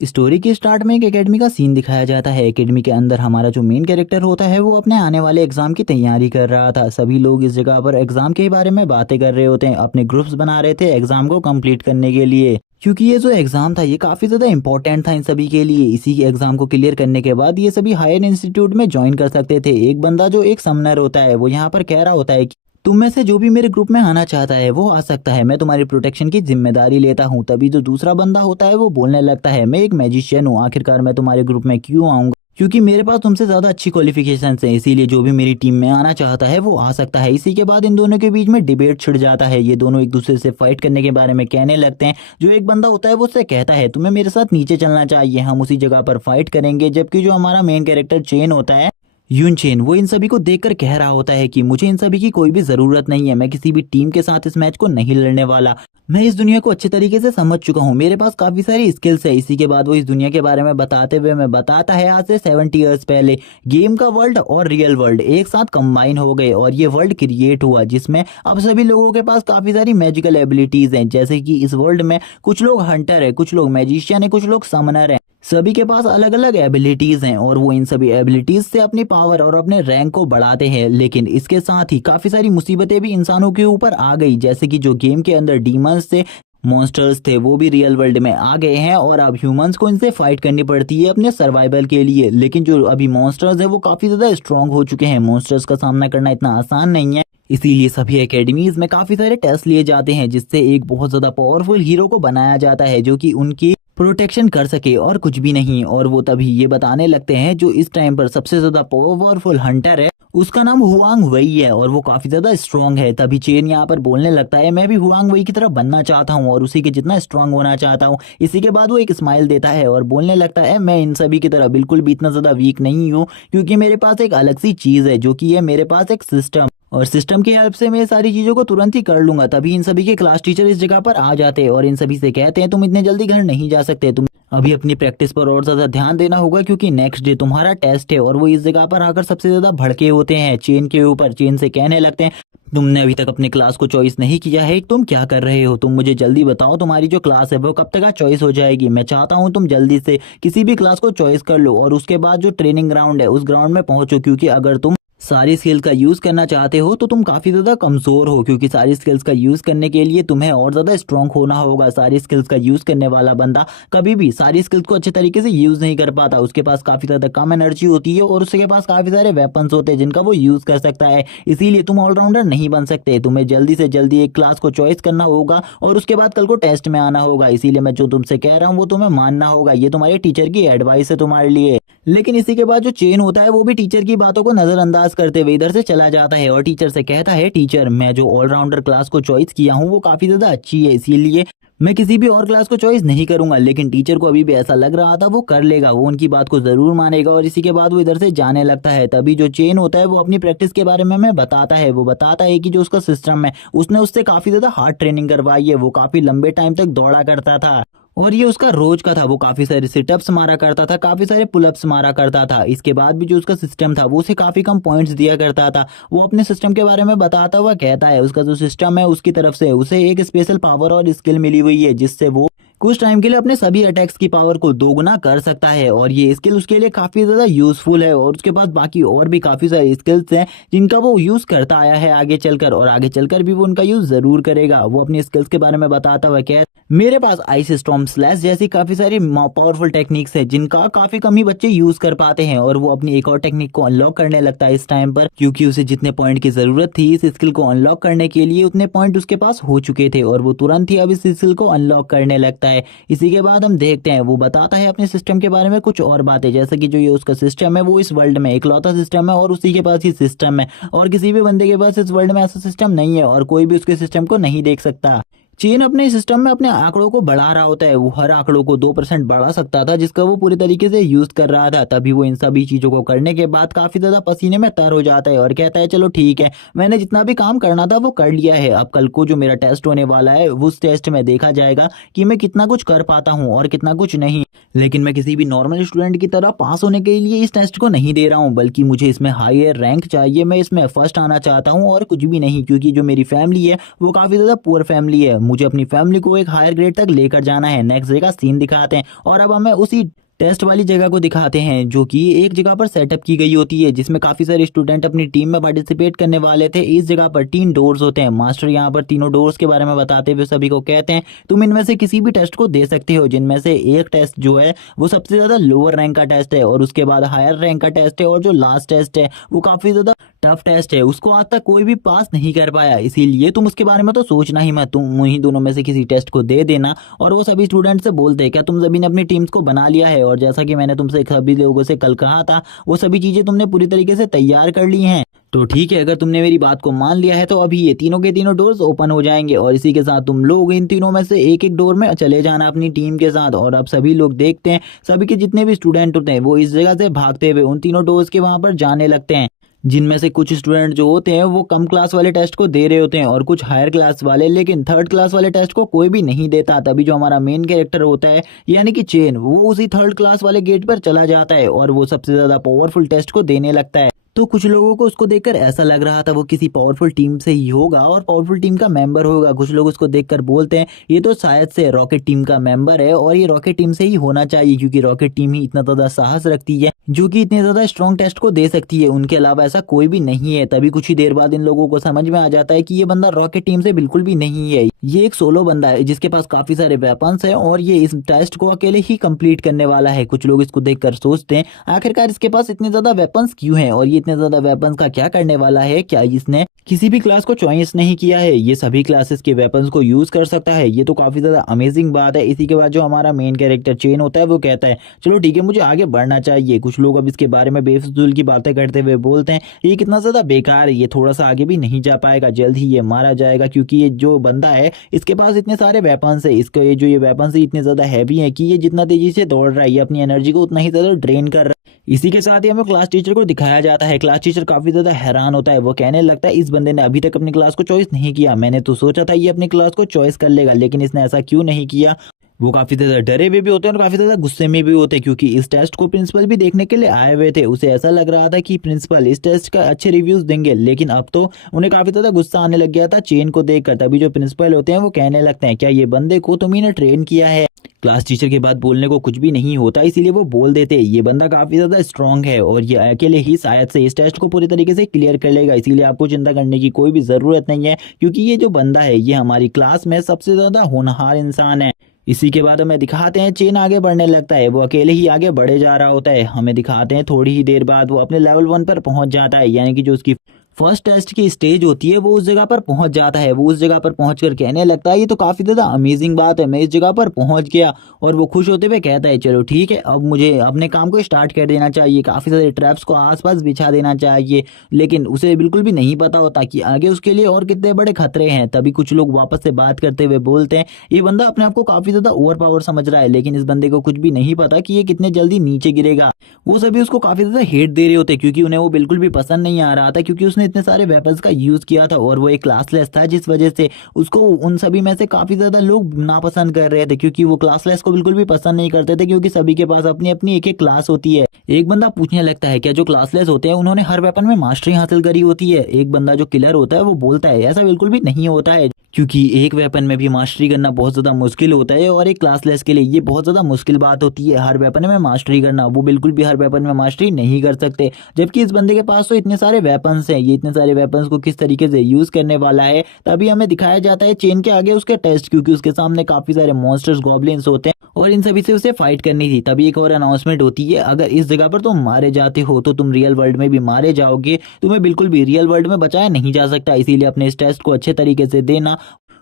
Story के start में एक एकेडमी का सीन दिखाया जाता है। एकेडमी के अंदर हमारा जो मेन कैरेक्टर होता है वो अपने आने वाले एग्जाम की तैयारी कर रहा था। सभी लोग इस जगह पर एग्जाम के बारे में बातें कर रहे होते हैं, अपने ग्रुप्स बना रहे थे एग्जाम को कंप्लीट करने के लिए, क्योंकि ये जो एग्जाम था ये काफी ज्यादा इंपॉर्टेंट था इन सभी के लिए। इसी के एग्जाम को क्लियर करने के बाद ये सभी हायर इंस्टीट्यूट में ज्वाइन कर सकते थे। एक बंदा जो एक समनर होता है वो यहाँ पर कह रहा होता है कि तुम में से जो भी मेरे ग्रुप में आना चाहता है वो आ सकता है, मैं तुम्हारी प्रोटेक्शन की जिम्मेदारी लेता हूँ। तभी जो दूसरा बंदा होता है वो बोलने लगता है, मैं एक मैजिशियन हूँ, आखिरकार मैं तुम्हारे ग्रुप में क्यों आऊंगा, क्योंकि मेरे पास तुमसे ज्यादा अच्छी क्वालिफिकेशंस हैं, इसीलिए जो भी मेरी टीम में आना चाहता है वो आ सकता है। इसी के बाद इन दोनों के बीच में डिबेट छिड़ जाता है। ये दोनों एक दूसरे से फाइट करने के बारे में कहने लगते हैं। जो एक बंदा होता है वो उससे कहता है तुम्हें मेरे साथ नीचे चलना चाहिए, हम उसी जगह पर फाइट करेंगे। जबकि जो हमारा मेन कैरेक्टर चेन होता है, यून चेन, वो इन सभी को देखकर कह रहा होता है कि मुझे इन सभी की कोई भी जरूरत नहीं है, मैं किसी भी टीम के साथ इस मैच को नहीं लड़ने वाला, मैं इस दुनिया को अच्छे तरीके से समझ चुका हूँ, मेरे पास काफी सारी स्किल्स है। इसी के बाद वो इस दुनिया के बारे में बताते हुए मैं बताता है आज से 70 ईयर्स पहले गेम का वर्ल्ड और रियल वर्ल्ड एक साथ कंबाइन हो गए और ये वर्ल्ड क्रिएट हुआ, जिसमें अब सभी लोगों के पास काफी सारी मैजिकल एबिलिटीज हैं। जैसे कि इस वर्ल्ड में कुछ लोग हंटर है, कुछ लोग मैजिशियन है, कुछ लोग समनर है, सभी के पास अलग अलग एबिलिटीज हैं और वो इन सभी एबिलिटीज से अपनी पावर और अपने रैंक को बढ़ाते हैं। लेकिन इसके साथ ही काफी सारी मुसीबतें भी इंसानों के ऊपर आ गई, जैसे कि जो गेम के अंदर डीमंस थे, मॉन्स्टर्स थे, वो भी रियल वर्ल्ड में आ गए हैं और अब ह्यूमंस को इनसे फाइट करनी पड़ती है अपने सर्वाइवल के लिए। लेकिन जो अभी मॉन्स्टर्स है वो काफी ज्यादा स्ट्रांग हो चुके हैं, मॉन्स्टर्स का सामना करना इतना आसान नहीं है। इसीलिए सभी एकेडमीज में काफी सारे टेस्ट लिए जाते हैं, जिससे एक बहुत ज्यादा पावरफुल हीरो को बनाया जाता है जो कि उनकी प्रोटेक्शन कर सके और कुछ भी नहीं। और वो तभी ये बताने लगते हैं जो इस टाइम पर सबसे ज्यादा पावरफुल हंटर है उसका नाम हुआंग वई है और वो काफी ज्यादा स्ट्रांग है। तभी चेन यहाँ पर बोलने लगता है मैं भी हुआंग वई की तरह बनना चाहता हूँ और उसी के जितना स्ट्रांग होना चाहता हूँ। इसी के बाद वो एक स्माइल देता है और बोलने लगता है मैं इन सभी की तरह बिल्कुल भी इतना ज्यादा वीक नहीं हूँ, क्योंकि मेरे पास एक अलग सी चीज है जो कि है मेरे पास एक सिस्टम, और सिस्टम की हेल्प से मैं सारी चीजों को तुरंत ही कर लूंगा। तभी इन सभी के क्लास टीचर इस जगह पर आ जाते हैं और इन सभी से कहते हैं तुम इतने जल्दी घर नहीं जा सकते, तुम अभी अपनी प्रैक्टिस पर और ज्यादा ध्यान देना होगा क्योंकि नेक्स्ट डे तुम्हारा टेस्ट है। और वो इस जगह पर आकर सबसे ज्यादा भड़के होते हैं चेन के ऊपर। चेन से कहने लगते हैं तुमने अभी तक अपनी क्लास को चॉइस नहीं किया है, तुम क्या कर रहे हो, तुम मुझे जल्दी बताओ तुम्हारी जो क्लास है वो कब तक चॉइस हो जाएगी। मैं चाहता हूँ तुम जल्दी से किसी भी क्लास को चॉइस कर लो और उसके बाद जो ट्रेनिंग ग्राउंड है उस ग्राउंड में पहुंचो, क्योंकि अगर तुम सारी स्किल्स का यूज करना चाहते हो तो तुम काफी ज्यादा कमजोर हो, क्योंकि सारी स्किल्स का यूज करने के लिए तुम्हें और ज्यादा स्ट्रांग होना होगा। सारी स्किल्स का यूज करने वाला बंदा कभी भी सारी स्किल्स को अच्छे तरीके से यूज नहीं कर पाता, उसके पास काफी ज्यादा कम एनर्जी होती है और उसके पास काफी सारे वेपन्स होते हैं जिनका वो यूज कर सकता है। इसीलिए तुम ऑलराउंडर नहीं बन सकते, तुम्हें जल्दी से जल्दी एक क्लास को चॉइस करना होगा और उसके बाद कल को टेस्ट में आना होगा। इसीलिए मैं जो तुमसे कह रहा हूँ वो तुम्हें मानना होगा, ये तुम्हारे टीचर की एडवाइस है तुम्हारे लिए। लेकिन इसी के बाद जो चेन होता है वो भी टीचर की बातों को नजरअंदाज करते हुए इधर से चला जाता है और टीचर से कहता है टीचर मैं जो ऑलराउंडर क्लास को चॉइस किया हूँ वो काफी ज्यादा अच्छी है, इसीलिए मैं किसी भी और क्लास को चॉइस नहीं करूंगा। लेकिन टीचर को अभी भी ऐसा लग रहा था वो कर लेगा, वो उनकी बात को जरूर मानेगा और इसी के बाद वो इधर से जाने लगता है। तभी जो चेन होता है वो अपनी प्रैक्टिस के बारे में हमें बताता है। वो बताता है कि जो उसका सिस्टम है उसने उससे काफी ज्यादा हार्ड ट्रेनिंग करवाई है, वो काफी लंबे टाइम तक दौड़ा करता था और ये उसका रोज का था। वो काफी सारे सिटअप्स मारा करता था, काफी सारे पुलअप्स मारा करता था। इसके बाद भी जो उसका सिस्टम था वो उसे काफी कम पॉइंट्स दिया करता था। वो अपने सिस्टम के बारे में बताता हुआ कहता है उसका जो सिस्टम है उसकी तरफ से उसे एक स्पेशल पावर और स्किल मिली हुई है जिससे वो कुछ टाइम के लिए अपने सभी अटैक्स की पावर को दोगुना कर सकता है और ये स्किल उसके लिए काफी ज्यादा यूजफुल है। और उसके पास बाकी और भी काफी सारी स्किल्स हैं जिनका वो यूज करता आया है आगे चलकर, और आगे चलकर भी वो उनका यूज जरूर करेगा। वो अपनी स्किल्स के बारे में बताता हुआ क्या मेरे पास आइस स्टॉर्म स्लैश जैसी काफी सारी पावरफुल टेक्निक्स है जिनका काफी कम ही बच्चे यूज कर पाते हैं। और वो अपनी एक और टेक्निक को अनलॉक करने लगता है इस टाइम पर, क्योंकि उसे जितने पॉइंट की जरूरत थी इस स्किल को अनलॉक करने के लिए उतने पॉइंट उसके पास हो चुके थे और वो तुरंत ही अब इस स्किल को अनलॉक करने लगता है। इसी के बाद हम देखते हैं वो बताता है अपने सिस्टम के बारे में कुछ और बातें, जैसे कि जो ये उसका सिस्टम है वो इस वर्ल्ड में इकलौता सिस्टम है और उसी के पास ही सिस्टम है और किसी भी बंदे के पास इस वर्ल्ड में ऐसा सिस्टम नहीं है और कोई भी उसके सिस्टम को नहीं देख सकता। चीन अपने सिस्टम में अपने आंकड़ों को बढ़ा रहा होता है, वो हर आंकड़ों को 2% बढ़ा सकता था जिसका वो पूरी तरीके से यूज कर रहा था। तभी वो इन सभी चीजों को करने के बाद काफी ज्यादा पसीने में तर हो जाता है और कहता है चलो ठीक है, मैंने जितना भी काम करना था वो कर लिया है, अब कल को जो मेरा टेस्ट होने वाला है उस टेस्ट में देखा जाएगा कि मैं कितना कुछ कर पाता हूँ और कितना कुछ नहीं। लेकिन मैं किसी भी नॉर्मल स्टूडेंट की तरह पास होने के लिए इस टेस्ट को नहीं दे रहा हूँ, बल्कि मुझे इसमें हायर रैंक चाहिए, मैं इसमें फर्स्ट आना चाहता हूँ और कुछ भी नहीं, क्योंकि जो मेरी फैमिली है वो काफी ज्यादा पुअर फैमिली है, मुझे अपनी फैमिली को एक हायर ग्रेड तक लेकर जाना है। नेक्स्ट डे का सीन दिखाते हैं और अब हमें उसी टेस्ट वाली जगह को दिखाते हैं जो कि एक जगह पर सेटअप की गई होती है, जिसमें काफी सारे स्टूडेंट अपनी टीम में पार्टिसिपेट करने वाले थे। इस जगह पर 3 डोर्स होते हैं। मास्टर यहाँ पर तीनों डोर्स के बारे में बताते हुए सभी को कहते हैं तुम इनमें से किसी भी टेस्ट को दे सकते हो, जिनमें से एक टेस्ट जो है वो सबसे ज्यादा लोअर रैंक का टेस्ट है और उसके बाद हायर रैंक का टेस्ट है, और जो लास्ट टेस्ट है वो काफी ज्यादा टफ टेस्ट है, उसको आज तक कोई भी पास नहीं कर पाया। इसीलिए तुम उसके बारे में तो सोचना ही मत, तुम उन्हीं दोनों में से किसी टेस्ट को दे देना। और वो सभी स्टूडेंट से बोलते हैं क्या तुम सभी ने अपनी टीम्स को बना लिया है, और जैसा कि मैंने तुमसे सभी लोगों से कल कहा था वो सभी चीजें तुमने पूरी तरीके से तैयार कर ली हैं। तो ठीक है, अगर तुमने मेरी बात को मान लिया है तो अभी ये तीनों के तीनों डोर्स ओपन हो जाएंगे और इसी के साथ तुम लोग इन तीनों में से एक एक डोर में चले जाना अपनी टीम के साथ। और अब सभी लोग देखते हैं सभी के जितने भी स्टूडेंट होते हैं वो इस जगह से भागते हुए उन तीनों डोर्स के वहां पर जाने लगते हैं, जिनमें से कुछ स्टूडेंट जो होते हैं वो कम क्लास वाले टेस्ट को दे रहे होते हैं और कुछ हायर क्लास वाले, लेकिन थर्ड क्लास वाले टेस्ट को कोई भी नहीं देता। तभी जो हमारा मेन कैरेक्टर होता है यानी कि चेन, वो उसी थर्ड क्लास वाले गेट पर चला जाता है और वो सबसे ज्यादा पावरफुल टेस्ट को देने लगता है। तो कुछ लोगों को उसको देखकर ऐसा लग रहा था वो किसी पावरफुल टीम से ही होगा और पावरफुल टीम का मेंबर होगा। कुछ लोग उसको देखकर बोलते हैं ये तो शायद से रॉकेट टीम का मेंबर है और ये रॉकेट टीम से ही होना चाहिए, क्योंकि रॉकेट टीम ही इतना ज्यादा साहस रखती है जो कि इतने ज्यादा स्ट्रॉन्ग टेस्ट को दे सकती है, उनके अलावा ऐसा कोई भी नहीं है। तभी कुछ ही देर बाद इन लोगों को समझ में आ जाता है कि ये बंदा रॉकेट टीम से बिल्कुल भी नहीं है, ये एक सोलो बंदा है जिसके पास काफी सारे वेपन्स हैं और ये इस टेस्ट को अकेले ही कंप्लीट करने वाला है। कुछ लोग इसको देखकर सोचते हैं आखिरकार इसके पास इतने ज्यादा वेपन्स क्यों हैं और ये इतने ज्यादा वेपन्स का क्या करने वाला है, क्या इसने किसी भी क्लास को चॉइस नहीं किया है, ये सभी क्लासेस के वेपन्स को यूज कर सकता है, ये तो काफी ज्यादा अमेजिंग बात है। इसी के बाद जो हमारा मेन कैरेक्टर चेन होता है वो कहता है चलो ठीक है मुझे आगे बढ़ना चाहिए। कुछ लोग अब इसके बारे में बेफिजूल की बातें करते हुए बोलते हैं ये कितना ज्यादा बेकार है, ये थोड़ा सा आगे भी नहीं जा पाएगा, जल्द ही ये मारा जाएगा, क्योंकि ये जो बंदा है इसके पास इतने सारे वेपन्स है, इसके ये वेपन्स इतने ज्यादा हैवी है कि ये जितना तेजी से दौड़ रहा है ये अपनी एनर्जी को उतना ही ज्यादा ड्रेन कर रहा है। इसी के साथ ही हमें क्लास टीचर को दिखाया जाता है। क्लास टीचर काफी ज्यादा हैरान होता है, वो कहने लगता है इस बंदे ने अभी तक अपनी क्लास को चॉइस नहीं किया, मैंने तो सोचा था ये अपनी क्लास को चॉइस कर लेगा लेकिन इसने ऐसा क्यों नहीं किया। वो काफी ज्यादा डरे हुए भी होते हैं और काफी ज्यादा गुस्से में भी होते हैं, क्योंकि इस टेस्ट को प्रिंसिपल भी देखने के लिए आए हुए थे। उसे ऐसा लग रहा था कि प्रिंसिपल इस टेस्ट का अच्छे रिव्यूज देंगे, लेकिन अब तो उन्हें काफी ज्यादा गुस्सा आने लग गया था चेन को देखकर। तभी जो प्रिंसिपल होते हैं वो कहने लगते हैं क्या ये बंदे को तुम ही ने ट्रेन किया है। क्लास टीचर के बाद बोलने को कुछ भी नहीं होता, इसीलिए वो बोल देते ये बंदा काफी ज्यादा स्ट्रांग है और ये अकेले ही शायद से इस टेस्ट को पूरी तरीके से क्लियर कर लेगा, इसीलिए आपको चिंता करने की कोई भी जरूरत नहीं है, क्योंकि ये जो बंदा है ये हमारी क्लास में सबसे ज्यादा होनहार इंसान है। इसी के बाद हमें दिखाते हैं चेन आगे बढ़ने लगता है, वो अकेले ही आगे बढ़े जा रहा होता है। हमें दिखाते हैं थोड़ी ही देर बाद वो अपने लेवल 1 पर पहुंच जाता है, यानी कि जो उसकी फर्स्ट टेस्ट की स्टेज होती है वो उस जगह पर पहुंच जाता है। वो उस जगह पर पहुंचकर कहने लगता है ये तो काफी ज्यादा अमेजिंग बात है, मैं इस जगह पर पहुंच गया। और वो खुश होते हुए कहता है चलो ठीक है अब मुझे अपने काम को स्टार्ट कर देना चाहिए, काफी सारे ट्रैप्स को आसपास बिछा देना चाहिए, लेकिन उसे बिल्कुल भी नहीं पता होता कि आगे उसके लिए और कितने बड़े खतरे हैं। तभी कुछ लोग वापस से बात करते हुए बोलते हैं ये बंदा अपने आप को काफी ज्यादा ओवर पावर समझ रहा है, लेकिन इस बंदे को कुछ भी नहीं पता कि ये कितने जल्दी नीचे गिरेगा। वो सभी उसको काफी ज्यादा हेट दे रहे होते क्योंकि उन्हें वो बिल्कुल भी पसंद नहीं आ रहा था, क्योंकि उसने इतने सारे वेपन्स यूज किया था और वो एक क्लासलेस था, जिस वजह से उसको उन सभी में से काफी ज्यादा लोग नापसंद कर रहे थे, क्योंकि वो क्लासलेस को बिल्कुल भी पसंद नहीं करते थे, क्योंकि सभी के पास अपनी अपनी एक एक क्लास होती है। एक बंदा पूछने लगता है क्या जो क्लासलेस होते हैं उन्होंने हर वेपन में मास्टरी हासिल करी होती है। एक बंदा जो किलर होता है वो बोलता है ऐसा बिल्कुल भी नहीं होता है, क्योंकि एक वेपन में भी मास्टरी करना बहुत ज्यादा मुश्किल होता है और एक क्लासलेस के लिए ये बहुत ज्यादा मुश्किल बात होती है हर वेपन में मास्टरी करना। वो बिल्कुल भी हर वेपन में मास्टरी नहीं कर सकते, जबकि इस बंदे के पास तो इतने सारे वेपन्स हैं, ये इतने सारे वेपन्स को किस तरीके से यूज करने वाला है। तभी हमें दिखाया जाता है चेन के आगे उसके टेस्ट, क्योंकि उसके सामने काफी सारे मॉन्स्टर्स गॉब्लिन्स होते हैं और इन सभी से उसे फाइट करनी थी। तभी एक और अनाउंसमेंट होती है अगर इस जगह पर तुम मारे जाते हो तो तुम रियल वर्ल्ड में भी मारे जाओगे, तुम्हें बिल्कुल भी रियल वर्ल्ड में बचाया नहीं जा सकता, इसीलिए अपने इस टेस्ट को अच्छे तरीके से देना।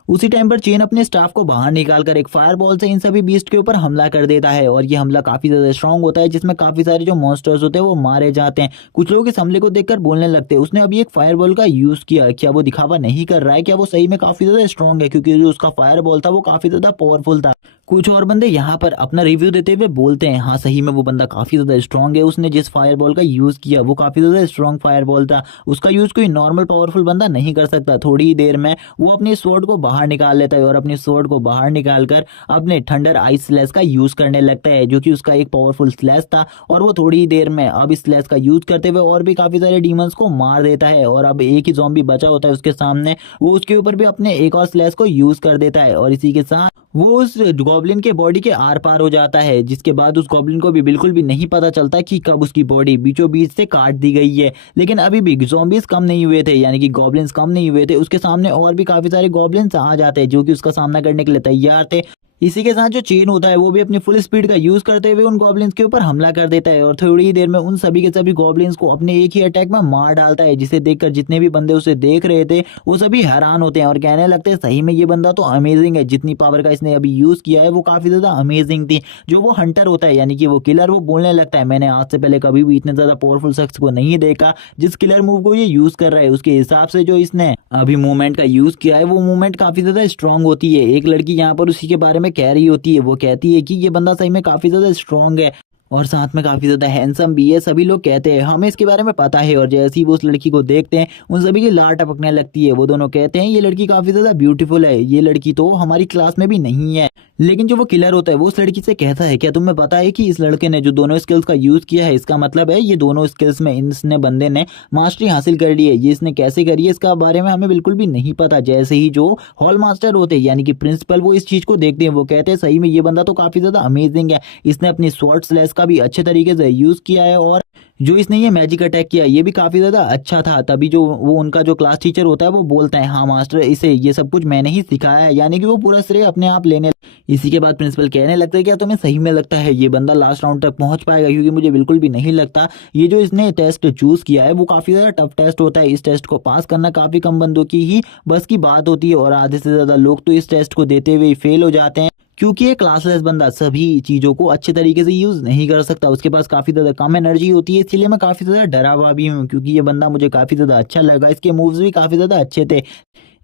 उसी टाइम पर चेन अपने स्टाफ को बाहर निकालकर एक फायरबॉल से इन सभी बीस्ट के ऊपर हमला कर देता है और ये हमला काफी ज्यादा स्ट्रांग होता है, जिसमें काफी सारे जो मॉन्स्टर्स होते हैं वो मारे जाते हैं। कुछ लोग इस हमले को देखकर बोलने लगते हैं उसने अभी एक फायरबॉल का यूज किया, क्या वो दिखावा नहीं कर रहा है, क्या वो सही में काफी ज्यादा स्ट्रांग है, क्योंकि जो उसका फायरबॉल था वो काफी ज्यादा पावरफुल था। कुछ और बंदे यहाँ पर अपना रिव्यू देते हुए बोलते हैं हाँ सही में वो बंदा काफ़ी ज़्यादा स्ट्रांग है, उसने जिस फायरबॉल का यूज़ किया वो काफ़ी ज़्यादा स्ट्रांग फायरबॉल था, उसका यूज़ कोई नॉर्मल पावरफुल बंदा नहीं कर सकता। थोड़ी ही देर में वो अपनी स्वॉर्ड को बाहर निकाल लेता है और अपनी स्वॉर्ड को बाहर निकाल कर अपने थंडर आइस स्लैश का यूज़ करने लगता है, जो कि उसका एक पावरफुल स्लैश था। और वो थोड़ी ही देर में अब इस स्लैश का यूज़ करते हुए और भी काफ़ी सारे डीमंस को मार देता है। और अब एक ही ज़ॉम्बी बचा होता है उसके सामने, वो उसके ऊपर भी अपने एक और स्लैश को यूज़ कर देता है और इसी के साथ वो उस गॉब्लिन के बॉडी के आर पार हो जाता है, जिसके बाद उस गॉब्लिन को भी बिल्कुल भी नहीं पता चलता कि कब उसकी बॉडी बीचों बीच से काट दी गई है। लेकिन अभी भी ज़ॉम्बीज कम नहीं हुए थे, यानी कि गॉब्लिन्स कम नहीं हुए थे, उसके सामने और भी काफ़ी सारे गॉब्लिन्स आ जाते हैं जो कि उसका सामना करने के लिए तैयार थे। इसी के साथ जो चेन होता है वो भी अपनी फुल स्पीड का यूज करते हुए उन गॉब्लिन्स के ऊपर हमला कर देता है और थोड़ी ही देर में उन सभी के सभी गॉब्लिन्स को अपने एक ही अटैक में मार डालता है, जिसे देखकर जितने भी बंदे उसे देख रहे थे वो सभी हैरान होते हैं और कहने लगते हैं सही में ये बंदा तो अमेजिंग है, जितनी पावर का इसने अभी यूज किया है वो काफी ज्यादा अमेजिंग थी। जो वो हंटर होता है यानी कि वो किलर, वो बोलने लगता है मैंने आज से पहले कभी भी इतने ज्यादा पावरफुल शख्स को नहीं देखा, जिस किलर मूव को ये यूज कर रहा है उसके हिसाब से जो इसने अभी मूवमेंट का यूज किया है वो मूवमेंट काफी ज्यादा स्ट्रांग होती है। एक लड़की यहाँ पर उसी के बारे में कह रही होती है, वो कहती है कि ये बंदा सही में काफी ज्यादा स्ट्रांग है और साथ में काफी ज्यादा हैंडसम भी है। सभी लोग कहते हैं हमें इसके बारे में पता है और जैसे ही वो उस लड़की को देखते हैं उन सभी की लार टपकने लगती है। वो दोनों कहते हैं ये लड़की काफी ज्यादा ब्यूटीफुल है, ये लड़की तो हमारी क्लास में भी नहीं है। लेकिन जो वो किलर होता है वो उस लड़की से कहता है क्या तुम्हें पता है कि इस लड़के ने जो दोनों स्किल्स का यूज किया है, इसका मतलब है ये दोनों स्किल्स में इसने बंदे ने मास्टरी हासिल कर ली है। ये इसने कैसे करी है इसका बारे में हमें बिल्कुल भी नहीं पता। जैसे ही जो हॉल मास्टर होते हैं यानी कि प्रिंसिपल वो इस चीज को देखते हैं, वो कहते हैं सही में ये बंदा तो काफी ज्यादा अमेजिंग है, इसने अपनी स्वॉर्ड स्लैश का भी अच्छे तरीके से यूज किया है और जो इसने ये मैजिक अटैक किया ये भी काफी ज्यादा अच्छा था। तभी जो वो उनका जो क्लास टीचर होता है वो बोलता है हाँ मास्टर इसे ये सब कुछ मैंने ही सिखाया है, यानी कि वो पूरा श्रेय अपने आप लेने। इसी के बाद प्रिंसिपल कहने लगता है क्या तुम्हें सही में लगता है ये बंदा लास्ट राउंड तक पहुंच पाएगा, क्योंकि मुझे बिल्कुल भी नहीं लगता। ये जो इसने टेस्ट चूज किया है वो काफी ज्यादा टफ टेस्ट होता है, इस टेस्ट को पास करना काफी कम बंदों की ही बस की बात होती है और आधे से ज्यादा लोग तो इस टेस्ट को देते हुए फेल हो जाते हैं, क्योंकि ये क्लासलेस बंदा सभी चीज़ों को अच्छे तरीके से यूज़ नहीं कर सकता, उसके पास काफ़ी ज़्यादा कम एनर्जी होती है। इसलिए मैं काफ़ी ज़्यादा डरा हुआ भी हूँ, क्योंकि ये बंदा मुझे काफ़ी ज़्यादा अच्छा लगा, इसके मूव्स भी काफ़ी ज़्यादा अच्छे थे।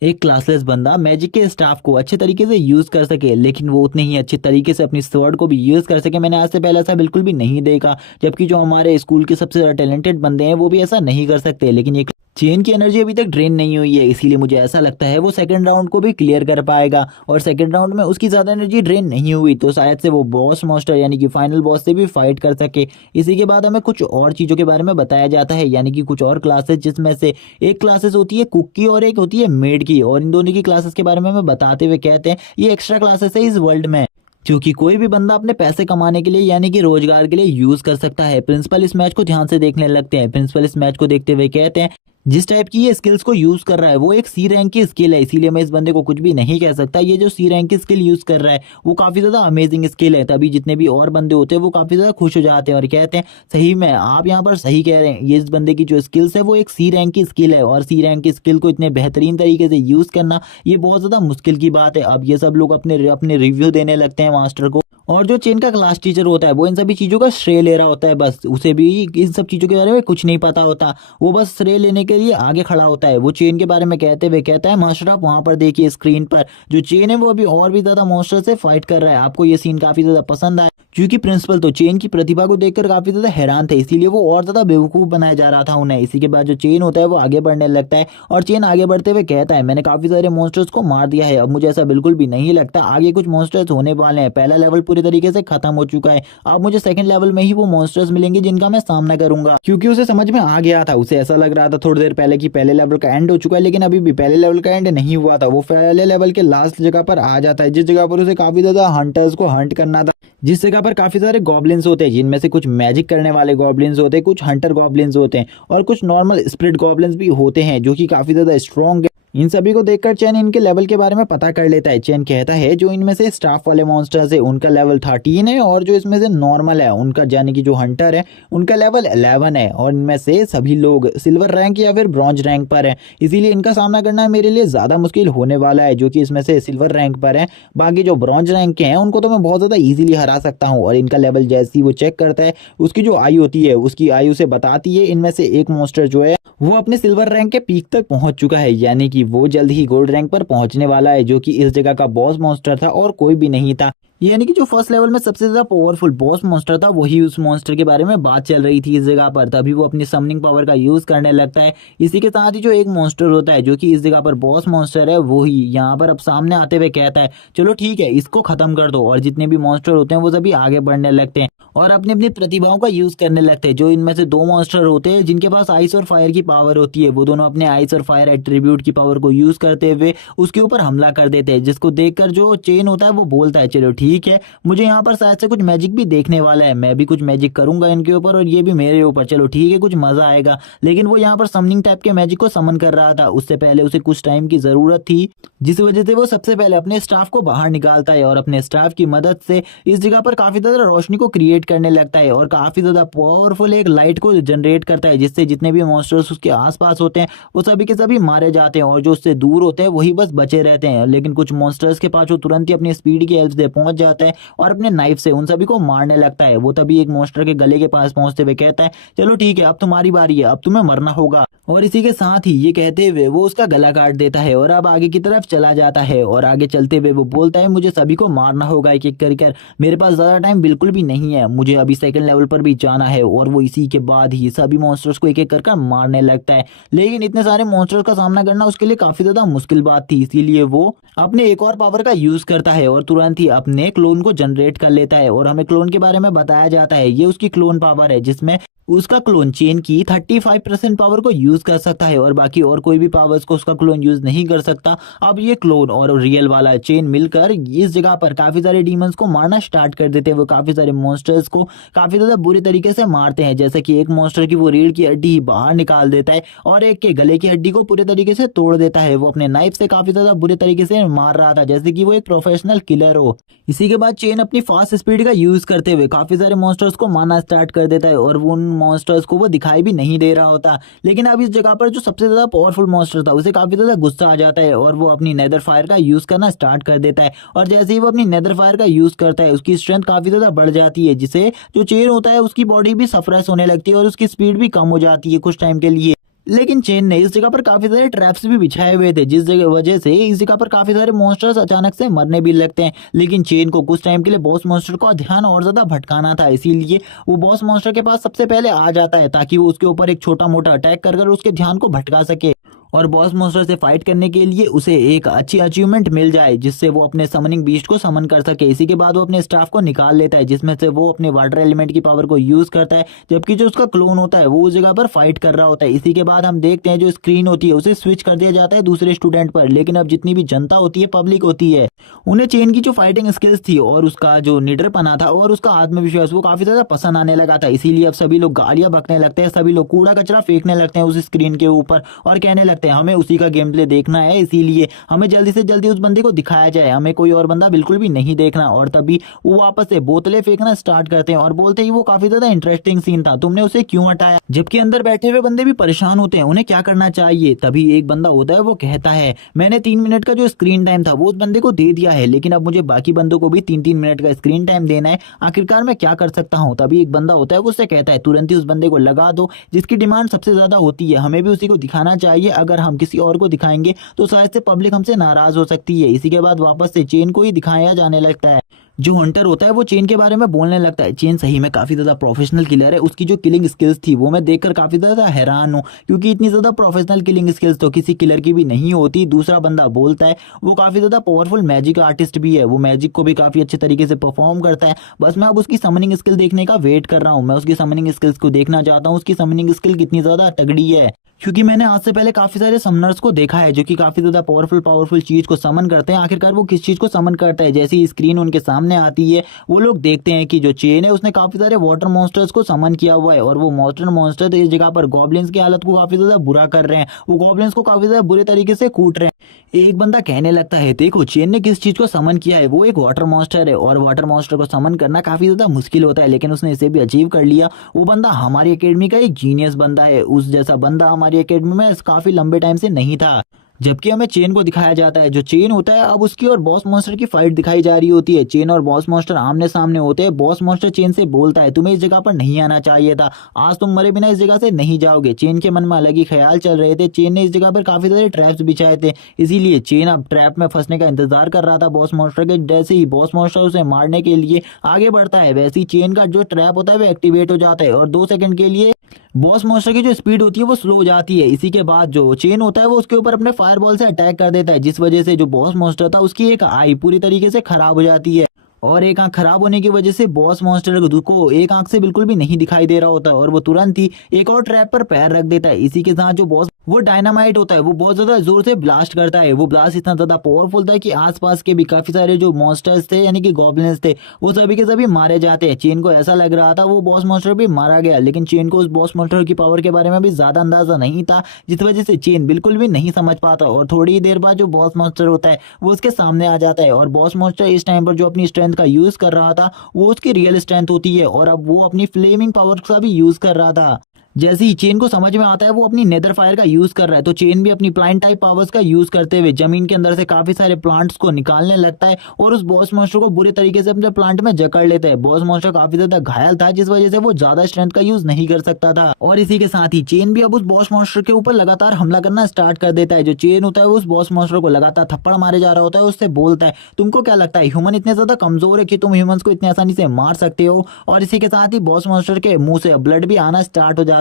एक क्लासलेस बंदा मैजिक के स्टाफ को अच्छे तरीके से यूज़ कर सके, लेकिन वो उतने ही अच्छे तरीके से अपनी स्वॉर्ड को भी यूज़ कर सके, मैंने आज से पहले ऐसा बिल्कुल भी नहीं देखा। जबकि जो हमारे स्कूल के सबसे ज़्यादा टैलेंटेड बंदे हैं वो भी ऐसा नहीं कर सकते, लेकिन ये चेन की एनर्जी अभी तक ड्रेन नहीं हुई है, इसीलिए मुझे ऐसा लगता है वो सेकंड राउंड को भी क्लियर कर पाएगा। और सेकंड राउंड में उसकी ज़्यादा एनर्जी ड्रेन नहीं हुई तो शायद से वो बॉस मास्टर यानी कि फाइनल बॉस से भी फाइट कर सके। इसी के बाद हमें कुछ और चीज़ों के बारे में बताया जाता है, यानी कि कुछ और क्लासेस, जिसमें से एक क्लासेस होती है कुक की और एक होती है मेड की, और इन दोनों की क्लासेस के बारे में हमें बताते हुए कहते हैं ये एक्स्ट्रा क्लासेस है इस वर्ल्ड में, क्योंकि कोई भी बंदा अपने पैसे कमाने के लिए यानी कि रोजगार के लिए यूज कर सकता है। प्रिंसिपल इस मैच को ध्यान से देखने लगते हैं। प्रिंसिपल इस मैच को देखते हुए कहते हैं जिस टाइप की ये स्किल्स को यूज कर रहा है वो एक सी रैंक की स्किल है, इसीलिए मैं इस बंदे को कुछ भी नहीं कह सकता। ये जो सी रैंक की स्किल यूज कर रहा है वो काफी ज्यादा अमेजिंग स्किल है। तभी जितने भी और बंदे होते हैं वो काफी ज्यादा खुश हो जाते हैं और कहते हैं सही में आप यहाँ पर सही कह रहे हैं, ये इस बंदे की जो स्किल्स है वो एक सी रैंक की स्किल है और सी रैंक की स्किल को इतने बेहतरीन तरीके से यूज करना ये बहुत ज्यादा मुश्किल की बात है। अब ये सब लोग अपने अपने रिव्यू देने लगते हैं मास्टर को, और जो चेन का क्लास टीचर होता है वो इन सभी चीज़ों का श्रेय ले रहा होता है, बस उसे भी इन सब चीज़ों के बारे में कुछ नहीं पता होता, वो बस श्रेय लेने के लिए आगे खड़ा होता है। वो चेन के बारे में कहते हुए कहता है मास्टर आप वहाँ पर देखिए स्क्रीन पर जो चेन है वो अभी और भी ज़्यादा मॉन्स्टर से फाइट कर रहा है, आपको ये सीन काफ़ी ज़्यादा पसंद आया। क्योंकि प्रिंसिपल तो चेन की प्रतिभा को देखकर काफी ज्यादा हैरान थे, इसीलिए वो और ज्यादा बेवकूफ बनाया जा रहा था उन्हें। इसी के बाद जो चेन होता है वो आगे बढ़ने लगता है और चेन आगे बढ़ते हुए कहता है मैंने काफी सारे मॉन्स्टर्स को मार दिया है, अब मुझे ऐसा बिल्कुल भी नहीं लगता आगे कुछ मॉन्स्टर्स होने वाले हैं, पहला लेवल पूरी तरीके से खत्म हो चुका है, अब मुझे सेकंड लेवल में ही वो मॉन्स्टर्स मिलेंगे जिनका मैं सामना करूंगा। क्योंकि उसे समझ में आ गया था, उसे ऐसा लग रहा था थोड़ी देर पहले कि पहले लेवल का एंड हो चुका है, लेकिन अभी भी पहले लेवल का एंड नहीं हुआ था। वो पहले लेवल के लास्ट जगह पर आ जाता है जिस जगह पर उसे काफी ज्यादा हंटर्स को हंट करना था, जिस जगह पर काफी सारे गॉब्लिन्स होते हैं, जिनमें से कुछ मैजिक करने वाले गॉब्लिन्स होते हैं, कुछ हंटर गॉब्लिन्स होते हैं और कुछ नॉर्मल स्पिरिट गॉब्लिन्स भी होते हैं जो कि काफी ज्यादा स्ट्रॉन्ग है। इन सभी को देखकर चैन इनके लेवल के बारे में पता कर लेता है। चैन कहता है जो इनमें से स्टाफ वाले मॉन्स्टर्स है उनका लेवल 13 है और जो इसमें से नॉर्मल है उनका यानी कि जो हंटर है उनका लेवल 11 है, और इनमें से सभी लोग सिल्वर रैंक या फिर ब्रॉन्ज रैंक पर है, इसीलिए इनका सामना करना मेरे लिए ज़्यादा मुश्किल होने वाला है। जो कि इसमें से सिल्वर रैंक पर है, बाकी जो ब्रॉन्ज रैंक के हैं उनको तो मैं बहुत ज़्यादा ईजिली हरा सकता हूँ। और इनका लेवल जैसे ही वो चेक करता है उसकी जो आयु होती है उसकी आयु से बताती है इनमें से एक मॉन्स्टर जो है वो अपने सिल्वर रैंक के पीक तक पहुंच चुका है, यानी कि वो जल्द ही गोल्ड रैंक पर पहुंचने वाला है, जो कि इस जगह का बॉस मॉन्स्टर था और कोई भी नहीं था। यानी कि जो फर्स्ट लेवल में सबसे ज्यादा पावरफुल बॉस मॉन्स्टर था वही उस मॉन्स्टर के बारे में बात चल रही थी इस जगह पर। तभी वो अपनी समनिंग पावर का यूज करने लगता है। इसी के साथ ही जो एक मॉन्स्टर होता है जो कि इस जगह पर बॉस मॉन्स्टर है वो ही यहाँ पर अब सामने आते हुए कहता है चलो ठीक है इसको खत्म कर दो। और जितने भी मॉन्स्टर होते हैं वो सभी आगे बढ़ने लगते हैं और अपनी अपनी प्रतिभाओं का यूज करने लगते हैं। जो इनमें से दो मॉन्स्टर होते हैं जिनके पास आइस और फायर की पावर होती है वो दोनों अपने आइस और फायर एट्रीब्यूट की पावर को यूज करते हुए उसके ऊपर हमला कर देते हैं, जिसको देखकर जो चेन होता है वो बोलता है चलो ठीक है मुझे यहाँ पर शायद से कुछ मैजिक भी देखने वाला है, मैं भी कुछ मैजिक करूंगा इनके ऊपर और ये भी मेरे ऊपर, चलो ठीक है कुछ मजा आएगा। लेकिन वो यहाँ पर समनिंग टाइप के मैजिक को समन कर रहा था। उससे पहले उसे कुछ टाइम की जरूरत थी जिस वजह से वो सबसे पहले अपने स्टाफ को बाहर निकालता है और अपने स्टाफ की मदद से इस जगह पर काफी ज्यादा रोशनी को क्रिएट करने लगता है और काफी ज्यादा पावरफुल एक लाइट को जनरेट करता है, जिससे जितने भी मॉन्स्टर्स उसके आसपास होते हैं वो सभी के सभी मारे जाते हैं और जो उससे दूर होते हैं वही बस बचे रहते हैं। लेकिन कुछ मॉन्स्टर्स के पास वो तुरंत ही अपनी स्पीड की हेल्प से पहुंच जाता है और अपने नाइफ से उन सभी को मारने लगता है। वो तभी एक मॉन्स्टर के गले के पास पहुंचते हुए कहता है चलो ठीक है अब तुम्हारी बारी है, अब तुम्हें मरना होगा। और इसी के साथ ही ये कहते हुए वो उसका गला काट देता है और अब आगे की तरफ चला जाता है। और आगे चलते हुए वो बोलता है मुझे सभी को मारना होगा एक एक कर, मेरे पास ज्यादा टाइम बिल्कुल भी नहीं है, मुझे अभी सेकंड लेवल पर भी जाना है। और वो इसी के बाद ही सभी मॉन्स्टर्स को एक एक कर मारने लगता है। लेकिन इतने सारे मॉन्स्टर्स का सामना करना उसके लिए काफी ज्यादा मुश्किल बात थी, इसीलिए वो अपने एक और पावर का यूज करता है और तुरंत ही अपने क्लोन को जनरेट कर लेता है। और हमें क्लोन के बारे में बताया जाता है ये उसकी क्लोन पावर है जिसमें उसका क्लोन चेन की 35% पावर को यूज कर सकता है और बाकी और कोई भी पावर्स को उसका क्लोन यूज नहीं कर सकता। अब ये क्लोन और रियल वाला चेन मिलकर इस जगह पर काफी सारे डीमंस को मारना स्टार्ट कर देते हैं। वो काफी सारे मॉन्स्टर्स को काफी ज्यादा बुरी तरीके से मारते हैं, जैसे कि एक मॉन्स्टर की वो रीढ़ की हड्डी बाहर निकाल देता है और एक के गले की हड्डी को पूरे तरीके से तोड़ देता है। वो अपने नाइफ से काफी ज्यादा बुरे तरीके से मार रहा था जैसे कि वो एक प्रोफेशनल किलर हो। इसी के बाद चेन अपनी फास्ट स्पीड का यूज करते हुए काफी सारे मॉन्स्टर्स को मारना स्टार्ट कर देता है और उन मॉन्स्टर्स को वो दिखाई भी नहीं दे रहा होता। लेकिन अब इस जगह पर जो सबसे ज्यादा पावरफुल मॉन्स्टर था उसे काफी ज्यादा गुस्सा आ जाता है और वो अपनी नेदर फायर का यूज करना स्टार्ट कर देता है। और जैसे ही वो अपनी नेदर फायर का यूज करता है उसकी स्ट्रेंथ काफी ज्यादा बढ़ जाती है, जिससे जो चेन होता है उसकी बॉडी भी सफरेस होने लगती है और उसकी स्पीड भी कम हो जाती है कुछ टाइम के लिए। लेकिन चेन ने इस जगह पर काफी सारे ट्रैप्स भी बिछाए हुए थे जिस जगह वजह से इस जगह पर काफी सारे मॉन्स्टर्स अचानक से मरने भी लगते हैं। लेकिन चेन को कुछ टाइम के लिए बॉस मॉन्स्टर का ध्यान और ज्यादा भटकाना था, इसीलिए वो बॉस मॉन्स्टर के पास सबसे पहले आ जाता है ताकि वो उसके ऊपर एक छोटा मोटा अटैक कर उसके ध्यान को भटका सके और बॉस मॉन्स्टर से फाइट करने के लिए उसे एक अच्छी अचीवमेंट मिल जाए जिससे वो अपने समनिंग बीस्ट को समन कर सके। इसी के बाद वो अपने स्टाफ को निकाल लेता है जिसमें से वो अपने वाटर एलिमेंट की पावर को यूज करता है, जबकि जो उसका क्लोन होता है वो उस जगह पर फाइट कर रहा होता है। इसी के बाद हम देखते हैं जो स्क्रीन होती है उसे स्विच कर दिया जाता है दूसरे स्टूडेंट पर। लेकिन अब जितनी भी जनता होती है, पब्लिक होती है, उन्हें चेन की जो फाइटिंग स्किल्स थी और उसका जो निडरपना था और उसका आत्मविश्वास वो काफी ज्यादा पसंद आने लगा था। इसीलिए अब सभी लोग गालियां बकने लगते हैं, सभी लोग कूड़ा कचरा फेंकने लगते हैं उस स्क्रीन के ऊपर और कहने लगते हैं हमें उसी का गेम प्ले देखना है, इसीलिए हमें जल्दी से जल्दी उस बंदे को दिखाया जाए, हमें कोई और बंदा बिल्कुल भी नहीं देखना। और तभी वो वापस से बोतलें फेंकना स्टार्ट करते हैं और बोलते ही वो काफी ज्यादा इंटरेस्टिंग सीन था, तुमने उसे क्यों हटाया? जबकि अंदर बैठे हुए बंदे भी परेशान होते हैं, उन्हें क्या करना चाहिए। तभी एक बंदा होता है वो कहता है मैंने 3 मिनट का जो स्क्रीन टाइम था वो उस बंदे को दे दिया है, लेकिन अब मुझे बाकी बंदों को भी 3-3 मिनट का स्क्रीन टाइम देना है, आखिरकार मैं क्या कर सकता हूँ। तभी एक बंदा होता है वो उससे कहता है तुरंत ही उस बंदे को लगा दो जिसकी डिमांड सबसे ज्यादा होती है, हमें भी उसी को दिखाना चाहिए, अगर हम किसी और को दिखाएंगे तो शायद से पब्लिक हमसे नाराज हो सकती है। इसी के बाद वापस से चेन को ही दिखाया जाने लगता है। जो हंटर होता है वो चेन के बारे में बोलने लगता है, चेन सही में काफी ज्यादा प्रोफेशनल किलर है, उसकी जो किलिंग स्किल्स थी वो मैं देखकर काफी ज्यादा हैरान हूँ, क्योंकि इतनी ज्यादा प्रोफेशनल किलिंग स्किल्स तो किसी किलर की भी नहीं होती। दूसरा बंदा बोलता है वो काफी ज्यादा पावरफुल मैजिक आर्टिस्ट भी है, वो मैजिक को भी काफी अच्छे तरीके से परफॉर्म करता है, बस मैं अब उसकी समनिंग स्किल देखने का वेट कर रहा हूँ, मैं उसकी समनिंग स्किल्स को देखना चाहता हूँ, उसकी समनिंग स्किल कितनी ज्यादा तगड़ी है। क्योंकि मैंने आज से पहले काफी सारे समनर्स को देखा है जो कि काफी ज्यादा पावरफुल चीज को समन करते हैं, आखिरकार वो किस चीज को समन करता है। जैसी स्क्रीन उनके सामने आती है वो लोग देखते हैं कि जो चेन है उसने काफी सारे वाटर मॉन्स्टर्स को समन किया हुआ है और वो वाटर मॉन्स्टर इस जगह पर गॉब्लिन्स की हालत को काफी ज्यादा बुरा कर रहे हैं, वो गॉब्लिन्स को काफी ज्यादा बुरे तरीके से कूट रहे हैं। एक बंदा कहने लगता है देखो चेन ने किस चीज को समन किया है, वो एक वाटर मॉन्स्टर है और वाटर मॉन्स्टर को समन करना काफी ज्यादा मुश्किल होता है, लेकिन उसने इसे भी अचीव कर लिया। वो बंदा हमारी एकेडमी का एक जीनियस बंदा है, उस जैसा बंदा हमारी एकेडमी में काफी लंबे टाइम से नहीं था। जबकि हमें चेन को दिखाया जाता है, जो चेन होता है अब उसकी और बॉस मॉन्स्टर की फाइट दिखाई जा रही होती है। चेन और बॉस मॉन्स्टर आमने सामने होते हैं। बॉस मॉन्स्टर चेन से बोलता है तुम्हें इस जगह पर नहीं आना चाहिए था, आज तुम मरे बिना इस जगह से नहीं जाओगे। चेन के मन में अलग ही ख्याल चल रहे थे। चेन ने इस जगह पर काफी सारे ट्रैप्स बिछाए थे, इसीलिए चेन अब ट्रैप में फंसने का इंतजार कर रहा था बॉस मॉन्स्टर के। जैसे ही बॉस मॉन्स्टर उसे मारने के लिए आगे बढ़ता है, वैसे ही चेन का जो ट्रैप होता है वो एक्टिवेट हो जाता है और 2 सेकंड के लिए बॉस मॉन्स्टर की जो स्पीड होती है वो स्लो हो जाती है। इसी के बाद जो चेन होता है वो उसके ऊपर अपने फायरबॉल से अटैक कर देता है, जिस वजह से जो बॉस मॉन्स्टर था उसकी एक आई पूरी तरीके से खराब हो जाती है और एक आंख खराब होने की वजह से बॉस मॉन्स्टर को एक आंख से बिल्कुल भी नहीं दिखाई दे रहा होता है और वो तुरंत ही एक और ट्रैप पर पैर रख देता है। इसी के साथ जो बॉस वो डायनामाइट होता है वो बहुत ज्यादा जोर से ब्लास्ट करता है। वो ब्लास्ट इतना ज्यादा पावरफुल था कि आसपास के भी काफी सारे जो मॉन्स्टर्स थे यानी कि गॉब्लिन्स थे वो सभी के सभी मारे जाते हैं। चेन को ऐसा लग रहा था वो बॉस मॉन्स्टर भी मारा गया, लेकिन चेन को उस बॉस मॉन्स्टर की पावर के बारे में भी ज्यादा अंदाजा नहीं था, जिस वजह से चेन बिल्कुल भी नहीं समझ पाता और थोड़ी ही देर बाद जो बॉस मॉन्स्टर होता है वो उसके सामने आ जाता है और बॉस मॉन्स्टर इस टाइम पर जो अपनी स्ट्रेंथ का यूज कर रहा था वो उसकी रियल स्ट्रेंथ होती है और अब वो अपनी फ्लेमिंग पावर का भी यूज कर रहा था। जैसे ही चेन को समझ में आता है वो अपनी नेदर फायर का यूज कर रहा है, तो चेन भी अपनी प्लांट टाइप पावर्स का यूज करते हुए जमीन के अंदर से काफी सारे प्लांट्स को निकालने लगता है और उस बॉस मॉन्स्टर को बुरे तरीके से अपने प्लांट में जकड़ लेता है। बॉस मॉन्स्टर काफी ज्यादा घायल था, जिस वजह से वो ज्यादा स्ट्रेंथ का यूज नहीं कर सकता था और इसी के साथ ही चेन भी अब उस बॉस मॉन्स्टर के ऊपर लगातार हमला करना स्टार्ट कर देता है। जो चेन होता है वो उस बॉस मॉन्स्टर को लगातार थप्पड़ मारे जा रहा होता है, उससे बोलता है तुमको क्या लगता है ह्यूमन इतने ज्यादा कमजोर है कि तुम ह्यूमंस को इतनी आसानी से मार सकते हो। और इसी के साथ ही बॉस मॉन्स्टर के मुंह से ब्लड भी आना स्टार्ट हो जाता है।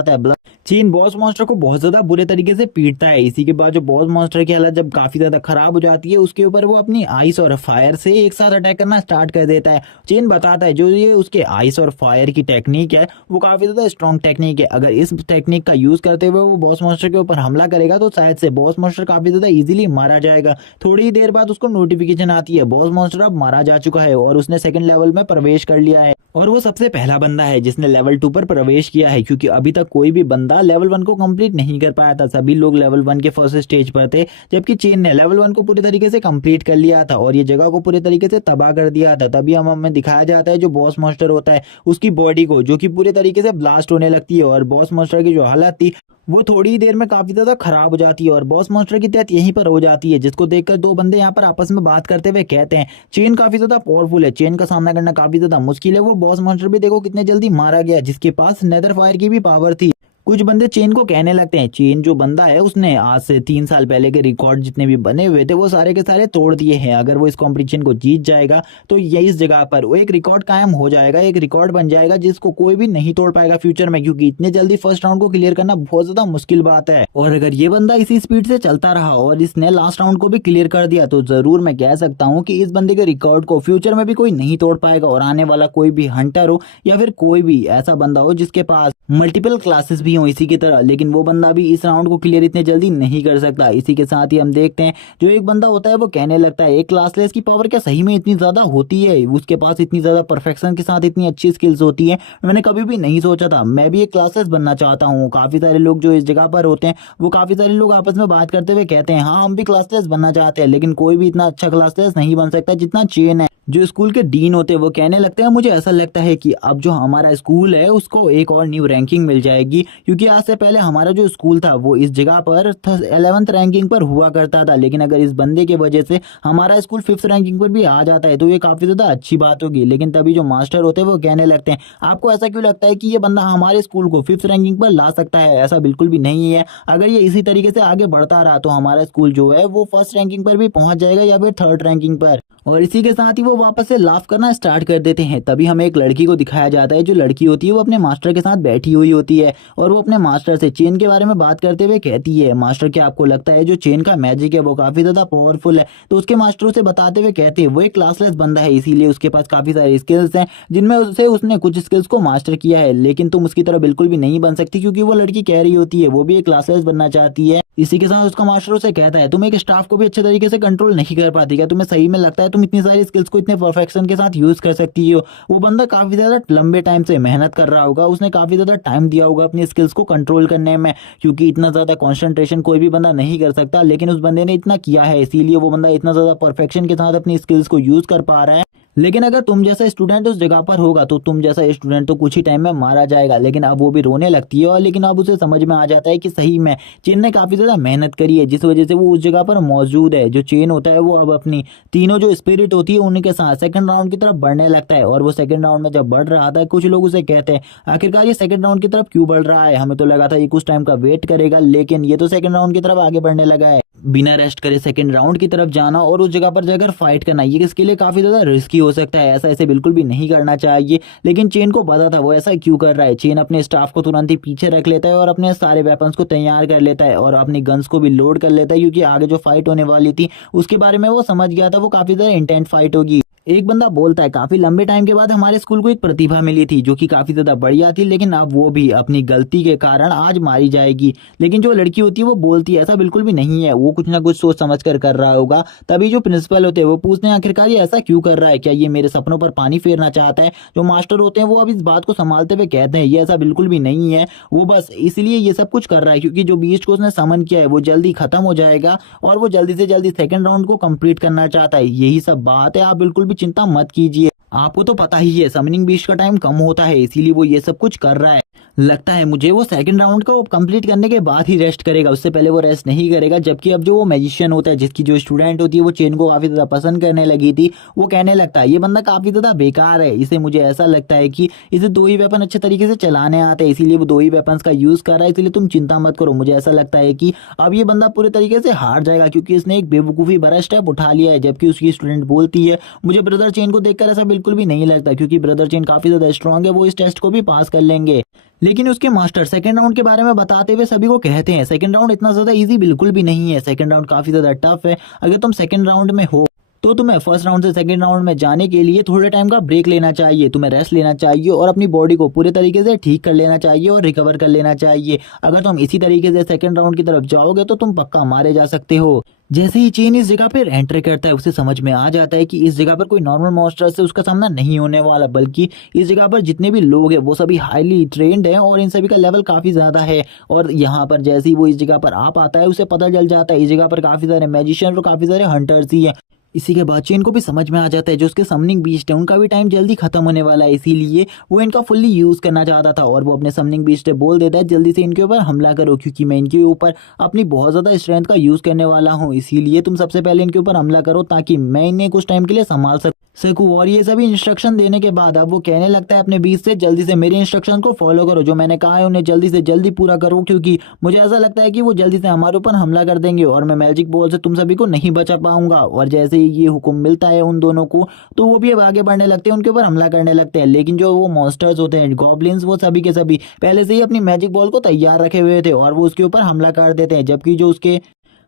चेन बॉस मॉन्स्टर को बहुत ज्यादा बुरे तरीके से पीटता है। इसी के बाद जो बॉस मॉन्स्टर की हालत जब काफी ज्यादा खराब हो जाती है उसके ऊपर वो अपनी आइस और फायर से एक साथ अटैक करना स्टार्ट कर देता है। चेन बताता है जो ये उसके आइस और फायर की टेक्निक है वो काफी ज्यादा स्ट्रॉन्ग टेक्निक है, अगर इस टेक्निक का यूज करते हुए वो बॉस मॉन्स्टर के ऊपर हमला करेगा तो शायद से बॉस मॉन्स्टर काफी ज्यादा इजीली मारा जाएगा। थोड़ी ही देर बाद उसको नोटिफिकेशन आती है बॉस मॉन्स्टर अब मारा जा चुका है और उसने सेकंड लेवल में प्रवेश कर लिया है और वो सबसे पहला बंदा है जिसने लेवल 2 पर प्रवेश किया है, क्योंकि अभी तक कोई भी बंदा लेवल 1 को कंप्लीट नहीं कर पाया था। सभी लोग लेवल 1 के फर्स्ट स्टेज पर थे, जबकि चेन ने लेवल 1 को पूरी तरीके से कंप्लीट कर लिया था और ये जगह को पूरी तरीके से तबाह कर दिया था। तभी हमें दिखाया जाता है जो बॉस मॉन्स्टर होता है उसकी बॉडी को, जो कि पूरी तरीके से ब्लास्ट होने लगती है और बॉस मॉन्स्टर की जो हालत थी वो थोड़ी ही देर में काफी ज्यादा खराब हो जाती है और बॉस मॉन्स्टर की डेथ यहीं पर हो जाती है, जिसको देखकर दो बंदे यहाँ पर आपस में बात करते हुए कहते हैं चेन काफी ज्यादा पावरफुल है, चेन का सामना करना काफी ज्यादा मुश्किल है। वो बॉस मॉन्स्टर भी देखो कितने जल्दी मारा गया, जिसके पास नेदर फायर की भी पावर थी। कुछ बंदे चेन को कहने लगते हैं चेन जो बंदा है उसने आज से 3 साल पहले के रिकॉर्ड जितने भी बने हुए थे वो सारे के सारे तोड़ दिए हैं। अगर वो इस कंपटीशन को जीत जाएगा तो ये इस जगह पर वो एक रिकॉर्ड कायम हो जाएगा, एक रिकॉर्ड बन जाएगा जिसको कोई भी नहीं तोड़ पाएगा फ्यूचर में, क्योंकि इतने जल्दी फर्स्ट राउंड को क्लियर करना बहुत ज्यादा मुश्किल बात है। और अगर ये बंदा इसी स्पीड से चलता रहा और इसने लास्ट राउंड को भी क्लियर कर दिया तो जरूर मैं कह सकता हूँ कि इस बंदे के रिकॉर्ड को फ्यूचर में भी कोई नहीं तोड़ पाएगा और आने वाला कोई भी हंटर हो या फिर कोई भी ऐसा बंदा हो जिसके पास मल्टीपल क्लासेस भी हो इसी की तरह, लेकिन वो बंदा भी इस राउंड को क्लियर इतने जल्दी नहीं कर सकता। इसी के साथ ही हम देखते हैं जो एक बंदा होता है वो कहने लगता है एक क्लासलेस की पावर क्या सही में इतनी ज्यादा होती है, उसके पास इतनी ज्यादा परफेक्शन के साथ इतनी अच्छी स्किल्स होती है, मैंने कभी भी नहीं सोचा था। मैं भी एक क्लासलेस बनना चाहता हूँ। काफी सारे लोग जो इस जगह पर होते हैं वो काफी सारे लोग आपस में बात करते हुए कहते हैं हाँ हम भी क्लासलेस बनना चाहते हैं, लेकिन कोई भी इतना अच्छा क्लासलेस नहीं बन सकता जितना चेन है। जो स्कूल के डीन होते हैं वो कहने लगते हैं मुझे ऐसा लगता है कि अब जो हमारा स्कूल है उसको एक और न्यू रैंकिंग मिल जाएगी, क्योंकि आज से पहले हमारा जो स्कूल था वो इस जगह पर 11th रैंकिंग पर हुआ करता था, लेकिन अगर इस बंदे के वजह से हमारा स्कूल 5th रैंकिंग पर भी आ जाता है तो ये काफी ज्यादा अच्छी बात होगी। लेकिन तभी जो मास्टर होते हैं वो कहने लगते हैं आपको ऐसा क्यों लगता है कि ये बंदा हमारे स्कूल को 5th रैंकिंग पर ला सकता है, ऐसा बिल्कुल भी नहीं है। अगर ये इसी तरीके से आगे बढ़ता रहा तो हमारा स्कूल जो है वो 1st रैंकिंग पर भी पहुंच जाएगा या फिर 3rd रैंकिंग पर। और इसी के साथ ही वो वापस से लाफ करना स्टार्ट कर देते हैं। तभी हमें एक लड़की को दिखाया जाता है, जो लड़की होती है वो अपने मास्टर के साथ बैठी हुई होती है और वो अपने मास्टर से चेन के बारे में बात करते हुए कहती है मास्टर क्या आपको लगता है जो चेन का मैजिक है वो काफी ज्यादा पावरफुल है। तो उसके मास्टर से बताते हुए कहते हैं वो एक क्लासलेस बंदा है, इसीलिए उसके पास काफी सारी स्किल्स हैं जिनमें उसने कुछ स्किल्स को मास्टर किया है, लेकिन तुम उसकी तरह बिल्कुल भी नहीं बन सकती, क्योंकि वो लड़की कह रही होती है वो भी एक क्लासलेस बनना चाहती है। इसी के साथ उसका मास्टर उसे कहता है तुम एक स्टाफ को भी अच्छे तरीके से कंट्रोल नहीं कर पाती, क्या तुम्हें सही में लगता है तुम इतनी सारी स्किल्स को इतने परफेक्शन के साथ यूज कर सकती हो। वो बंदा काफी ज्यादा लंबे टाइम से मेहनत कर रहा होगा, उसने काफी ज्यादा टाइम दिया होगा अपनी स्किल्स को कंट्रोल करने में, क्योंकि इतना ज्यादा कॉन्सेंट्रेशन कोई भी बंदा नहीं कर सकता, लेकिन उस बंदे ने इतना किया है इसीलिए वो बंदा इतना ज्यादा परफेक्शन के साथ अपनी स्किल्स को यूज कर पा रहा है। लेकिन अगर तुम जैसा स्टूडेंट उस जगह पर होगा तो तुम जैसा स्टूडेंट तो कुछ ही टाइम में मारा जाएगा। लेकिन अब वो भी रोने लगती है और लेकिन अब उसे समझ में आ जाता है कि सही में चेन ने काफी ज्यादा मेहनत करी है जिस वजह से वो उस जगह पर मौजूद है। जो चेन होता है वो अब अपनी तीनों जो स्पिरिट होती है उनके साथ सेकंड राउंड की तरफ बढ़ने लगता है। और वो सेकंड राउंड में जब बढ़ रहा था कुछ लोग उसे कहते हैं आखिरकार ये सेकंड राउंड की तरफ क्यों बढ़ रहा है, हमें तो लगा था ये कुछ टाइम का वेट करेगा लेकिन ये तो सेकंड राउंड की तरफ आगे बढ़ने लगा है। बिना रेस्ट करे सेकंड राउंड की तरफ जाना और उस जगह पर जाकर फाइट करना ये इसके लिए काफी ज्यादा रिस्की हो सकता है। ऐसा ऐसे बिल्कुल भी नहीं करना चाहिए। लेकिन चेन को पता था वो ऐसा क्यों कर रहा है। चेन अपने स्टाफ को तुरंत ही पीछे रख लेता है और अपने सारे वेपन्स को तैयार कर लेता है और अपनी गन्स को भी लोड कर लेता है क्योंकि आगे जो फाइट होने वाली थी उसके बारे में वो समझ गया था वो काफी ज्यादा इंटेंट फाइट होगी। एक बंदा बोलता है काफी लंबे टाइम के बाद हमारे स्कूल को एक प्रतिभा मिली थी जो कि काफी ज्यादा बढ़िया थी लेकिन अब वो भी अपनी गलती के कारण आज मारी जाएगी। लेकिन जो लड़की होती है वो बोलती है ऐसा बिल्कुल भी नहीं है, वो कुछ ना कुछ सोच समझ कर रहा होगा। तभी जो प्रिंसिपल होते हैं वो पूछते हैं आखिरकार ये ऐसा क्यों कर रहा है, क्या ये मेरे सपनों पर पानी फेरना चाहता है। जो मास्टर होते हैं वो अब इस बात को संभालते हुए कहते हैं ये ऐसा बिल्कुल भी नहीं है, वो बस इसलिए ये सब कुछ कर रहा है क्योंकि जो बीस्ट को उसने समन किया है वो जल्दी खत्म हो जाएगा और वो जल्दी से जल्दी सेकंड राउंड को कंप्लीट करना चाहता है। यही सब बात है, आप बिल्कुल भी चिंता मत कीजिए। आपको तो पता ही है समनिंग बीस्ट का टाइम कम होता है इसीलिए वो ये सब कुछ कर रहा है। लगता है मुझे वो सेकंड राउंड को कंप्लीट करने के बाद ही रेस्ट करेगा, उससे पहले वो रेस्ट नहीं करेगा। जबकि अब जो वो मैजिशियन होता है जिसकी जो स्टूडेंट होती है वो चेन को काफी ज्यादा पसंद करने लगी थी, वो कहने लगता है ये बंदा काफी ज्यादा बेकार है, इसे मुझे ऐसा लगता है कि इसे दो ही वेपन अच्छे तरीके से चलाने आते हैं इसीलिए वो दो ही वेपन का यूज कर रहा है। इसलिए तुम चिंता मत करो, मुझे ऐसा लगता है कि अब ये बंदा पूरे तरीके से हार जाएगा क्योंकि इसने एक बेवकूफी भरा स्टेप उठा लिया है। जबकि उसकी स्टूडेंट बोलती है मुझे ब्रदर चेन को देखकर ऐसा बिल्कुल भी नहीं लगता क्योंकि ब्रदर चेन काफी ज्यादा स्ट्रांग है, वो इस टेस्ट को भी पास कर लेंगे। लेकिन उसके मास्टर सेकंड राउंड के बारे में बताते हुए सभी को कहते हैं सेकंड राउंड इतना ज्यादा इजी बिल्कुल भी नहीं है, सेकंड राउंड काफी ज्यादा टफ है। अगर तुम सेकंड राउंड में हो तो तुम्हें फर्स्ट राउंड से सेकंड राउंड में जाने के लिए थोड़े टाइम का ब्रेक लेना चाहिए, तुम्हें रेस्ट लेना चाहिए और अपनी बॉडी को पूरे तरीके से ठीक कर लेना चाहिए और रिकवर कर लेना चाहिए। अगर तुम इसी तरीके से सेकंड राउंड की तरफ जाओगे तो तुम पक्का मारे जा सकते हो। जैसे ही चेन इस जगह पर एंटर करता है उसे समझ में आ जाता है कि इस जगह पर कोई नॉर्मल मॉन्स्टर से उसका सामना नहीं होने वाला, बल्कि इस जगह पर जितने भी लोग हैं वो सभी हाईली ट्रेंड हैं और इन सभी का लेवल काफी ज्यादा है। और यहाँ पर जैसे ही वो इस जगह पर आ पाता है उसे पता चल जाता है इस जगह पर काफी सारे मैजिशियन और काफी सारे हंटर्स ही है। इसी के बाद चेन को भी समझ में आ जाता है जो उसके समनिंग बीस्ट है उनका भी टाइम जल्दी खत्म होने वाला है, इसीलिए वो इनका फुल्ली यूज करना चाहता था। और वो अपने समनिंग बीस्ट से बोल देता है जल्दी से इनके ऊपर हमला करो क्योंकि मैं इनके ऊपर अपनी बहुत ज्यादा स्ट्रेंथ का यूज करने वाला हूँ, इसीलिए तुम सबसे पहले इनके ऊपर हमला करो ताकि मैं इन्हें कुछ टाइम के लिए संभाल सकूं। और ये सभी इंस्ट्रक्शन देने के बाद अब वो कहने लगता है अपने बीच से जल्दी से मेरे इंस्ट्रक्शन को फॉलो करो, जो मैंने कहा है उन्हें जल्दी से जल्दी पूरा करो क्योंकि मुझे ऐसा लगता है कि वो जल्दी से हमारे ऊपर हमला कर देंगे और मैं मैजिक बॉल से तुम सभी को नहीं बचा पाऊंगा। और जैसे ही ये हुक्म मिलता है उन दोनों को तो वो भी अब आगे बढ़ने लगते हैं, उनके ऊपर हमला करने लगते हैं। लेकिन जो वो मॉन्स्टर्स होते हैं गॉब्लिन्स वो सभी के सभी पहले से ही अपनी मैजिक बॉल को तैयार रखे हुए थे और वो उसके ऊपर हमला कर देते हैं। जबकि जो उसके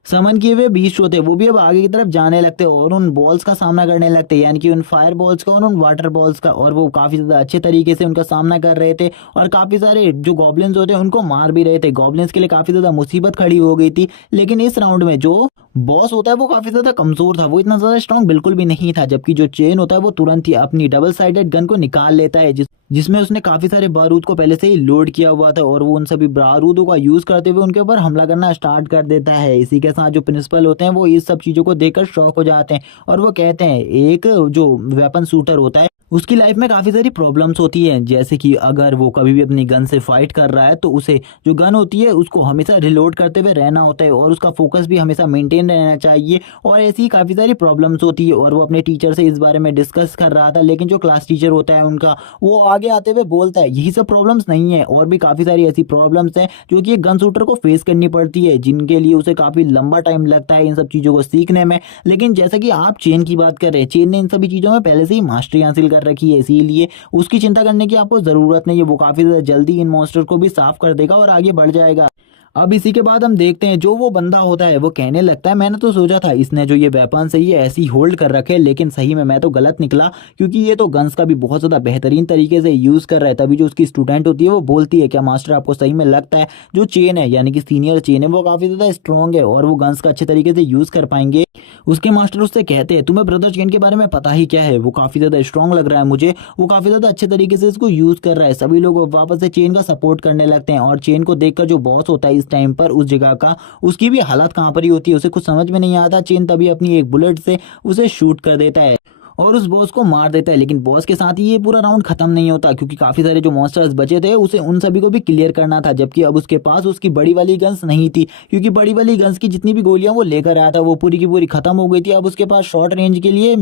समन किए हुए बीस्ट होते हैं वो भी अब आगे की तरफ जाने लगते हैं और उन बॉल्स का सामना करने लगते हैं, यानी कि उन फायर बॉल्स का और उन वाटर बॉल्स का। और वो काफी ज्यादा अच्छे तरीके से उनका सामना कर रहे थे और काफी सारे जो गॉब्लिन्स होते हैं उनको मार भी रहे थे। गॉब्लिन्स के लिए काफी ज्यादा मुसीबत खड़ी हो गई थी। लेकिन इस राउंड में जो बॉस होता है वो काफी ज्यादा कमजोर था, वो इतना ज्यादा स्ट्रांग बिल्कुल भी नहीं था। जबकि जो चेन होता है वो तुरंत ही अपनी डबल साइडेड गन को निकाल लेता है जिसमें उसने काफी सारे बारूद को पहले से ही लोड किया हुआ था और वो उन सभी बारूदों का यूज करते हुए उनके ऊपर हमला करना स्टार्ट कर देता है। इसी के साथ जो प्रिंसिपल होते हैं वो इस सब चीजों को देखकर शॉक हो जाते हैं और वो कहते हैं एक जो वेपन शूटर होता है उसकी लाइफ में काफी सारी प्रॉब्लम्स होती हैं, जैसे कि अगर वो कभी भी अपनी गन से फाइट कर रहा है तो उसे जो गन होती है उसको हमेशा रिलोड करते हुए रहना होता है और उसका फोकस भी हमेशा मेंटेन रहना चाहिए। और ऐसी ही काफी सारी प्रॉब्लम्स होती है और वो अपने टीचर से इस बारे में डिस्कस कर रहा था। लेकिन जो क्लास टीचर होता है उनका वो आगे आते हुए बोलता है यही सब प्रॉब्लम्स नहीं है और भी काफी सारी ऐसी प्रॉब्लम्स हैं जो कि एक गन शूटर को फेस करनी पड़ती है, जिनके लिए उसे काफी लंबा टाइम लगता है इन सब चीजों को सीखने में। लेकिन जैसा कि आप चेन की बात कर रहे हैं, चेन ने इन सभी चीजों में पहले से ही मास्टरी हासिल कर रखी है, इसीलिए उसकी चिंता करने की आपको जरूरत नहीं है। वो काफी ज्यादा जल्दी इन मॉन्स्टर को भी साफ कर देगा और आगे बढ़ जाएगा। अब इसी के बाद हम देखते हैं जो वो बंदा होता है वो कहने लगता है मैंने तो सोचा था इसने जो ये वेपन है ये ऐसी होल्ड कर रखे, लेकिन सही में मैं तो गलत निकला क्योंकि ये तो गन्स का भी बहुत ज्यादा बेहतरीन तरीके से यूज कर रहा है। तभी जो उसकी स्टूडेंट होती है वो बोलती है क्या मास्टर आपको सही में लगता है जो चेन है यानी कि सीनियर चेन है वो काफी ज्यादा स्ट्रॉन्ग है और वो गन्स का अच्छे तरीके से यूज कर पाएंगे। उसके मास्टर उससे कहते हैं तुम्हें ब्रदर चेन के बारे में पता ही क्या है, वो काफी ज्यादा स्ट्रॉन्ग लग रहा है मुझे, वो काफी ज्यादा अच्छे तरीके से इसको यूज कर रहा है। सभी लोग वापस से चेन का सपोर्ट करने लगते हैं और चेन को देखकर जो बॉस होता है इस टाइम पर उस जगह का उसकी भी हालत कहां पर ही होती है, उसे कुछ समझ में नहीं आता। चेन तभी अपनी एक बुलेट से उसे शूट कर देता है और उस बॉस को मार देता है। लेकिन बॉस के साथ ही ये पूरा राउंड खत्म नहीं होता, क्योंकि काफी सारे जो मॉन्स्टर्स बचे थे उसे उन सभी को भी क्लियर करना था। जबकि अब उसके पास उसकी बड़ी वाली गन्स नहीं थी, क्योंकि बड़ी वाली गन्स की जितनी भी गोलियां वो लेकर आया था वो पूरी की पूरी खत्म हो गई थी। अब उसके पास शॉर्ट रेंज के लिए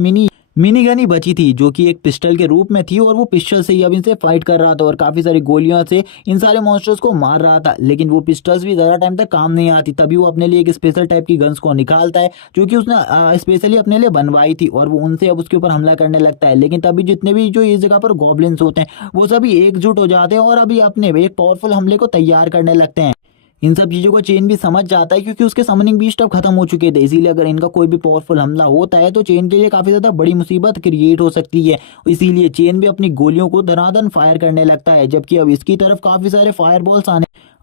मिनी गन ही बची थी, जो कि एक पिस्टल के रूप में थी, और वो पिस्टल से ही अब इनसे फाइट कर रहा था और काफी सारी गोलियों से इन सारे मॉन्स्टर्स को मार रहा था। लेकिन वो पिस्टल्स भी ज्यादा टाइम तक काम नहीं आती, तभी वो अपने लिए एक स्पेशल टाइप की गन्स को निकालता है, जो कि उसने स्पेशली अपने लिए बनवाई थी, और वो उनसे अब उसके ऊपर हमला करने लगता है। लेकिन तभी जितने भी जो इस जगह पर गॉब्लिन्स होते हैं वो सभी एकजुट हो जाते हैं और अभी अपने एक पावरफुल हमले को तैयार करने लगते हैं। इन सब चीजों को चेन भी समझ जाता है, क्योंकि उसके समनिंग बीस्ट अब खत्म हो चुके थे। इसीलिए अगर इनका कोई भी पावरफुल हमला होता है तो चेन के लिए काफी ज्यादा बड़ी मुसीबत क्रिएट हो सकती है। इसीलिए चेन भी अपनी गोलियों को धनाधन फायर करने लगता है, जबकि अब इसकी तरफ काफी सारे फायर बॉल्स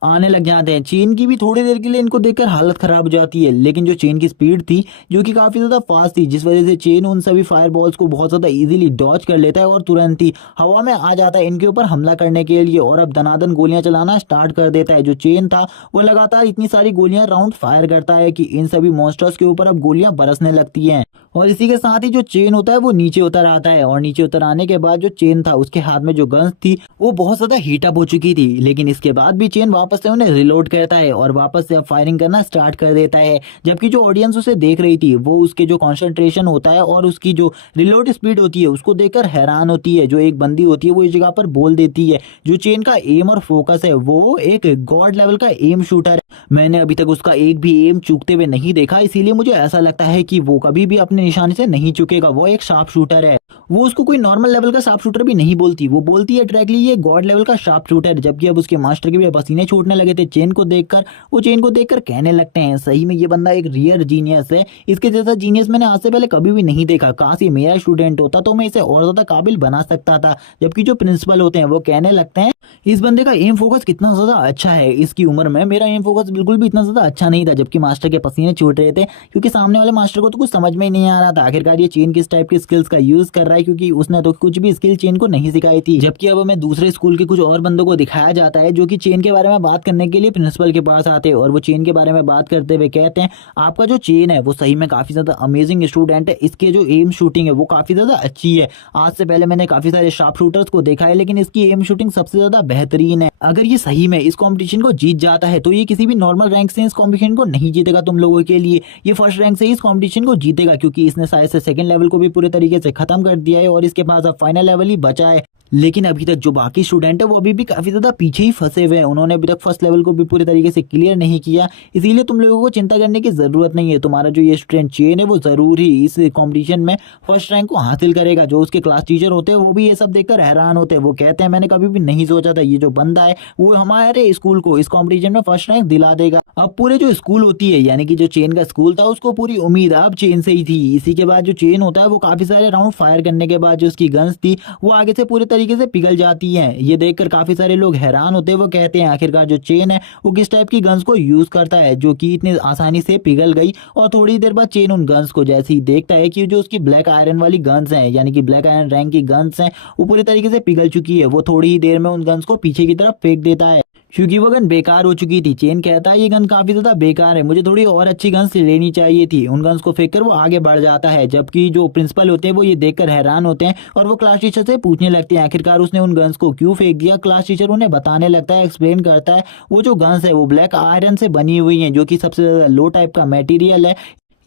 आने लग जाते हैं। चेन की भी थोड़ी देर के लिए इनको देखकर हालत खराब हो जाती है, लेकिन जो चेन की स्पीड थी जो कि काफी ज्यादा फास्ट थी, जिस वजह से चेन उन सभी फायर बॉल्स को बहुत ज्यादा इजीली डॉज कर लेता है और तुरंत ही हवा में आ जाता है इनके ऊपर हमला करने के लिए, और अब दनादन गोलियां चलाना स्टार्ट कर देता है। जो चेन था वो लगातार इतनी सारी गोलियां राउंड फायर करता है कि इन सभी मॉन्स्टर्स के ऊपर अब गोलियां बरसने लगती हैं। और इसी के साथ ही जो चेन होता है वो नीचे उतर आता है, और नीचे उतर आने के बाद जो चेन था उसके हाथ में जो गन्स थी वो बहुत ज्यादा हीटअप हो चुकी थी। लेकिन इसके बाद भी चेन वापस से उन्हें रिलोड करता है और वापस से अब फायरिंग करना स्टार्ट कर देता है। जबकि जो ऑडियंस उसे देख रही थी वो उसके जो कॉन्सेंट्रेशन होता है और उसकी जो रिलोड स्पीड होती है उसको देखकर हैरान होती है। जो एक बंदी होती है वो इस जगह पर बोल देती है जो चेन का एम और फोकस है वो एक गॉड लेवल का एम शूटर है। मैंने अभी तक उसका एक भी एम चूकते हुए नहीं देखा, इसीलिए मुझे ऐसा लगता है कि वो कभी भी अपने निशाने से नहीं चुकेगा। वो एक शार्प शूटर है। वो उसको कोई नॉर्मल लेवल का शार्प शूटर भी नहीं बोलती, वो बोलती है डायरेक्टली ये गॉड लेवल का शार्प शूटर है। जबकि अब उसके मास्टर के भी पसीने छूटने लगे थे चेन को देखकर। वो चेन को देखकर कहने लगते हैं सही में ये बंदा एक रियल जीनियस है, इसके जैसा जीनियस मैंने आज से पहले कभी भी नहीं देखा। काश ये मेरा स्टूडेंट होता तो मैं इसे और ज्यादा काबिल बना सकता था। जबकि जो प्रिंसिपल होते हैं वो कहने लगते हैं इस बंदे का एम फोकस कितना ज्यादा अच्छा है, इसकी उम्र में मेरा एम फोकस बिल्कुल भी इतना ज्यादा अच्छा नहीं था। जबकि मास्टर के पसीने छूट रहे थे, क्योंकि सामने वाले मास्टर को तो कुछ समझ में ही नहीं आ रहा था आखिरकार ये चेन किस टाइप की स्किल्स का यूज कर रहा है, क्योंकि उसने तो कुछ भी स्किल चेन को नहीं सिखाई थी। जबकि अब हमें दूसरे स्कूल के कुछ और बंदों को दिखाया जाता है जो कि चेन के बारे में बात करने के लिए प्रिंसिपल के पास आते हैं, और वो चेन के बारे में बात करते हुए कहते हैं आपका जो चेन है वो सही में काफी ज्यादा अमेजिंग स्टूडेंट है, इसके जो एम शूटिंग है वो काफी ज्यादा अच्छी है। आज से पहले मैंने काफी सारे शार्प शूटर्स को देखा है, लेकिन इसकी एम शूटिंग सबसे ज्यादा बेहतरीन है। अगर ये सही में इस कंपटीशन को जीत जाता है तो ये किसी भी नॉर्मल रैंक से इस कंपटीशन को नहीं जीतेगा तुम लोगों के लिए, ये फर्स्ट रैंक से इस कंपटीशन को जीतेगा, क्योंकि इसने शायद से सेकंड लेवल को भी पूरे तरीके से खत्म कर दिया है और इसके पास अब फाइनल लेवल ही बचा है। लेकिन अभी तक जो बाकी स्टूडेंट है वो अभी भी काफी ज्यादा पीछे ही फंसे हुए हैं, उन्होंने अभी तक फर्स्ट लेवल को भी पूरे तरीके से क्लियर नहीं किया। इसीलिए तुम लोगों को चिंता करने की जरूरत नहीं है, तुम्हारा जो ये स्टूडेंट चेन है वो जरूर ही इस कंपटीशन में फर्स्ट रैंक को हासिल करेगा। जो उसके क्लास टीचर होते हैं वो भी ये सब देखकर हैरान होते हैं, वो कहते हैं मैंने कभी भी नहीं सोचा था ये जो बंदा है वो हमारे स्कूल को इस कॉम्पिटिशन में फर्स्ट रैंक दिला देगा। अब पूरे जो स्कूल होती है यानी कि जो चेन का स्कूल था उसको पूरी उम्मीद अब चेन से ही थी। इसी के बाद जो चेन होता है वो काफी सारे राउंड फायर करने के बाद जो उसकी गन्स थी वो आगे से पूरे तरीके से पिघल जाती हैं। ये देखकर काफी सारे लोग हैरान होते हैं, वो कहते हैं आखिरकार जो चेन है वो किस टाइप की गन्स को यूज करता है जो कि इतनी आसानी से पिघल गई। और थोड़ी देर बाद चेन उन गन्स को जैसे ही देखता है कि जो उसकी ब्लैक आयरन वाली गन्स हैं यानी कि ब्लैक आयरन रैंक की गन्स हैं वो पूरी तरीके से पिघल चुकी है, वो थोड़ी ही देर में उन गन्स को पीछे की तरफ फेंक देता है क्योंकि वो गन बेकार हो चुकी थी। चेन कहता है ये गन काफी ज्यादा बेकार है, मुझे थोड़ी और अच्छी गन्स लेनी चाहिए थी। उन गन्स को फेंक कर वो आगे बढ़ जाता है। जबकि जो प्रिंसिपल होते हैं वो ये देखकर हैरान होते हैं और वो क्लास टीचर से पूछने लगते हैं आखिरकार उसने उन गन्स को क्यों फेंक दिया। क्लास टीचर उन्हें बताने लगता है, एक्सप्लेन करता है वो जो गन्स है वो ब्लैक आयरन से बनी हुई है जो कि सबसे ज्यादा लो टाइप का मटेरियल है,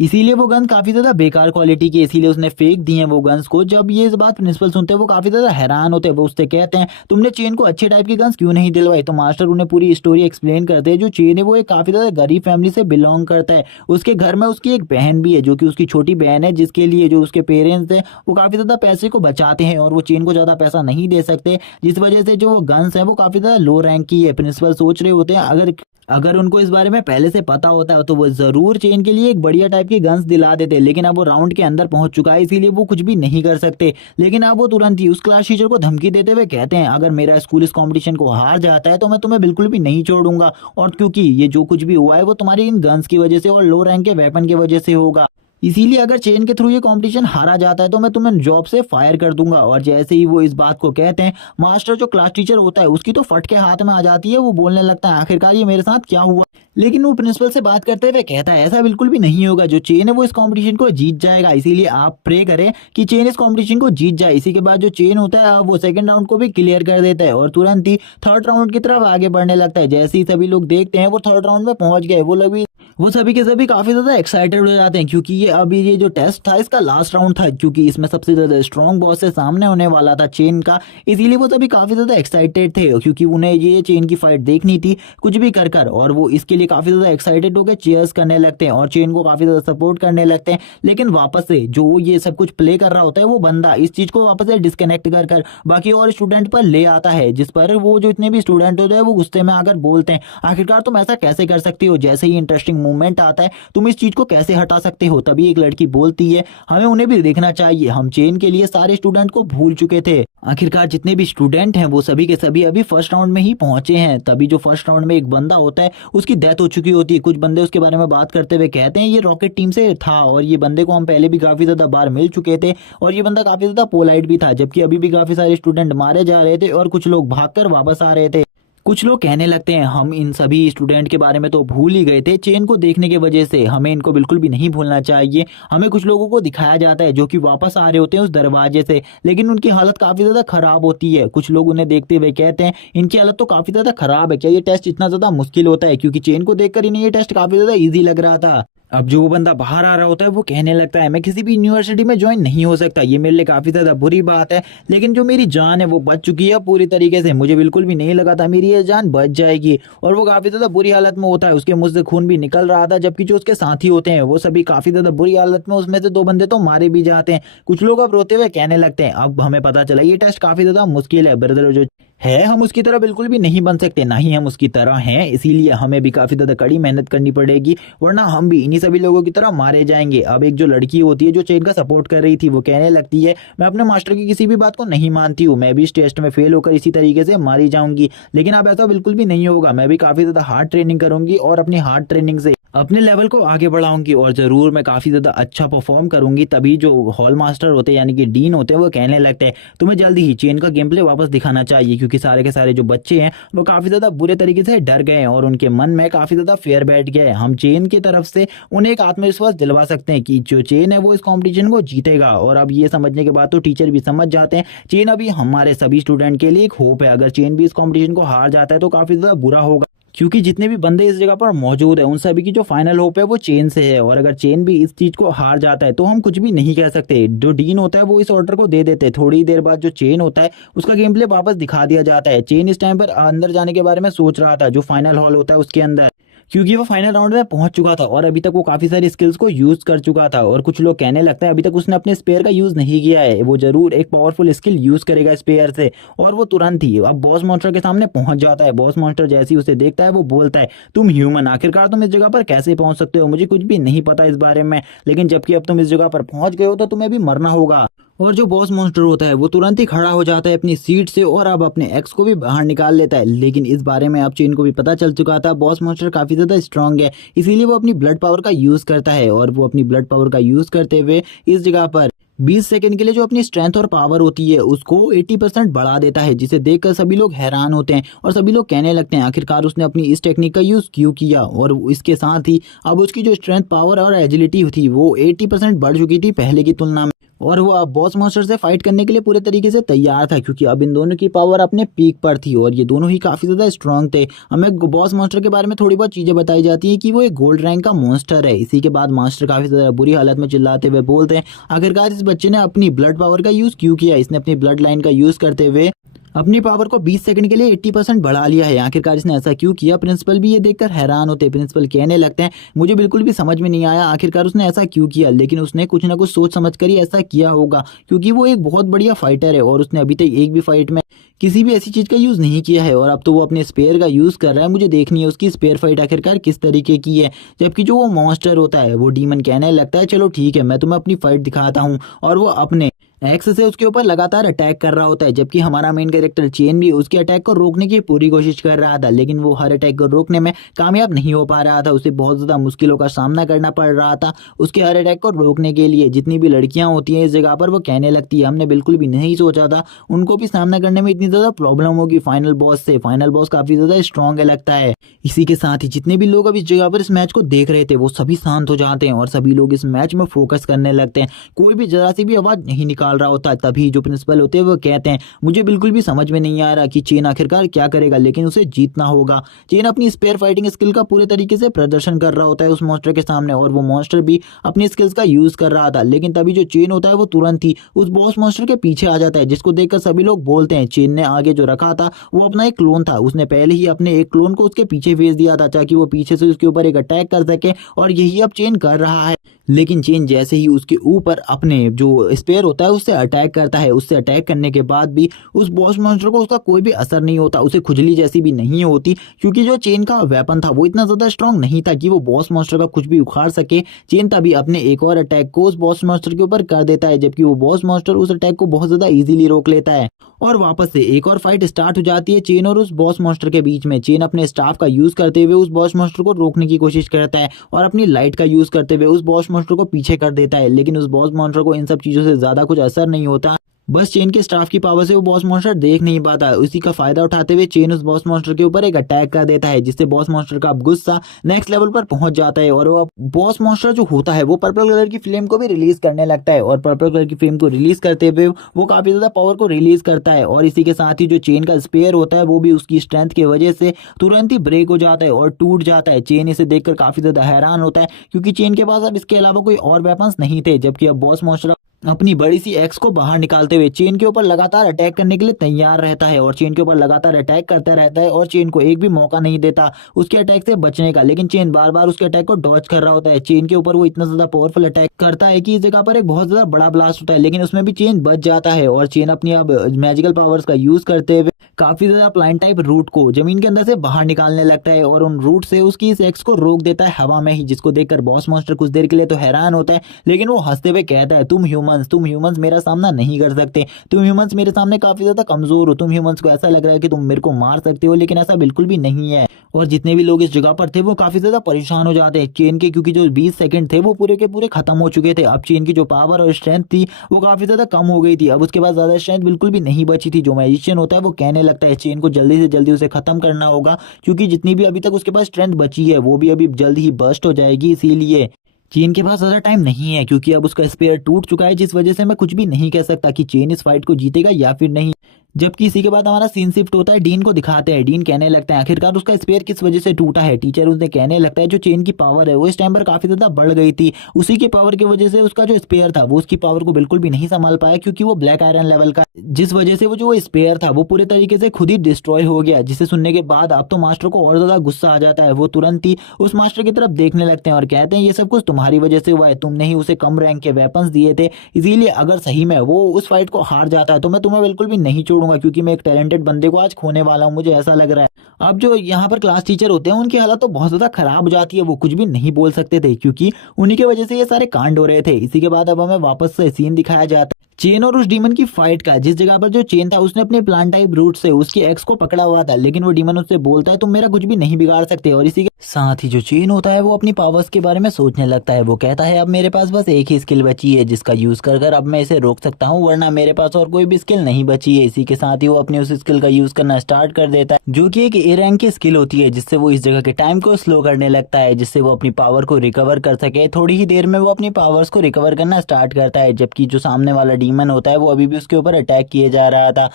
इसीलिए वो गन काफी ज्यादा बेकार क्वालिटी की, इसीलिए उसने फेंक दी है वो गन्स को। जब ये इस बात प्रिंसिपल सुनते हैं वो काफी ज्यादा हैरान होते हैं, वो उससे कहते हैं तुमने चेन को अच्छे टाइप की गन्स क्यों नहीं दिलवाई। तो मास्टर उन्हें पूरी स्टोरी एक्सप्लेन करते हैं। जो चेन है वो एक काफी ज्यादा गरीब फैमिली से बिलोंग करता है, उसके घर में उसकी एक बहन भी है जो कि उसकी छोटी बहन है, जिसके लिए जो उसके पेरेंट्स है वो काफी ज्यादा पैसे को बचाते हैं और वो चेन को ज्यादा पैसा नहीं दे सकते, जिस वजह से जो गन्स है वो काफी ज्यादा लो रैंक की है। प्रिंसिपल सोच रहे होते हैं अगर उनको इस बारे में पहले से पता होता है तो वो जरूर चेन के लिए एक बढ़िया टाइप की गन्स दिला देते, लेकिन अब वो राउंड के अंदर पहुंच चुका है इसीलिए वो कुछ भी नहीं कर सकते। लेकिन अब वो तुरंत ही उस क्लास टीचर को धमकी देते हुए कहते हैं अगर मेरा स्कूल इस कंपटीशन को हार जाता है तो मैं तुम्हें बिल्कुल भी नहीं छोड़ूंगा, और क्योंकि ये जो कुछ भी हुआ है वो तुम्हारी इन गन्स की वजह से और लो रैंक के वेपन की वजह से होगा। इसीलिए अगर चेन के थ्रू ये कंपटीशन हारा जाता है तो मैं तुम्हें जॉब से फायर कर दूंगा। और जैसे ही वो इस बात को कहते हैं, मास्टर जो क्लास टीचर होता है उसकी तो फट के हाथ में आ जाती है। वो बोलने लगता है आखिरकार ये मेरे साथ क्या हुआ। लेकिन वो प्रिंसिपल से बात करते हुए कहता है ऐसा बिल्कुल भी नहीं होगा, जो चेन है वो इस कंपटीशन को जीत जाएगा। इसीलिए आप प्रे करें कि चेन इस कंपटीशन को जीत जाए। इसी के बाद जो चेन होता है वो सेकंड राउंड को भी क्लियर कर देता है और तुरंत ही थर्ड राउंड की तरफ आगे बढ़ने लगता है। जैसे ही सभी लोग देखते हैं वो थर्ड राउंड में पहुंच गए, वो सभी के सभी काफी ज्यादा एक्साइटेड हो जाते हैं, क्योंकि ये जो टेस्ट था इसका लास्ट राउंड था, क्योंकि इसमें सबसे ज्यादा स्ट्रॉन्ग बॉस से सामने होने वाला था चेन का। इसीलिए वो सभी काफी ज्यादा एक्साइटेड थे, क्योंकि उन्हें ये चेन की फाइट देखनी थी कुछ भी कर कर। और वो इसके लिए काफी ज्यादा एक्साइटेड होकर चीयर्स करने लगते हैं और चेन को काफी ज्यादा सपोर्ट करने लगते हैं। लेकिन वापस से जो ये सब कुछ प्ले कर रहा होता है वो बंदा इस चीज को वापस से डिस्कनेक्ट कर कर बाकी और स्टूडेंट पर ले आता है, जिस पर वो जो इतने भी स्टूडेंट होते हैं वो गुस्से में आकर बोलते हैं आखिरकार तुम ऐसा कैसे कर सकती हो। जैसे ही इंटरेस्टिंग मूवमेंट आता है तुम इस चीज को कैसे हटा सकते हो। तभी एक लड़की बोलती है हमें उन्हें भी देखना चाहिए, हम चेन के लिए सारे स्टूडेंट को भूल चुके थे। आखिरकार जितने भी स्टूडेंट हैं वो सभी के सभी अभी फर्स्ट राउंड में ही पहुंचे हैं। तभी जो फर्स्ट राउंड में एक बंदा होता है उसकी डेथ हो चुकी होती है। कुछ बंदे उसके बारे में बात करते हुए कहते हैं ये रॉकेट टीम से था और ये बंदे को हम पहले भी काफी ज्यादा बार मिल चुके थे और ये बंदा काफी ज्यादा पोलाइट भी था, जबकि अभी भी काफी सारे स्टूडेंट मारे जा रहे थे और कुछ लोग भागकर वापस आ रहे थे। कुछ लोग कहने लगते हैं हम इन सभी स्टूडेंट के बारे में तो भूल ही गए थे, चेन को देखने की वजह से हमें इनको बिल्कुल भी नहीं भूलना चाहिए। हमें कुछ लोगों को दिखाया जाता है जो कि वापस आ रहे होते हैं उस दरवाजे से, लेकिन उनकी हालत काफी ज्यादा खराब होती है। कुछ लोग उन्हें देखते हुए कहते हैं इनकी हालत तो काफी ज्यादा खराब है, क्या ये टेस्ट इतना ज्यादा मुश्किल होता है, क्योंकि चेन को देखकर इन्हें ये टेस्ट काफी ज्यादा ईजी लग रहा था। अब जो वो बंदा बाहर आ रहा होता है वो कहने लगता है मैं किसी भी यूनिवर्सिटी में ज्वाइन नहीं हो सकता, ये मेरे लिए काफी ज्यादा बुरी बात है, लेकिन जो मेरी जान है वो बच चुकी है पूरी तरीके से। मुझे बिल्कुल भी नहीं लगा था मेरी ये जान बच जाएगी। और वो काफी ज्यादा बुरी हालत में होता है, उसके मुंह से खून भी निकल रहा था, जबकि जो उसके साथी होते हैं वो सभी काफी ज्यादा बुरी हालत में, उसमें से दो बंदे तो मारे भी जाते हैं। कुछ लोग अब रोते हुए कहने लगते हैं अब हमें पता चला ये टेस्ट काफी ज्यादा मुश्किल है ब्रदर, जो है हम उसकी तरह बिल्कुल भी नहीं बन सकते, ना ही हम उसकी तरह हैं, इसीलिए हमें भी काफी ज्यादा कड़ी मेहनत करनी पड़ेगी, वरना हम भी इन्हीं सभी लोगों की तरह मारे जाएंगे। अब एक जो लड़की होती है जो चेन का सपोर्ट कर रही थी वो कहने लगती है मैं अपने मास्टर की किसी भी बात को नहीं मानती हूँ, मैं भी इस टेस्ट में फेल होकर इसी तरीके से मारी जाऊंगी। लेकिन अब ऐसा बिल्कुल भी नहीं होगा, मैं भी काफी ज्यादा हार्ड ट्रेनिंग करूंगी और अपनी हार्ड ट्रेनिंग से अपने लेवल को आगे बढ़ाऊंगी और जरूर मैं काफी ज्यादा अच्छा परफॉर्म करूंगी। तभी जो हॉल मास्टर होते हैं यानी कि डीन होते हैं वो कहने लगते हैं तुम्हें जल्दी ही चेन का गेम प्ले वापस दिखाना चाहिए, क्योंकि सारे के सारे जो बच्चे हैं वो काफी ज्यादा बुरे तरीके से डर गए हैं और उनके मन में काफी ज्यादा फेयर बैठ गया है। हम चेन की तरफ से उन्हें एक आत्मविश्वास दिलवा सकते हैं कि जो चेन है वो इस कॉम्पिटिशन को जीतेगा। और अब ये समझने के बाद तो टीचर भी समझ जाते हैं चेन अभी हमारे सभी स्टूडेंट के लिए एक होप है, अगर चेन भी इस कॉम्पिटिशन को हार जाता है तो काफी ज्यादा बुरा होगा, क्योंकि जितने भी बंदे इस जगह पर मौजूद है उन सभी की जो फाइनल होप है वो चेन से है। और अगर चेन भी इस चीज को हार जाता है तो हम कुछ भी नहीं कह सकते। जो डीन होता है वो इस ऑर्डर को दे देते हैं, थोड़ी देर बाद जो चेन होता है उसका गेम प्ले वापस दिखा दिया जाता है। चेन इस टाइम पर अंदर जाने के बारे में सोच रहा था जो फाइनल हॉल होता है उसके अंदर, क्योंकि वो फाइनल राउंड में पहुंच चुका था और अभी तक वो काफी सारी स्किल्स को यूज कर चुका था। और कुछ लोग कहने लगता है अभी तक उसने अपने स्पेयर का यूज नहीं किया है, वो जरूर एक पावरफुल स्किल यूज करेगा स्पेयर से। और वो तुरंत ही अब बॉस मॉन्स्टर के सामने पहुंच जाता है। बॉस मॉन्स्टर जैसे ही उसे देखता है वो बोलता है तुम ह्यूमन, आखिरकार तुम इस जगह पर कैसे पहुंच सकते हो, मुझे कुछ भी नहीं पता इस बारे में, लेकिन जबकि अब तुम इस जगह पर पहुंच गए हो तो तुम्हें भी मरना होगा। और जो बॉस मॉन्स्टर होता है वो तुरंत ही खड़ा हो जाता है अपनी सीट से और अब अपने एक्स को भी बाहर निकाल लेता है। लेकिन इस बारे में अब चेन को भी पता चल चुका था बॉस मॉन्स्टर काफी ज्यादा स्ट्रांग है, इसीलिए वो अपनी ब्लड पावर का यूज करता है। और वो अपनी ब्लड पावर का यूज करते हुए इस जगह पर 20 सेकंड के लिए जो अपनी स्ट्रेंथ और पावर होती है उसको 80% बढ़ा देता है, जिसे देखकर सभी लोग हैरान होते हैं और सभी लोग कहने लगते हैं आखिरकार उसने अपनी इस टेक्निक का यूज क्यों किया। और इसके साथ ही अब उसकी जो स्ट्रेंथ पावर और एजिलिटी थी वो 80% बढ़ चुकी थी पहले की तुलना में। और वो अब बॉस मॉन्स्टर से फाइट करने के लिए पूरे तरीके से तैयार था, क्योंकि अब इन दोनों की पावर अपने पीक पर थी और ये दोनों ही काफी ज्यादा स्ट्रांग थे। हमें बॉस मॉन्स्टर के बारे में थोड़ी बहुत चीजें बताई जाती हैं कि वो एक गोल्ड रैंक का मॉन्स्टर है। इसी के बाद मास्टर काफी ज्यादा बुरी हालत में चिल्लाते हुए बोलते हैं आखिरकार इस बच्चे ने अपनी ब्लड पावर का यूज क्यों किया, इसने अपनी ब्लड लाइन का यूज करते हुए अपनी पावर को 20 सेकंड के लिए 80% बढ़ा लिया है, आखिरकार इसने ऐसा क्यों किया। प्रिंसिपल भी ये देखकर हैरान होते हैं। प्रिंसिपल कहने लगते हैं मुझे बिल्कुल भी समझ में नहीं आया आखिरकार उसने ऐसा क्यों किया, लेकिन उसने कुछ ना कुछ सोच समझ कर ही ऐसा किया होगा, क्योंकि वो एक बहुत बढ़िया फाइटर है और उसने अभी तक एक भी फाइट में किसी भी ऐसी चीज का यूज नहीं किया है। और अब तो वो अपने स्पेयर का यूज कर रहा है, मुझे देखनी है उसकी स्पेयर फाइट आखिरकार किस तरीके की है। जबकि जो वो मॉन्स्टर होता है वो डीमन कहने लगता है चलो ठीक है मैं तुम्हें अपनी फाइट दिखाता हूँ। और वो अपने एक्स से उसके ऊपर लगातार अटैक कर रहा होता है, जबकि हमारा मेन कैरेक्टर चेन भी उसके अटैक को रोकने की पूरी कोशिश कर रहा था, लेकिन वो हर अटैक को रोकने में कामयाब नहीं हो पा रहा था। उसे बहुत ज़्यादा मुश्किलों का सामना करना पड़ रहा था उसके हर अटैक को रोकने के लिए। जितनी भी लड़कियां होती हैं इस जगह पर वो कहने लगती है, हमने बिल्कुल भी नहीं सोचा था उनको भी सामना करने में इतनी ज़्यादा प्रॉब्लम होगी फाइनल बॉस से। फाइनल बॉस काफ़ी ज़्यादा स्ट्रॉन्ग है लगता है। इसी के साथ ही जितने भी लोग अब इस जगह पर इस मैच को देख रहे थे वो सभी शांत हो जाते हैं और सभी लोग इस मैच में फोकस करने लगते हैं। कोई भी जरा सी भी आवाज़ नहीं निकाल रहा होता। तभी जो प्रिंसिपल होते हैं वो कहते हैं, मुझे बिल्कुल भी समझ में नहीं आ रहा कि चेन आखिरकार क्या करेगा, लेकिन उसे जीतना होगा। चेन अपनी स्पेयर फाइटिंग स्किल का पूरे तरीके से प्रदर्शन कर रहा होता है उस मॉन्स्टर के सामने, और वो मॉन्स्टर भी अपनी स्किल्स का यूज कर रहा था। लेकिन तभी जो चेन होता है वो तुरंत ही उस बॉस मॉन्स्टर के पीछे आ जाता है, जिसको देखकर सभी लोग बोलते हैं चेन ने आगे जो रखा था वो अपना एक क्लोन था। उसने पहले ही अपने एक क्लोन को उसके पीछे भेज दिया था ताकि वो पीछे से उसके ऊपर एक अटैक कर सके, और यही अब चेन कर रहा है। लेकिन चेन जैसे ही उसके ऊपर अपने जो स्पेयर होता है उससे अटैक करता है, उससे अटैक करने के बाद भी उस बॉस मॉन्स्टर को उसका कोई भी असर नहीं होता, उसे खुजली जैसी भी नहीं होती, क्योंकि जो चेन का वेपन था वो इतना ज्यादा स्ट्रांग नहीं था कि वो बॉस मॉन्स्टर का कुछ भी उखाड़ सके। चेन तभी अपने एक और अटैक को उस बॉस मॉन्स्टर के ऊपर कर देता है, जबकि वो बॉस मॉन्स्टर उस अटैक को बहुत ज्यादा इजीली रोक लेता है, और वापस से एक और फाइट स्टार्ट हो जाती है चेन और उस बॉस मॉन्स्टर के बीच में। चेन अपने स्टाफ का यूज करते हुए उस बॉस मॉन्स्टर को रोकने की कोशिश करता है और अपनी लाइट का यूज करते हुए उस बॉस मॉन्स्टर को पीछे कर देता है, लेकिन उस बॉस मॉन्स्टर को इन सब चीजों से ज्यादा कुछ असर नहीं होता। बस चेन के स्टाफ की पावर से वो बॉस मॉन्स्टर देख नहीं पाता। उसी का फायदा उठाते हुए चेन उस बॉस मॉन्स्टर के ऊपर एक अटैक कर देता है, जिससे बॉस मॉन्स्टर का गुस्सा नेक्स्ट लेवल पर पहुंच जाता है, और वो बॉस मॉन्स्टर जो होता है वो पर्पल कलर की फ्लेम को भी रिलीज करने लगता है, और पर्पल कलर की फ्लेम को रिलीज करते हुए वो काफी ज्यादा पावर को रिलीज करता है। और इसी के साथ ही जो चेन का स्पेयर होता है वो भी उसकी स्ट्रेंथ की वजह से तुरंत ही ब्रेक हो जाता है और टूट जाता है। चेन इसे देखकर काफी ज्यादा हैरान होता है, क्योंकि चेन के पास अब इसके अलावा कोई और वेपन्स नहीं थे, जबकि अब बॉस मॉन्स्टर अपनी बड़ी सी एक्स को बाहर निकालते हुए चेन के ऊपर लगातार अटैक करने के लिए तैयार रहता है, और चेन के ऊपर लगातार अटैक करता रहता है, और चेन को एक भी मौका नहीं देता उसके अटैक से बचने का। लेकिन चेन बार बार उसके अटैक को डॉज कर रहा होता है। चेन के ऊपर वो इतना ज्यादा पावरफुल अटैक करता है कि इस जगह पर एक बहुत ज्यादा बड़ा ब्लास्ट होता है, लेकिन उसमें भी चेन बच जाता है, और चेन अपनी अब मैजिकल पावर्स का यूज करते हुए काफी ज्यादा प्लान टाइप रूट को जमीन के अंदर से बाहर निकालने लगता है, और उन रूट से उसकी इस एक्स को रोक देता है हवा में ही, जिसको देखकर बॉस मॉन्स्टर कुछ देर के लिए तो हैरान होता है, लेकिन वो हंसते हुए कहता है, तुम ह्यूमंस मेरा सामना नहीं कर सकते, तुम ह्यूमंस मेरे सामने काफी ज्यादा कमजोर हो, तुम ह्यूमंस को ऐसा लग रहा है कि तुम मेरे को मार सकते हो, लेकिन ऐसा बिल्कुल भी नहीं है। और जितने भी लोग इस जगह पर थे वो काफी ज्यादा परेशान हो जाते हैं चेन के, क्योंकि जो 20 सेकंड थे वो पूरे के पूरे खत्म हो चुके थे। अब चेन की जो पावर और स्ट्रेंथ थी वो काफी ज्यादा कम हो गई थी, अब उसके बाद ज्यादा स्ट्रेंथ बिल्कुल भी नहीं बची थी। जो मैजिशियन होता है वो कहने लगता है चेन को जल्दी से जल्दी उसे खत्म करना होगा, क्योंकि जितनी भी अभी तक उसके पास स्ट्रेंथ बची है वो भी अभी जल्द ही बर्स्ट हो जाएगी। इसीलिए चेन के पास ज़्यादा टाइम नहीं है, क्योंकि अब उसका स्पेयर टूट चुका है, जिस वजह से मैं कुछ भी नहीं कह सकता कि चेन इस फाइट को जीतेगा या फिर नहीं। जबकि इसी के बाद हमारा सीन शिफ्ट होता है, डीन को दिखाते हैं। डीन कहने लगता है आखिरकार उसका स्पेयर किस वजह से टूटा है। टीचर उसने कहने लगता है जो चेन की पावर है वो इस टाइम पर काफी ज्यादा बढ़ गई थी, उसी की पावर की वजह से उसका जो स्पेयर था वो उसकी पावर को बिल्कुल भी नहीं संभाल पाया, क्योंकि वो ब्लैक आयरन लेवल का, जिस वजह से वो जो स्पेयर था वो पूरे तरीके से खुद ही डिस्ट्रॉय हो गया। जिसे सुनने के बाद अब तो मास्टर को और ज्यादा गुस्सा आ जाता है। वो तुरंत ही उस मास्टर की तरफ देखने लगते हैं और कहते हैं ये सब कुछ तुम्हारी वजह से हुआ है, तुमने ही उसे कम रैंक के वेपन्स दिए थे, इसीलिए अगर सही में वो उस फाइट को हार जाता है तो मैं तुम्हें बिल्कुल भी नहीं छोड़ूंगा, क्योंकि मैं एक टैलेंटेड बंदे को आज खोने वाला हूँ, मुझे ऐसा लग रहा है। अब जो यहाँ पर क्लास टीचर होते हैं उनकी हालत तो बहुत ज्यादा खराब हो जाती है, वो कुछ भी नहीं बोल सकते थे क्योंकि उन्हीं की वजह से ये सारे कांड हो रहे थे। इसी के बाद अब हमें वापस से सीन दिखाया जाता है चेन और उस डीमन की फाइट का, जिस जगह पर जो चेन था उसने अपने प्लान टाइप रूट से उसकी एक्स को पकड़ा हुआ था, लेकिन वो डीमन उससे बोलता है तुम मेरा कुछ भी नहीं बिगाड़ सकते। और इसी के साथ ही जो चेन होता है वो अपनी पावर्स के बारे में सोचने लगता है। वो कहता है अब मेरे पास बस एक ही स्किल बची है जिसका यूज कर अब मैं इसे रोक सकता हूँ, वरना मेरे पास और कोई भी स्किल नहीं बची है। इसी के साथ ही वो अपनी उस स्किल का यूज करना स्टार्ट कर देता है, जो कि एक ए रैंक की स्किल होती है, जिससे वो इस जगह के टाइम को स्लो करने लगता है, जिससे वो अपनी पावर को रिकवर कर सके। थोड़ी ही देर में वो अपनी पावर्स को रिकवर करना स्टार्ट करता है, जबकि जो सामने वाला डीमन होता है वो अभी भी उसके ऊपर अटैक किए जा रहा था,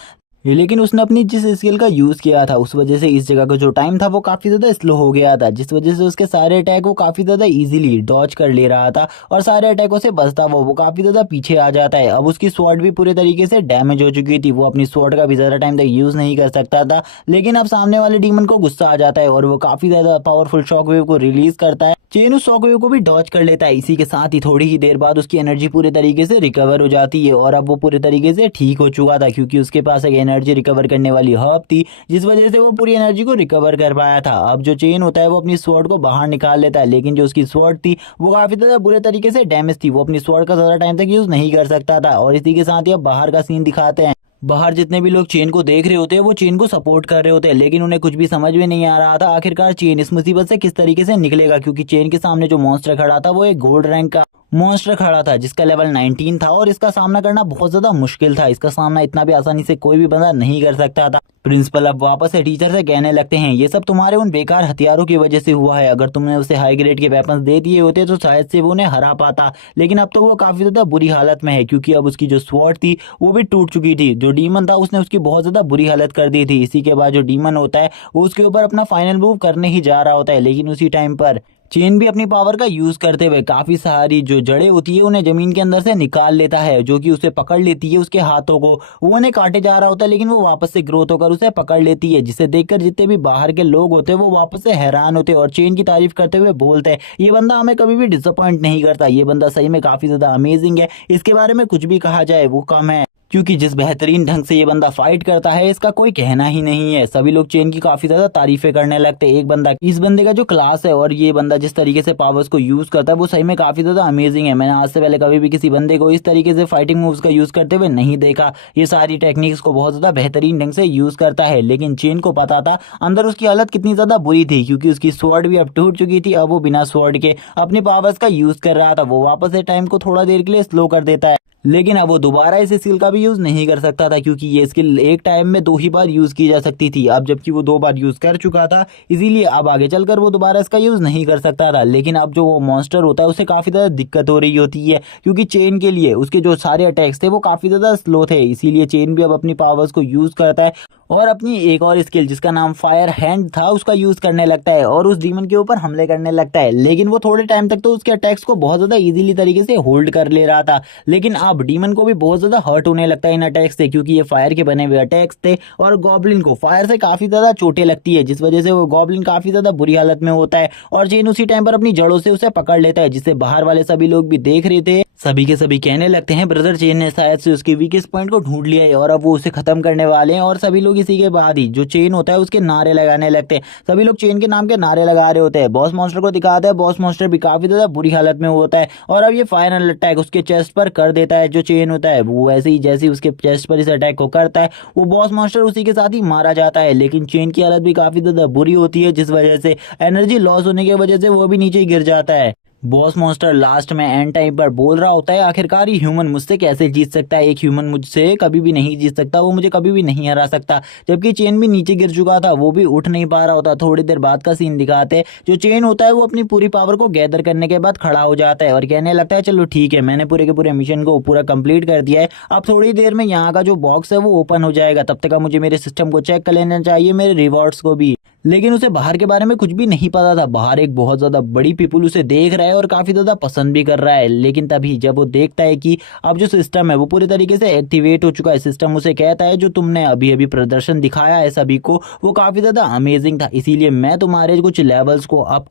लेकिन उसने अपनी जिस स्किल का यूज किया था उस वजह से इस जगह का जो टाइम था वो काफी ज्यादा स्लो हो गया था, जिस वजह से उसके सारे अटैक वो काफी ज्यादा इजीली डॉज कर ले रहा था और सारे अटैकों से बचता वो काफी ज्यादा पीछे आ जाता है। अब उसकी स्वॉर्ड भी पूरे तरीके से डैमेज हो चुकी थी, वो अपनी स्वॉर्ड का भी ज्यादा टाइम तक यूज नहीं कर सकता था। लेकिन अब सामने वाले डीमन को गुस्सा आ जाता है और वो काफी ज्यादा पावरफुल शॉक वेव को रिलीज करता है, चेन उस शॉकवेव को भी डॉज कर लेता है। इसी के साथ ही थोड़ी ही देर बाद उसकी एनर्जी पूरे तरीके से रिकवर हो जाती है और अब वो पूरे तरीके से ठीक हो चुका था, क्योंकि उसके पास एक एनर्जी रिकवर करने वाली हर्ब थी, जिस वजह से वो पूरी एनर्जी को रिकवर कर पाया था। अब जो चेन होता है वो अपनी स्वॉर्ड को बाहर निकाल लेता है, लेकिन जो उसकी स्वॉर्ड थी वो काफी ज्यादा बुरे तरीके से डैमेज थी। वो अपनी स्वॉर्ड का ज्यादा टाइम तक यूज नहीं कर सकता था। और इसी के साथ ही अब बाहर का सीन दिखाते हैं। बाहर जितने भी लोग चेन को देख रहे होते हैं वो चेन को सपोर्ट कर रहे होते हैं, लेकिन उन्हें कुछ भी समझ में नहीं आ रहा था आखिरकार चेन इस मुसीबत से किस तरीके से निकलेगा, क्योंकि चेन के सामने जो मॉन्स्टर खड़ा था वो एक गोल्ड रैंक का मॉन्स्टर खड़ा था, जिसका लेवल 19 था और इसका सामना करना बहुत ज्यादा मुश्किल था। इसका सामना इतना भी आसानी से कोई भी बंदा नहीं कर सकता था। प्रिंसिपल अब वापस से टीचर से कहने लगते हैं, ये सब तुम्हारे उन बेकार हथियारों की वजह से हुआ है। अगर तुमने उसे हाई ग्रेड के वेपन्स दे दिए होते तो शायद से वो उन्हें हरा पाता, लेकिन अब तो वो काफी ज्यादा बुरी हालत में है, क्योंकि अब उसकी जो स्वॉर्ड थी वो भी टूट चुकी थी। जो डीमन था उसने उसकी बहुत ज्यादा बुरी हालत कर दी थी। इसी के बाद जो डीमन होता है वो उसके ऊपर अपना फाइनल मूव करने ही जा रहा होता है, लेकिन उसी टाइम पर चेन भी अपनी पावर का यूज करते हुए काफी सारी जो जड़ें होती है उन्हें जमीन के अंदर से निकाल लेता है, जो कि उसे पकड़ लेती है उसके हाथों को। वो उन्हें काटे जा रहा होता है, लेकिन वो वापस से ग्रोथ होकर उसे पकड़ लेती है, जिसे देखकर जितने भी बाहर के लोग होते हैं वो वापस से हैरान होते हैं और चेन की तारीफ करते हुए बोलते हैं, ये बंदा हमें कभी भी डिसअपॉइंट नहीं करता, ये बंदा सही में काफी ज्यादा अमेजिंग है, इसके बारे में कुछ भी कहा जाए वो कम है, क्योंकि जिस बेहतरीन ढंग से ये बंदा फाइट करता है इसका कोई कहना ही नहीं है। सभी लोग चेन की काफी ज्यादा तारीफें करने लगते हैं। एक बंदा, इस बंदे का जो क्लास है और ये बंदा जिस तरीके से पावर्स को यूज करता है वो सही में काफी ज्यादा अमेजिंग है। मैंने आज से पहले कभी भी किसी बंदे को इस तरीके से फाइटिंग मूव्स का यूज करते हुए नहीं देखा। ये सारी टेक्निक्स को बहुत ज्यादा बेहतरीन ढंग से यूज करता है, लेकिन चेन को पता था अंदर उसकी हालत कितनी ज्यादा बुरी थी, क्योंकि उसकी स्वॉर्ड भी अब टूट चुकी थी। अब वो बिना स्वॉर्ड के अपनी पावर्स का यूज कर रहा था। वो वापस से टाइम को थोड़ा देर के लिए स्लो कर देता है, लेकिन अब वो दोबारा इस स्किल का भी यूज नहीं कर सकता था, क्योंकि ये स्किल एक टाइम में 2 ही बार यूज की जा सकती थी। अब जबकि वो 2 बार यूज कर चुका था, इसीलिए अब आगे चलकर वो दोबारा इसका यूज नहीं कर सकता था। लेकिन अब जो वो मॉन्स्टर होता है उसे काफी ज्यादा दिक्कत हो रही होती है, क्योंकि चेन के लिए उसके जो सारे अटैक्स थे वो काफी ज्यादा स्लो थे। इसीलिए चेन भी अब अपनी पावर्स को यूज करता है और अपनी एक और स्किल जिसका नाम फायर हैंड था उसका यूज करने लगता है और उस डीमन के ऊपर हमले करने लगता है। लेकिन वो थोड़े टाइम तक तो उसके अटैक्स को बहुत ज्यादा इजीली तरीके से होल्ड कर ले रहा था, लेकिन अब डीमन को भी बहुत ज्यादा हर्ट होने लगता है इन अटैक्स से, क्योंकि ये फायर के बने हुए अटैक्स थे और गॉब्लिन को फायर से काफी ज्यादा चोटें लगती है, जिस वजह से वो गॉब्लिन काफी ज्यादा बुरी हालत में होता है और चेन उसी टाइम पर अपनी जड़ों से उसे पकड़ लेता है, जिसे बाहर वाले सभी लोग भी देख रहे थे। सभी के सभी कहने लगते हैं ब्रदर चेन ने शायद से उसके वीकेस्ट पॉइंट को ढूंढ लिया है और अब वो उसे खत्म करने वाले हैं। और सभी लोग इसी के बाद ही जो चेन होता है उसके नारे लगाने लगते हैं। सभी लोग चेन के नाम के नारे लगा रहे होते हैं। बॉस मॉन्स्टर को दिखाते हैं, बॉस मॉन्स्टर भी काफी ज्यादा बुरी हालत में होता है और अब ये फाइनल अटैक उसके चेस्ट पर कर देता है। जो चेन होता है वो वैसे ही जैसे उसके चेस्ट पर इस अटैक को करता है वो बॉस मॉन्स्टर उसी के साथ ही मारा जाता है, लेकिन चेन की हालत भी काफी ज्यादा बुरी होती है, जिस वजह से एनर्जी लॉस होने की वजह से वो भी नीचे गिर जाता है। बॉस मॉन्स्टर लास्ट में एंड टाइम पर बोल रहा होता है, आखिरकार ये ह्यूमन मुझसे कैसे जीत सकता है, एक ह्यूमन मुझसे कभी भी नहीं जीत सकता, वो मुझे कभी भी नहीं हरा सकता। जबकि चेन भी नीचे गिर चुका था, वो भी उठ नहीं पा रहा होता। थोड़ी देर बाद का सीन दिखाते, जो चेन होता है वो अपनी पूरी पावर को गैदर करने के बाद खड़ा हो जाता है और कहने लगता है चलो ठीक है, मैंने पूरे के पूरे मिशन को पूरा कंप्लीट कर दिया है, अब थोड़ी देर में यहाँ का जो बॉक्स है वो ओपन हो जाएगा, तब तक मुझे मेरे सिस्टम को चेक कर लेना चाहिए, मेरे रिवॉर्ड्स को भी। लेकिन उसे बाहर के बारे में कुछ भी नहीं पता था। बाहर एक बहुत ज्यादा बड़ी पीपल उसे देख रहा है और काफी ज्यादा पसंद भी कर रहा है, लेकिन तभी जब वो देखता है कि अब जो सिस्टम है वो पूरे तरीके से एक्टिवेट हो चुका है, सिस्टम उसे कहता है जो तुमने अभी अभी प्रदर्शन दिखाया है सभी को वो काफी ज्यादा अमेजिंग था, इसीलिए मैं तुम्हारे कुछ लेवल्स को अप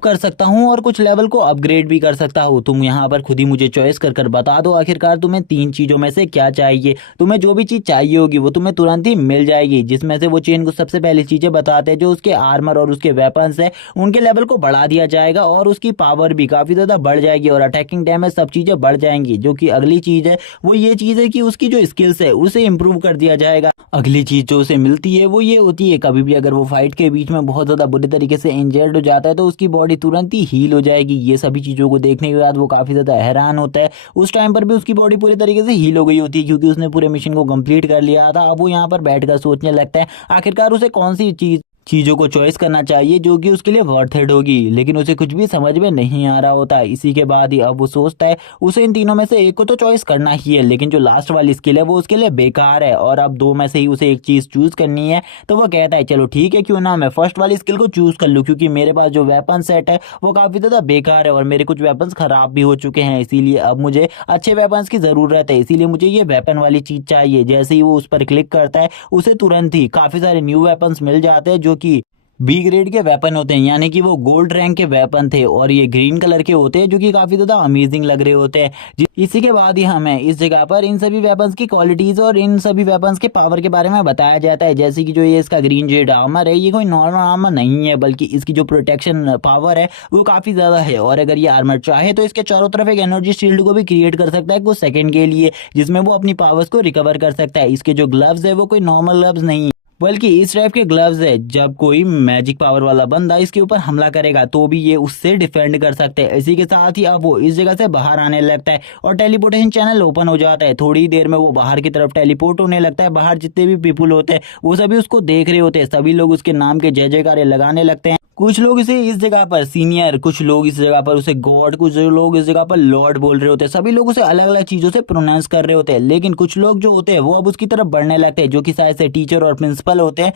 कर सकता हूँ और कुछ लेवल को अपग्रेड भी कर सकता हूँ। तुम यहाँ पर खुद ही मुझे चॉइस कर बता दो आखिरकार तुम्हें 3 चीजों में से क्या चाहिए। तुम्हें जो भी चीज चाहिए होगी वो तुम्हें तुरंत ही मिल जाएगी, जिसमें से वो चेन को सबसे पहले चीजें बताते हैं, जो उसके आर्मर और उसके वेपन्स है उनके लेवल को बढ़ा दिया जाएगा और उसकी पावर भी काफी ज्यादा बढ़ जाएगी और अटैकिंग डैमेज सब चीजें बढ़ जाएंगी। जो कि अगली चीज है वो ये चीज है कि उसकी जो स्किल्स है उसे इंप्रूव कर दिया जाएगा। अगली चीज जो उसे मिलती है वो ये होती है, कभी भी अगर वो फाइट के बीच में बहुत ज्यादा बुरी तरीके से इंजर्ड हो जाता है तो उसकी बॉडी तुरंत ही हील हो जाएगी। ये सभी चीजों को देखने के बाद वो काफी ज्यादा हैरान होता है। उस टाइम पर भी उसकी बॉडी पूरी तरीके से हील हो गई होती है, क्योंकि उसने पूरे मिशन को कंप्लीट कर लिया था। अब वो यहाँ पर बैठकर सोचने लगता है आखिरकार उसे कौन सी चीजों को चॉइस करना चाहिए जो कि उसके लिए वर्थ इट होगी, लेकिन उसे कुछ भी समझ में नहीं आ रहा होता है। इसी के बाद ही अब वो सोचता है उसे इन तीनों में से एक को तो चॉइस करना ही है, लेकिन जो लास्ट वाली स्किल है वो उसके लिए बेकार है और अब 2 में से ही उसे एक चीज चूज करनी है। तो वो कहता है चलो ठीक है, क्यों ना मैं फर्स्ट वाली स्किल को चूज कर लूं, क्योंकि मेरे पास जो वेपन सेट है वो काफी ज्यादा बेकार है और मेरे कुछ वेपन्स खराब भी हो चुके हैं, इसीलिए अब मुझे अच्छे वेपन्स की जरूरत है, इसीलिए मुझे ये वेपन वाली चीज चाहिए। जैसे ही वो उस पर क्लिक करता है उसे तुरंत ही काफी सारे न्यू वेपन्स मिल जाते हैं, जो कि बी ग्रेड के वेपन होते हैं, यानी कि वो गोल्ड रैंक के वेपन थे और ये ग्रीन कलर के होते हैं जो कि काफी ज्यादा अमेजिंग लग रहे होते हैं। इसी के बाद ही हमें इस जगह पर इन सभी वेपन्स की क्वालिटीज और इन सभी वेपन्स के पावर के बारे में बताया जाता है। जैसे कि जो ये इसका ग्रीन जेड आर्मर है, ये कोई नॉर्मल आर्मर नहीं है, बल्कि इसकी जो प्रोटेक्शन पावर है वो काफी ज्यादा है। और अगर ये आर्मर चाहे तो इसके चारों तरफ एक एनर्जी शील्ड को भी क्रिएट कर सकता है कुछ सेकंड के लिए, जिसमें वो अपनी पावर्स को रिकवर कर सकता है। इसके जो ग्लव्स है वो कोई नॉर्मल ग्लव्स नहीं, बल्कि इस टाइप के ग्लव्स है जब कोई मैजिक पावर वाला बंदा इसके ऊपर हमला करेगा तो भी ये उससे डिफेंड कर सकते हैं। इसी के साथ ही अब वो इस जगह से बाहर आने लगता है और टेलीपोर्टेशन चैनल ओपन हो जाता है। थोड़ी देर में वो बाहर की तरफ टेलीपोर्ट होने लगता है। बाहर जितने भी पीपल होते हैं वो सभी उसको देख रहे होते हैं। सभी लोग उसके नाम के जय जयकारे लगाने लगते हैं। कुछ लोग इसे इस जगह पर सीनियर, कुछ लोग इस जगह पर उसे गॉड, कुछ लोग इस जगह पर लॉर्ड बोल रहे होते हैं। सभी लोग उसे अलग अलग चीजों से प्रोनाउंस कर रहे होते हैं। लेकिन कुछ लोग जो होते हैं वो अब उसकी तरफ बढ़ने लगते हैं, जो कि शायद से टीचर और प्रिंसिपल होते हैं,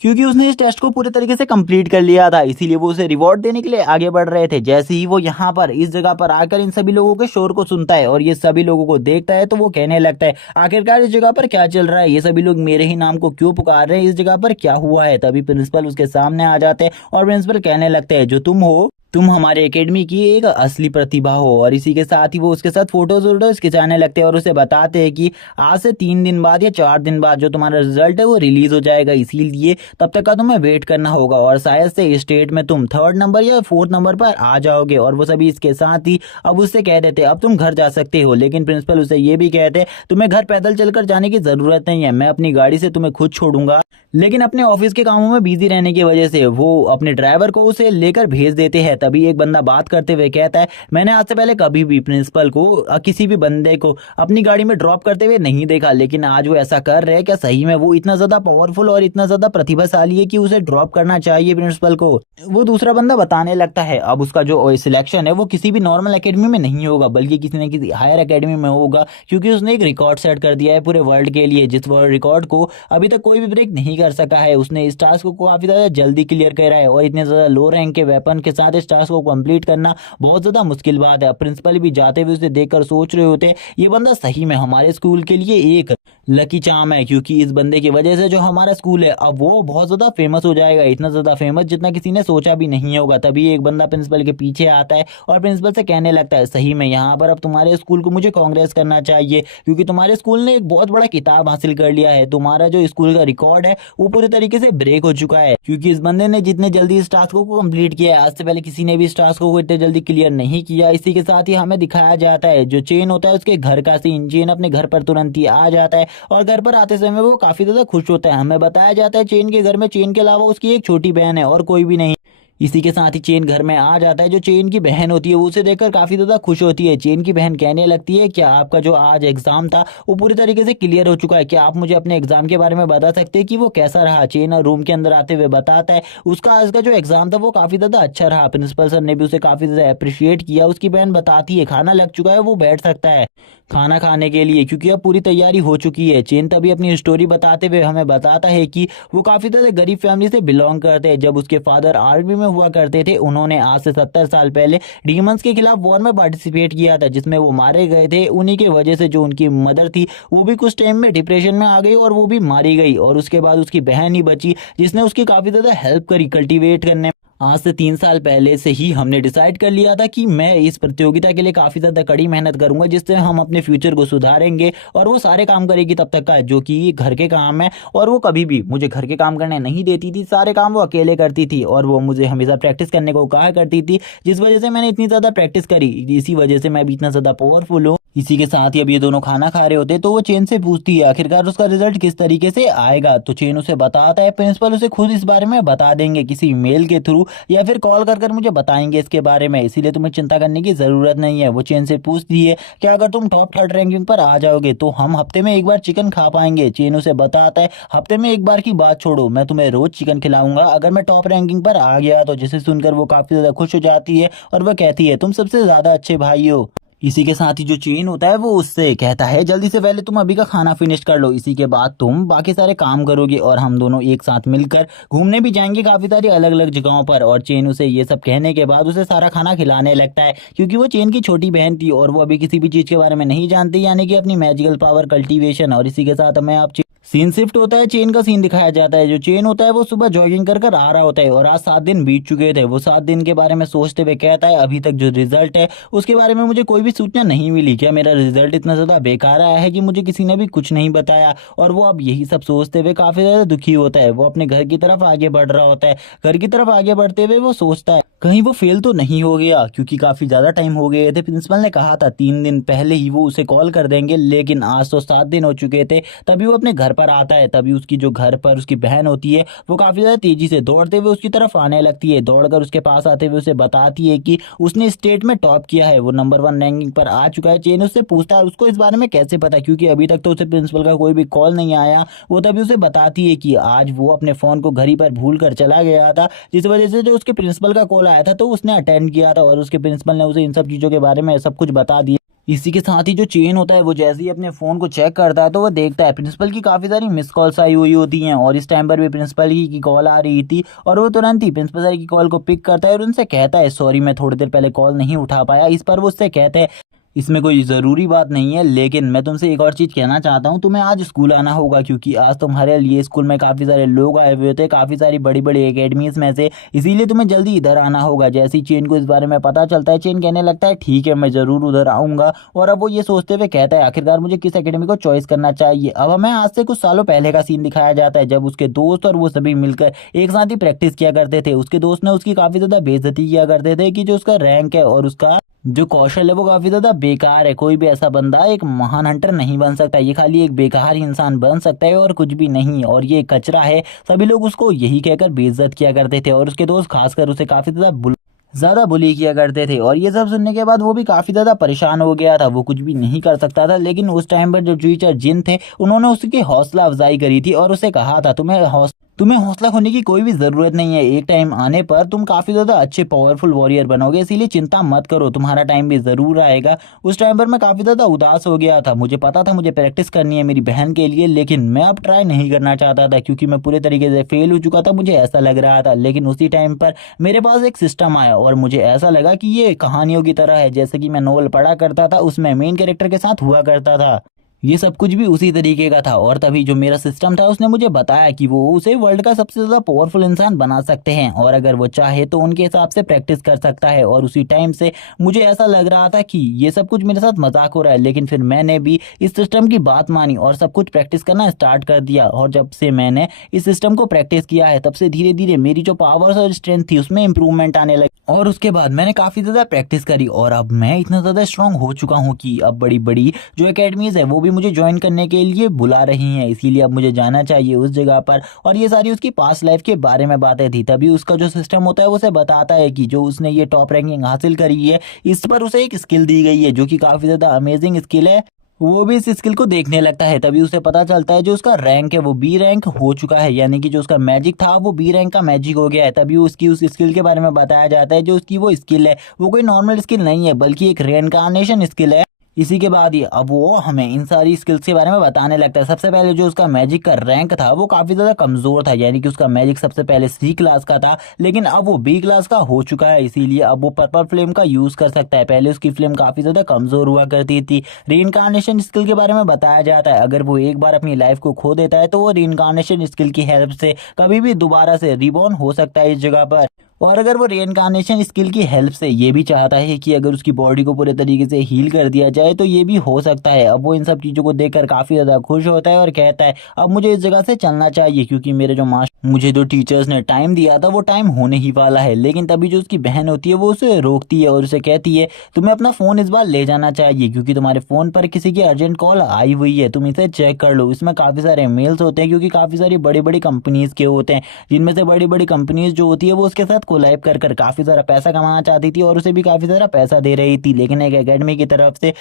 क्योंकि उसने इस टेस्ट को पूरे तरीके से कंप्लीट कर लिया था। इसीलिए वो उसे रिवॉर्ड देने के लिए आगे बढ़ रहे थे। जैसे ही वो यहाँ पर इस जगह पर आकर इन सभी लोगों के शोर को सुनता है और ये सभी लोगों को देखता है तो वो कहने लगता है, आखिरकार इस जगह पर क्या चल रहा है, ये सभी लोग मेरे ही नाम को क्यों पुकार रहे हैं, इस जगह पर क्या हुआ है। तभी प्रिंसिपल उसके सामने आ जाते हैं और प्रिंसिपल कहने लगते हैं, जो तुम हो, तुम हमारे एकेडमी की एक असली प्रतिभा हो। और इसी के साथ ही वो उसके साथ फोटोज वोटोज खिंचाने लगते हैं और उसे बताते हैं कि आज से 3 दिन बाद या 4 दिन बाद जो तुम्हारा रिजल्ट है वो रिलीज हो जाएगा, इसीलिए तब तक का तुम्हें वेट करना होगा और शायद से स्टेट में तुम 3rd नंबर या 4th नंबर पर आ जाओगे। और वो सभी इसके साथ ही अब उससे कह देते अब तुम घर जा सकते हो। लेकिन प्रिंसिपल उसे ये भी कहते तुम्हें घर पैदल चलकर जाने की जरूरत नहीं है, मैं अपनी गाड़ी से तुम्हें खुद छोड़ूंगा। लेकिन अपने ऑफिस के कामों में बिजी रहने की वजह से वो अपने ड्राइवर को उसे लेकर भेज देते हैं। तभी एक बंदा बात करते हुए कहता है, मैंने आज से पहले कभी भी प्रिंसिपल को किसी भी बंदे को अपनी गाड़ी में ड्रॉप करते हुए नहीं देखा, लेकिन आज वो ऐसा कर रहे हैं। क्या सही में वो इतना ज्यादा पावरफुल और इतना ज्यादा प्रतिभाशाली है कि उसे ड्रॉप करना चाहिए प्रिंसिपल को? वो दूसरा बंदा बताने लगता है अब उसका जो सिलेक्शन है वो किसी भी नॉर्मल एकेडमी में नहीं होगा, बल्कि किसी न किसी हायर एकेडमी में होगा, क्योंकि उसने एक रिकॉर्ड सेट कर दिया है पूरे वर्ल्ड के लिए, जिस वर्ल्ड रिकॉर्ड को अभी तक कोई भी ब्रेक नहीं कर सका है। उसने इस टास्क को काफी ज्यादा जल्दी क्लियर करा है और इतने ज्यादा लो रैंक के वेपन के साथ इस टास्क को कंप्लीट करना बहुत ज्यादा मुश्किल बात है। प्रिंसिपल भी जाते हुए उसे देखकर सोच रहे होते ये बंदा सही में हमारे स्कूल के लिए एक लकी चार्म है, क्योंकि इस बंदे की वजह से जो हमारा स्कूल है अब वो बहुत ज्यादा फेमस हो जाएगा, इतना ज्यादा फेमस जितना किसी ने सोचा भी नहीं होगा। तभी एक बंदा प्रिंसिपल के पीछे आता है और प्रिंसिपल से कहने लगता है, सही में यहाँ पर अब तुम्हारे स्कूल को मुझे कांग्रेस करना चाहिए, क्योंकि तुम्हारे स्कूल ने एक बहुत बड़ा किताब हासिल कर लिया है। तुम्हारा जो स्कूल का रिकॉर्ड है वो पूरे तरीके से ब्रेक हो चुका है, क्योंकि इस बंदे ने जितने जल्दी इस टास्क को कंप्लीट किया है, आज से पहले किसी ने भी इस टास्क को इतने जल्दी क्लियर नहीं किया। इसी के साथ ही हमें दिखाया जाता है जो चेन होता है उसके घर का सीन। चेन अपने घर पर तुरंत ही आ जाता है और घर पर आते समय वो काफी ज्यादा खुश होता है। हमें बताया जाता है चेन के घर में चेन के अलावा उसकी एक छोटी बहन है और कोई भी नहीं। इसी के साथ ही चेन घर में आ जाता है। जो चेन की बहन होती है वो उसे देखकर काफी ज्यादा खुश होती है। चेन की बहन कहने लगती है, क्या आपका जो आज एग्जाम था वो पूरी तरीके से क्लियर हो चुका है, क्या आप मुझे अपने एग्जाम के बारे में बता सकते हैं कि वो कैसा रहा? चेन रूम के अंदर आते हुए बताता है उसका आज का जो एग्जाम था वो काफी ज्यादा अच्छा रहा, प्रिंसिपल सर ने भी उसे काफी ज्यादा अप्रिशिएट किया। उसकी बहन बताती है खाना लग चुका है, वो बैठ सकता है खाना खाने के लिए, क्योंकि अब पूरी तैयारी हो चुकी है। चेन तभी अपनी स्टोरी बताते हुए हमें बताता है कि वो काफी ज्यादा गरीब फैमिली से बिलोंग करते हैं। जब उसके फादर आर्मी में हुआ करते थे, उन्होंने आज से 70 साल पहले डीमंस के खिलाफ वॉर में पार्टिसिपेट किया था, जिसमें वो मारे गए थे। उन्हीं की वजह से जो उनकी मदर थी वो भी कुछ टाइम में डिप्रेशन में आ गई और वो भी मारी गई, और उसके बाद उसकी बहन ही बची जिसने उसकी काफी ज्यादा हेल्प करी कल्टीवेट करने। आज से 3 साल पहले से ही हमने डिसाइड कर लिया था कि मैं इस प्रतियोगिता के लिए काफी ज्यादा कड़ी मेहनत करूंगा, जिससे हम अपने फ्यूचर को सुधारेंगे। और वो सारे काम करेगी तब तक का जो कि घर के काम है, और वो कभी भी मुझे घर के काम करने नहीं देती थी, सारे काम वो अकेले करती थी और वो मुझे हमेशा प्रैक्टिस करने को कहा करती थी, जिस वजह से मैंने इतनी ज्यादा प्रैक्टिस करी, इसी वजह से मैं भी इतना ज्यादा पावरफुल हूँ। इसी के साथ ही अब ये दोनों खाना खा रहे होते तो वो चेन से पूछती है आखिरकार उसका रिजल्ट किस तरीके से आएगा, तो चेन उसे बताता है प्रिंसिपल उसे खुद इस बारे में बता देंगे किसी मेल के थ्रू या फिर कॉल कर कर मुझे बताएंगे इसके बारे में, इसीलिए तुम्हें चिंता करने की जरूरत नहीं है। वो चेन से पूछती है कि अगर तुम टॉप 3rd रैंकिंग पर आ जाओगे तो हम हफ्ते में एक बार चिकन खा पाएंगे। चेन उसे बताता है हफ्ते में एक बार की बात छोड़ो, मैं तुम्हें रोज चिकन खिलाऊंगा अगर मैं टॉप रैंकिंग पर आ गया तो। जिसे सुनकर वो काफी ज्यादा खुश हो जाती है और वह कहती है तुम सबसे ज्यादा अच्छे भाई हो। इसी के साथ ही जो चेन होता है वो उससे कहता है जल्दी से पहले तुम अभी का खाना फिनिश कर लो, इसी के बाद तुम बाकी सारे काम करोगे और हम दोनों एक साथ मिलकर घूमने भी जाएंगे काफी सारी अलग अलग जगहों पर। और चेन उसे ये सब कहने के बाद उसे सारा खाना खिलाने लगता है, क्योंकि वो चेन की छोटी बहन थी और वो अभी किसी भी चीज के बारे में नहीं जानती, यानी कि अपनी मैजिकल पावर कल्टीवेशन। और इसी के साथ मैं आप सीन शिफ्ट होता है, चेन का सीन दिखाया जाता है। जो चेन होता है वो सुबह जॉगिंग कर कर आ रहा होता है और आज 7 दिन बीत चुके थे। वो 7 दिन के बारे में सोचते हुए कहता है अभी तक जो रिजल्ट है उसके बारे में मुझे कोई भी सूचना नहीं मिली। क्या मेरा रिजल्ट इतना ज्यादा बेकार आया है कि मुझे किसी ने भी कुछ नहीं बताया। और वो अब यही सब सोचते हुए काफी ज्यादा दुखी होता है। वो अपने घर की तरफ आगे बढ़ रहा होता है। घर की तरफ आगे बढ़ते हुए वो सोचता है कहीं वो फेल तो नहीं हो गया, क्योंकि काफी ज्यादा टाइम हो गए थे। प्रिंसिपल ने कहा था 3 दिन पहले ही वो उसे कॉल कर देंगे, लेकिन आज तो 7 दिन हो चुके थे। तभी वो अपने घर पर आता है। तभी उसकी जो घर पर उसकी बहन होती है वो काफी ज्यादा तेजी से दौड़ते हुए उसकी तरफ आने लगती है। दौड़कर उसके पास आते हुए उसे बताती है कि उसने स्टेट में टॉप किया है, वो नंबर 1 रैंकिंग पर आ चुका है। चेन उससे पूछता है उसको इस बारे में कैसे पता, क्योंकि अभी तक तो उसे प्रिंसिपल का कोई भी कॉल नहीं आया। वो तभी उसे बताती है कि आज वो अपने फोन को घर ही पर भूल कर चला गया था, जिस वजह से जो उसके प्रिंसिपल का कॉल आया था तो उसने अटेंड किया था और उसके प्रिंसिपल ने उसे इन सब चीजों के बारे में सब कुछ बता दिया। इसी के साथ ही जो चेन होता है वो जैसे ही अपने फोन को चेक करता है तो वो देखता है प्रिंसिपल की काफी सारी मिस कॉल्स आई हुई होती हैं और इस टाइम पर भी प्रिंसिपल ही की कॉल आ रही थी। और वो तुरंत ही प्रिंसिपल सर की कॉल को पिक करता है और उनसे कहता है सॉरी मैं थोड़ी देर पहले कॉल नहीं उठा पाया। इस पर वो उससे कहते हैं इसमें कोई ज़रूरी बात नहीं है, लेकिन मैं तुमसे एक और चीज़ कहना चाहता हूँ, तुम्हें आज स्कूल आना होगा क्योंकि आज तुम्हारे लिए स्कूल में काफ़ी सारे लोग आए हुए थे, काफ़ी सारी बड़ी बड़ी एकेडमीज में से, इसीलिए तुम्हें जल्दी इधर आना होगा। जैसे ही चेन को इस बारे में पता चलता है चेन कहने लगता है ठीक है मैं ज़रूर उधर आऊँगा। और अब वो ये सोचते हुए कहता है आखिरकार मुझे किस एकेडमी को चॉइस करना चाहिए। अब हमें आज से कुछ सालों पहले का सीन दिखाया जाता है जब उसके दोस्त और वो सभी मिलकर एक साथ ही प्रैक्टिस किया करते थे। उसके दोस्त ने उसकी काफ़ी ज़्यादा बेइज्जती किया करते थे कि जो उसका रैंक है और उसका जो कौशल है वो काफी ज्यादा बेकार है। कोई भी ऐसा बंदा एक महान हंटर नहीं बन सकता, ये खाली एक बेकार इंसान बन सकता है और कुछ भी नहीं, और ये कचरा है। सभी लोग उसको यही कहकर बेइज्जत किया करते थे और उसके दोस्त खासकर उसे काफी ज्यादा बुली किया करते थे। और ये सब सुनने के बाद वो भी काफी ज्यादा परेशान हो गया था। वो कुछ भी नहीं कर सकता था, लेकिन उस टाइम पर जो टीचर जिन थे उन्होंने उसकी हौसला अफजाई करी थी और उसे कहा था तुम्हें हौसला खोने की कोई भी जरूरत नहीं है। एक टाइम आने पर तुम काफी ज्यादा अच्छे पावरफुल वॉरियर बनोगे, इसीलिए चिंता मत करो, तुम्हारा टाइम भी जरूर आएगा। उस टाइम पर मैं काफी ज्यादा उदास हो गया था। मुझे पता था मुझे प्रैक्टिस करनी है मेरी बहन के लिए, लेकिन मैं अब ट्राई नहीं करना चाहता था क्योंकि मैं पूरे तरीके से फेल हो चुका था, मुझे ऐसा लग रहा था। लेकिन उसी टाइम पर मेरे पास एक सिस्टम आया और मुझे ऐसा लगा कि ये कहानियों की तरह है, जैसे कि मैं नोवेल पढ़ा करता था उसमें मेन कैरेक्टर के साथ हुआ करता था। ये सब कुछ भी उसी तरीके का था। और तभी जो मेरा सिस्टम था उसने मुझे बताया कि वो उसे वर्ल्ड का सबसे ज्यादा पावरफुल इंसान बना सकते हैं और अगर वो चाहे तो उनके हिसाब से प्रैक्टिस कर सकता है। और उसी टाइम से मुझे ऐसा लग रहा था कि ये सब कुछ मेरे साथ मजाक हो रहा है, लेकिन फिर मैंने भी इस सिस्टम की बात मानी और सब कुछ प्रैक्टिस करना स्टार्ट कर दिया। और जब से मैंने इस सिस्टम को प्रैक्टिस किया है तब से धीरे धीरे मेरी जो पावर्स और स्ट्रेंथ थी उसमें इंप्रूवमेंट आने लगी। और उसके बाद मैंने काफी ज्यादा प्रैक्टिस करी और अब मैं इतना ज्यादा स्ट्रांग हो चुका हूँ कि अब बड़ी बड़ी जो एकेडमीज है वो भी मुझे ज्वाइन करने के लिए बुला रही हैं, इसीलिए अब मुझे जाना चाहिए उस जगह पर। और ये सारी उसकी पास्ट लाइफ के बारे में बातें थी। तभी उसका जो सिस्टम होता है वो उसे बताता है कि जो उसने ये टॉप रैंकिंग हासिल करी है इस पर उसे एक स्किल दी गई है जो कि काफी ज्यादा अमेजिंग स्किल है। वो भी इस स्किल को देखने लगता है। तभी उसे पता चलता है जो उसका रैंक है वो बी रैंक हो चुका है, यानी कि जो उसका मैजिक था वो बी रैंक का मैजिक हो गया है। तभी उसकी उस स्किल के बारे में बताया जाता है जो उसकी वो स्किल है वो कोई नॉर्मल स्किल नहीं है बल्कि एक रेइनकार्नेशन स्किल है। इसी के बाद ही अब वो हमें इन सारी स्किल्स के बारे में बताने लगता है। सबसे पहले जो उसका मैजिक का रैंक था वो काफी ज्यादा कमजोर था, यानी कि उसका मैजिक सबसे पहले सी क्लास का था, लेकिन अब वो बी क्लास का हो चुका है, इसीलिए अब वो पर्पल फ्लेम का यूज कर सकता है। पहले उसकी फ्लेम काफी ज्यादा कमजोर हुआ करती थी। रीइंकार्नेशन स्किल के बारे में बताया जाता है अगर वो एक बार अपनी लाइफ को खो देता है तो वो रीइंकार्नेशन स्किल की हेल्प से कभी भी दोबारा से रिबॉर्न हो सकता है इस जगह पर। और अगर वो रेइनकार्नेशन स्किल की हेल्प से ये भी चाहता है कि अगर उसकी बॉडी को पूरे तरीके से हील कर दिया जाए तो ये भी हो सकता है। अब वो इन सब चीज़ों को देखकर काफ़ी ज़्यादा खुश होता है और कहता है अब मुझे इस जगह से चलना चाहिए क्योंकि मेरे जो मास्टर मुझे जो टीचर्स ने टाइम दिया था वो टाइम होने ही वाला है। लेकिन तभी जो उसकी बहन होती है वो उसे रोकती है और उसे कहती है तुम्हें अपना फ़ोन इस बार ले जाना चाहिए क्योंकि तुम्हारे फ़ोन पर किसी की अर्जेंट कॉल आई हुई है, तुम इसे चेक कर लो। इसमें काफ़ी सारे मेल्स होते हैं क्योंकि काफ़ी सारी बड़ी बड़ी कंपनीज के होते हैं, जिनमें से बड़ी बड़ी कंपनीज जो होती है वो उसके साथ कोलैब कर कर काफी सारा पैसा कमाना चाहती थी और उसे भी काफी सारा पैसा दे रही थी। लेकिन एक एकेडमी की तरफ से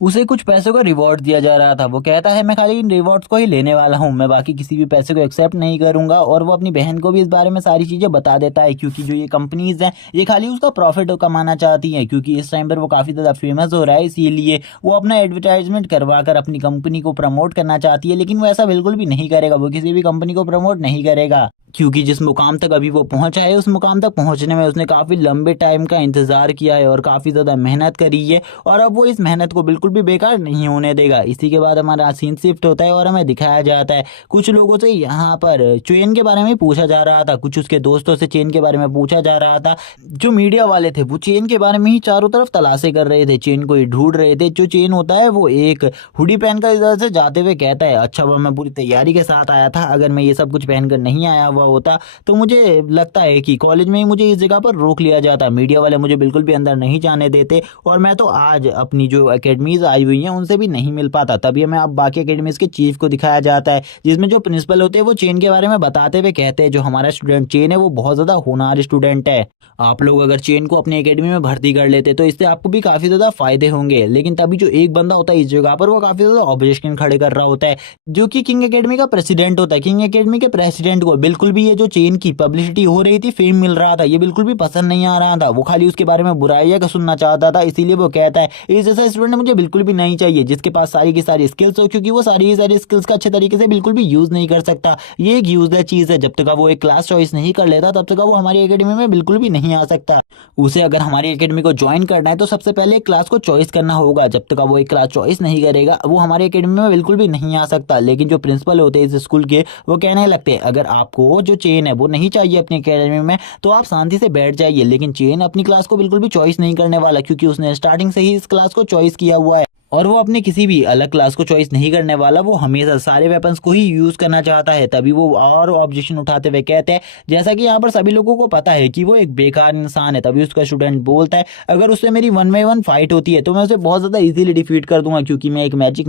उसे कुछ पैसों का रिवॉर्ड दिया जा रहा था। वो कहता है मैं खाली इन रिवॉर्ड्स को ही लेने वाला हूँ, मैं बाकी किसी भी पैसे को एक्सेप्ट नहीं करूंगा। और वो अपनी बहन को भी इस बारे में सारी चीजें बता देता है क्योंकि जो ये कंपनीज हैं ये खाली उसका प्रॉफिट कमाना चाहती हैं, क्योंकि इस टाइम पर वो काफी ज्यादा फेमस हो रहा है, इसीलिए वो अपना एडवर्टाइजमेंट करवा कर अपनी कंपनी को प्रमोट करना चाहती है। लेकिन वो ऐसा बिल्कुल भी नहीं करेगा, वो किसी भी कंपनी को प्रमोट नहीं करेगा क्योंकि जिस मुकाम तक अभी वो पहुंचा है उस मुकाम तक पहुंचने में उसने काफी लंबे टाइम का इंतजार किया है और काफी ज्यादा मेहनत करी है। और अब वो इस मेहनत को बिल्कुल बिल्कुल भी बेकार नहीं होने देगा। इसी के बाद हमारा सीन शिफ्ट होता है और हमें दिखाया जाता है कुछ लोगों से यहाँ पर चेन के बारे में पूछा जा रहा था, कुछ उसके दोस्तों से चेन के बारे में पूछा जा रहा था। जो मीडिया वाले थे वो चेन के बारे में ही चारों तरफ तलाशें कर रहे थे, चेन को ही ढूंढ रहे थे। जो चेन होता है वो एक हुडी पहनकर इधर से जाते हुए कहता है, अच्छा वह मैं पूरी तैयारी के साथ आया था, अगर मैं ये सब कुछ पहनकर नहीं आया हुआ होता तो मुझे लगता है कि कॉलेज में ही मुझे इस जगह पर रोक लिया जाता, मीडिया वाले मुझे बिल्कुल भी अंदर नहीं जाने देते और मैं तो आज अपनी जो एकेडमीज आई हुई हैं उनसे भी नहीं मिल पाता। तभी हमें अब बाकी एकेडमीज के चीफ को दिखाया जाता है, जिसमें जो प्रिंसिपल होते हैं वो चेन के बारे में बताते हुए कहते हैं, जो हमारा स्टूडेंट चेन है वो बहुत ज्यादा होनहार स्टूडेंट है, आप लोग अगर चेन को अपनी एकेडमी में भर्ती कर लेते तो इससे आपको भी काफी ज्यादा फायदे होंगे। लेकिन तभी जो एक बंदा होता है इस जगह पर वो काफी ज्यादा ऑब्जेक्शन खड़े कर रहा होता है, जो कि किंग एकेडमी का प्रेसिडेंट होता है। किंग एकेडमी के प्रेसिडेंट को बिल्कुल भी ये जो चेन की पब्लिसिटी हो रही थी, फेम मिल रहा था, ये बिल्कुल भी पसंद नहीं आ रहा था। वो खाली उसके बारे में बुराइयां का सुनना चाहता था, इसीलिए वो कहता है इस जैसा स्टूडेंट मुझे बिल्कुल भी नहीं चाहिए जिसके पास सारी की सारी स्किल्स हो, क्योंकि वो सारी की सारी स्किल्स का अच्छे तरीके से बिल्कुल भी यूज नहीं कर सकता। ये एक यूजलेस चीज है, जब तक वो एक क्लास चॉइस नहीं कर लेता तब तक वो हमारी एकेडमी में बिल्कुल भी नहीं आ सकता। उसे अगर हमारी एकेडमी को ज्वाइन करना है तो सबसे पहले एक क्लास को चॉइस करना होगा, जब तक वो एक क्लास चॉइस नहीं करेगा वो हमारी एकेडमी में बिल्कुल भी नहीं आ सकता। लेकिन जो प्रिंसिपल होते हैं इस स्कूल के वो कहने लगते हैं, अगर आपको जो चेन है वो नहीं चाहिए अपनी एकेडमी में तो आप शांति से बैठ जाइए। लेकिन चेन अपनी क्लास को बिल्कुल भी चॉइस नहीं करने वाला, क्योंकि उसने स्टार्टिंग से ही इस क्लास को चॉइस किया हुआ है और वो अपने किसी भी अलग क्लास को चॉइस नहीं करने वाला, वो हमेशा सारे वेपन्स को ही यूज करना चाहता है। तभी वो और ऑब्जेक्शन उठाते हुए कहते हैं, जैसा कि यहाँ पर सभी लोगों को पता है कि वो एक बेकार इंसान है। तभी उसका स्टूडेंट बोलता है, अगर उससे मेरी 1v1 फाइट होती है तो मैं उसे बहुत ज्यादा इजीली डिफीट कर दूंगा, क्योंकि मैं एक मैजिक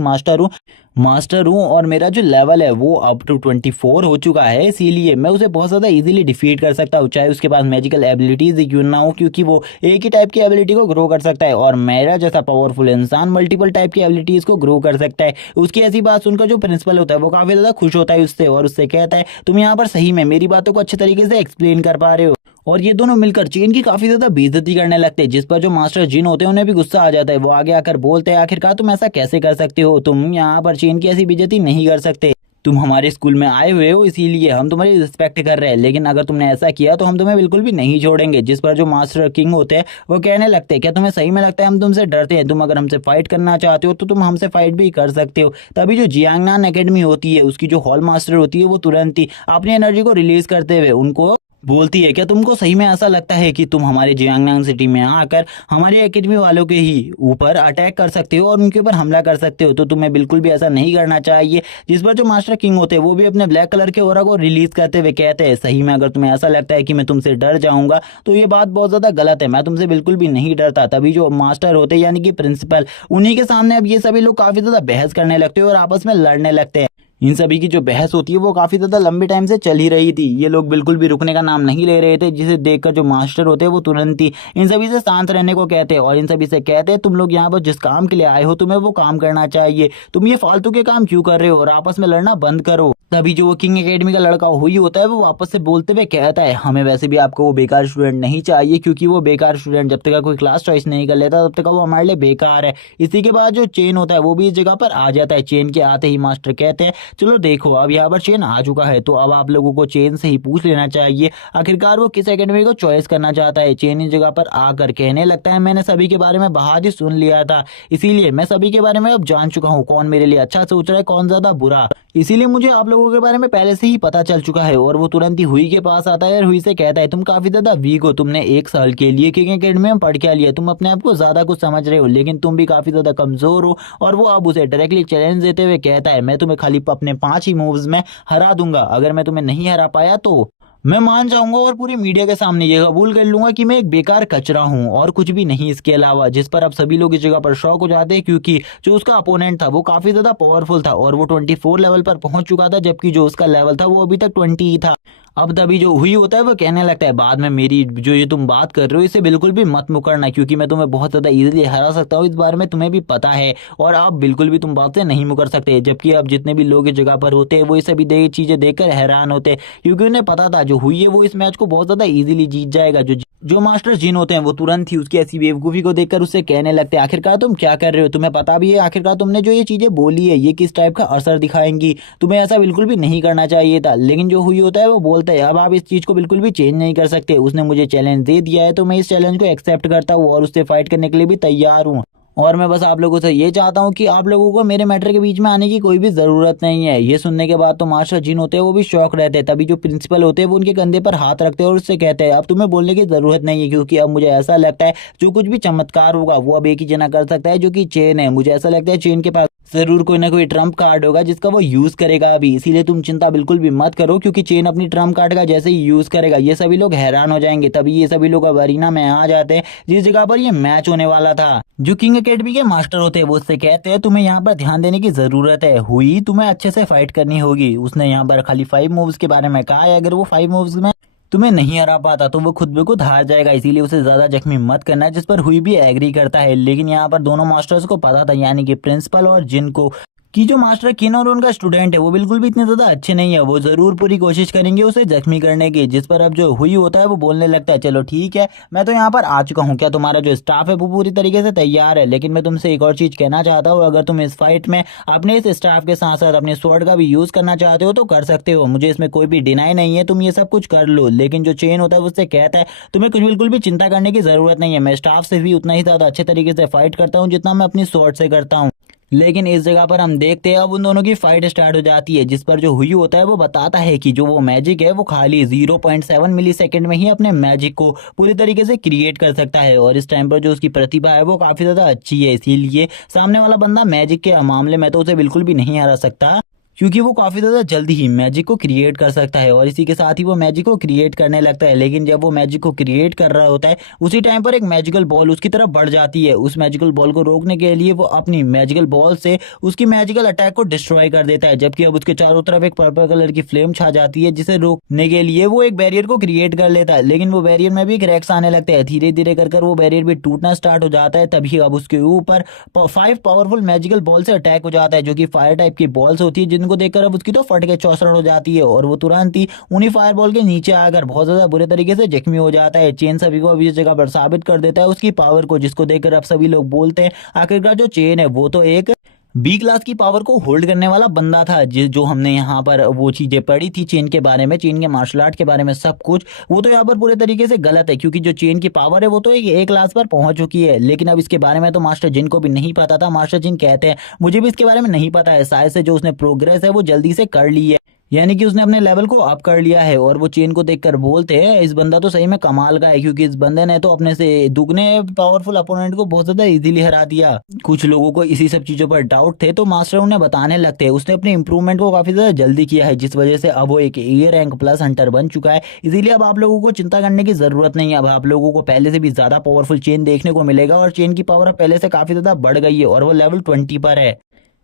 मास्टर हूँ और मेरा जो लेवल है वो अप टू 24 हो चुका है, इसीलिए मैं उसे बहुत ज्यादा इजीली डिफीट कर सकता हूँ, चाहे उसके पास मैजिकल एबिलिटीज क्यों ना हो, क्योंकि वो एक ही टाइप की एबिलिटी को ग्रो कर सकता है और मेरा जैसा पावरफुल इंसान मल्टीपल टाइप की एबिलिटीज को ग्रो कर सकता है। उसकी ऐसी बात सुनकर जो प्रिंसिपल होता है वो काफी ज्यादा खुश होता है उससे और उससे कहता है, तुम यहाँ पर सही में मेरी बातों को अच्छे तरीके से एक्सप्लेन कर पा रहे हो। और ये दोनों मिलकर चेन की काफी ज्यादा बेइज्जती करने लगते हैं, जिस पर जो मास्टर जिन होते हैं उन्हें भी गुस्सा आ जाता है। वो आगे आकर बोलते हैं, आखिरकार तुम ऐसा कैसे कर सकते हो, तुम यहाँ पर चेन की ऐसी बेइज्जती नहीं कर सकते, तुम हमारे स्कूल में आए हुए हो इसीलिए हम तुम्हारी रिस्पेक्ट कर रहे हैं, लेकिन अगर तुमने ऐसा किया तो हम तुम्हें बिल्कुल भी नहीं छोड़ेंगे। जिस पर जो मास्टर किंग होते हैं वो कहने लगते हैं, क्या तुम्हें सही में लगता है हम तुमसे डरते हैं, तुम अगर हमसे फाइट करना चाहते हो तो तुम हमसे फाइट भी कर सकते हो। तभी जो जियांगनान एकेडमी होती है उसकी जो हॉल मास्टर होती है वो तुरंत ही अपनी एनर्जी को रिलीज करते हुए उनको बोलती है, क्या तुमको सही में ऐसा लगता है कि तुम हमारे जियांगनांग सिटी में आकर हमारी एकेडमी वालों के ही ऊपर अटैक कर सकते हो और उनके ऊपर हमला कर सकते हो, तो तुम्हें बिल्कुल भी ऐसा नहीं करना चाहिए। जिस पर जो मास्टर किंग होते हैं वो भी अपने ब्लैक कलर के ऑरा को रिलीज करते हुए कहते हैं, सही में अगर तुम्हें ऐसा लगता है कि मैं तुमसे डर जाऊंगा तो ये बात बहुत ज्यादा गलत है, मैं तुमसे बिल्कुल भी नहीं डरता। तभी जो मास्टर होते हैं यानी कि प्रिंसिपल, उन्हीं के सामने अब ये सभी लोग काफी ज्यादा बहस करने लगते हैं और आपस में लड़ने लगते हैं। इन सभी की जो बहस होती है वो काफी ज्यादा लंबे टाइम से चल ही रही थी, ये लोग बिल्कुल भी रुकने का नाम नहीं ले रहे थे, जिसे देखकर जो मास्टर होते हैं वो तुरंत ही इन सभी से शांत रहने को कहते हैं और इन सभी से कहते हैं, तुम लोग यहाँ पर जिस काम के लिए आए हो तुम्हें वो काम करना चाहिए, तुम ये फालतू के काम क्यों कर रहे हो और आपस में लड़ना बंद करो। तभी जो वो किंग एकेडमी का लड़का हुई होता है वो वापस से बोलते हुए कहता है, हमें वैसे भी आपको वो बेकार स्टूडेंट नहीं चाहिए, क्योंकि वो बेकार स्टूडेंट जब तक कोई क्लास चॉइस नहीं कर लेता तब तक वो हमारे लिए बेकार है। इसी के बाद जो चेन होता है वो भी इस जगह पर आ जाता है। चेन के आते ही मास्टर कहते हैं, चलो देखो अब यहाँ पर चेन आ चुका है तो अब आप लोगों को चेन से ही पूछ लेना चाहिए आखिरकार वो किस एकेडमी को चॉइस करना चाहता है। चेन इस जगह पर आकर कहने लगता है, मैंने सभी के बारे में बाहर ही सुन लिया था, इसीलिए मैं सभी के बारे में अब जान चुका हूँ, कौन मेरे लिए अच्छा सोच रहा है कौन ज्यादा बुरा, इसीलिए मुझे आप लोगों के बारे में पहले से ही पता चल चुका है। और वो तुरंत ही हुई के पास आता है और हुई से कहता है, तुम काफी ज्यादा वीक हो, तुमने 1 साल के लिए किंग एकेडमी में पढ़ के लिया, तुम अपने आप को ज्यादा कुछ समझ रहे हो, लेकिन तुम भी काफी ज्यादा कमजोर हो। और वो अब उसे डायरेक्टली चैलेंज देते हुए कहता है, मैं तुम्हें खाली अपने 5 ही मूव्स में हरा दूंगा, अगर मैं तुम्हें नहीं हरा पाया तो मैं मान जाऊंगा और पूरी मीडिया के सामने ये कबूल कर लूंगा कि मैं एक बेकार कचरा हूं और कुछ भी नहीं इसके अलावा। जिस पर अब सभी लोग इस जगह पर शॉक हो जाते हैं, क्योंकि जो उसका अपोनेंट था वो काफी ज्यादा पावरफुल था और वो 24 लेवल पर पहुंच चुका था, जबकि जो उसका लेवल था वो अभी तक 20 ही था। अब तभी जो हुई होता है वो कहने लगता है, बाद में मेरी जो ये तुम बात कर रहे हो इसे बिल्कुल भी मत मुकरना, क्योंकि मैं तुम्हें बहुत ज्यादा इजीली हरा सकता हूँ, इस बारे में तुम्हें भी पता है और आप बिल्कुल भी तुम बात से नहीं मुकर सकते। जबकि अब जितने भी लोग इस जगह पर होते हैं वो ये सभी चीजें देखकर हैरान होते हैं, क्योंकि उन्हें पता था जो हुई है वो इस मैच को बहुत ज्यादा इजीली जीत जाएगा। जो मास्टर जिन होते हैं वो तुरंत ही उसकी ऐसी बेवकूफी को देखकर उससे कहने लगते हैं, आखिरकार तुम क्या कर रहे हो, तुम्हें पता भी है आखिरकार तुमने जो ये चीजें बोली है ये किस टाइप का असर दिखाएंगी, तुम्हें ऐसा बिल्कुल भी नहीं करना चाहिए था। लेकिन जो हुई होता है वो बोलता है, अब आप इस चीज को बिल्कुल भी चेंज नहीं कर सकते, उसने मुझे चैलेंज दे दिया है तो मैं इस चैलेंज को एक्सेप्ट करता हूँ और उससे फाइट करने के लिए भी तैयार हूँ। और मैं बस आप लोगों से ये चाहता हूँ कि आप लोगों को मेरे मैटर के बीच में आने की कोई भी ज़रूरत नहीं है। ये सुनने के बाद तो मास्टर जिन होते हैं वो भी शॉक रहते हैं। तभी जो प्रिंसिपल होते हैं वो उनके कंधे पर हाथ रखते हैं और उससे कहते हैं अब तुम्हें बोलने की ज़रूरत नहीं है, क्योंकि अब मुझे ऐसा लगता है जो कुछ भी चमत्कार होगा वो अब एक ही जना कर सकता है, जो कि चेन है। मुझे ऐसा लगता है चेन के पास जरूर कोई ना कोई ट्रम्प कार्ड होगा जिसका वो यूज करेगा अभी, इसीलिए तुम चिंता बिल्कुल भी मत करो, क्योंकि चेन अपनी ट्रम्प कार्ड का जैसे ही यूज करेगा ये सभी लोग हैरान हो जाएंगे। तभी ये सभी लोग अब अरीना में आ जाते हैं जिस जगह पर ये मैच होने वाला था। जो किंग एकेडमी के मास्टर होते हैं वो उससे कहते हैं तुम्हें यहाँ पर ध्यान देने की जरूरत है, हुई तुम्हें अच्छे से फाइट करनी होगी। उसने यहाँ पर खाली 5 मूव्स के बारे में कहा है, अगर वो 5 मूव्स में तुम्हें नहीं हरा पाता तो वो खुद ब खुद हार जाएगा, इसीलिए उसे ज्यादा जख्मी मत करना, जिस पर हुई भी एग्री करता है। लेकिन यहाँ पर दोनों मास्टर्स को पता था, यानी कि प्रिंसिपल और जिन को, कि जो मास्टर किन और उनका स्टूडेंट है वो बिल्कुल भी इतने ज्यादा अच्छे नहीं है। वो जरूर पूरी कोशिश करेंगे उसे जख्मी करने की, जिस पर अब जो हुई होता है वो बोलने लगता है चलो ठीक है मैं तो यहाँ पर आ चुका हूँ, क्या तुम्हारा जो स्टाफ है वो पूरी तरीके से तैयार है? लेकिन मैं तुमसे एक और चीज कहना चाहता हूँ, अगर तुम इस फाइट में अपने इस स्टाफ के साथ साथ अपने स्वॉर्ड का भी यूज करना चाहते हो तो कर सकते हो, मुझे इसमें कोई भी डिनाई नहीं है, तुम ये सब कुछ कर लो। लेकिन जो चेन होता है उससे कहता है तुम्हें कुछ बिल्कुल भी चिंता करने की जरूरत नहीं है, मैं स्टाफ से भी उतना ही ज्यादा अच्छे तरीके से फाइट करता हूँ जितना मैं अपनी स्वॉर्ड से करता हूँ। लेकिन इस जगह पर हम देखते हैं अब उन दोनों की फाइट स्टार्ट हो जाती है, जिस पर जो हुई होता है वो बताता है कि जो वो मैजिक है वो खाली 0.7 मिली सेकेंड में ही अपने मैजिक को पूरी तरीके से क्रिएट कर सकता है। और इस टाइम पर जो उसकी प्रतिभा है वो काफी ज्यादा अच्छी है, इसीलिए सामने वाला बंदा मैजिक के मामले में तो उसे बिल्कुल भी नहीं हरा सकता, क्योंकि वो काफी ज्यादा जल्दी ही मैजिक को क्रिएट कर सकता है। और इसी के साथ ही वो मैजिक को क्रिएट करने लगता है। लेकिन जब वो मैजिक को क्रिएट कर रहा होता है उसी टाइम पर एक मैजिकल बॉल उसकी तरफ बढ़ जाती है। उस मैजिकल बॉल को रोकने के लिए वो अपनी मैजिकल बॉल से उसकी मैजिकल अटैक को डिस्ट्रॉय कर देता है, जबकि अब उसके चारों तरफ एक पर्पल कलर की फ्लेम छा जाती है, जिसे रोकने के लिए वो एक बैरियर को क्रिएट कर लेता है। लेकिन वो बैरियर में भी क्रैक्स आने लगते हैं, धीरे धीरे कर वो बैरियर भी टूटना स्टार्ट हो जाता है। तभी अब उसके ऊपर 5 पावरफुल मैजिकल बॉल से अटैक हो जाता है, जो कि फायर टाइप की बॉल्स होती है, जिनको देखकर अब उसकी तो फट के चौसड़ हो जाती है और वो तुरंत ही उन्हीं फायर बॉल के नीचे आकर बहुत ज्यादा बुरे तरीके से जख्मी हो जाता है। चेन सभी को अभी इस जगह पर साबित कर देता है उसकी पावर को, जिसको देखकर अब सभी लोग बोलते हैं आखिरकार जो चेन है वो तो एक बी क्लास की पावर को होल्ड करने वाला बंदा था। जो हमने यहाँ पर वो चीजें पढ़ी थी चेन के बारे में, चेन के मार्शल आर्ट के बारे में सब कुछ, वो तो यहाँ पर पूरे तरीके से गलत है, क्योंकि जो चेन की पावर है वो तो एक ए क्लास पर पहुंच चुकी है। लेकिन अब इसके बारे में तो मास्टर जिन को भी नहीं पता था। मास्टर जिन कहते हैं मुझे भी इसके बारे में नहीं पता है, शायद से जो उसने प्रोग्रेस है वो जल्दी से कर ली है, यानी कि उसने अपने लेवल को अप कर लिया है। और वो चेन को देखकर बोलते हैं इस बंदा तो सही में कमाल का है, क्योंकि इस बंदे ने तो अपने से दुगने पावरफुल अपोनेंट को बहुत ज्यादा इजीली हरा दिया। कुछ लोगों को इसी सब चीजों पर डाउट थे तो मास्टर उन्हें बताने लगते हैं उसने अपने इंप्रूवमेंट को काफी ज्यादा जल्दी किया है, जिस वजह से अब वो एक ए रैंक प्लस हंटर बन चुका है। इसीलिए अब आप लोगों को चिंता करने की जरूरत नहीं है, अब आप लोगों को पहले से भी ज्यादा पावरफुल चेन देखने को मिलेगा और चेन की पावर अब पहले से काफी ज्यादा बढ़ गई है और वो लेवल 20 पर है।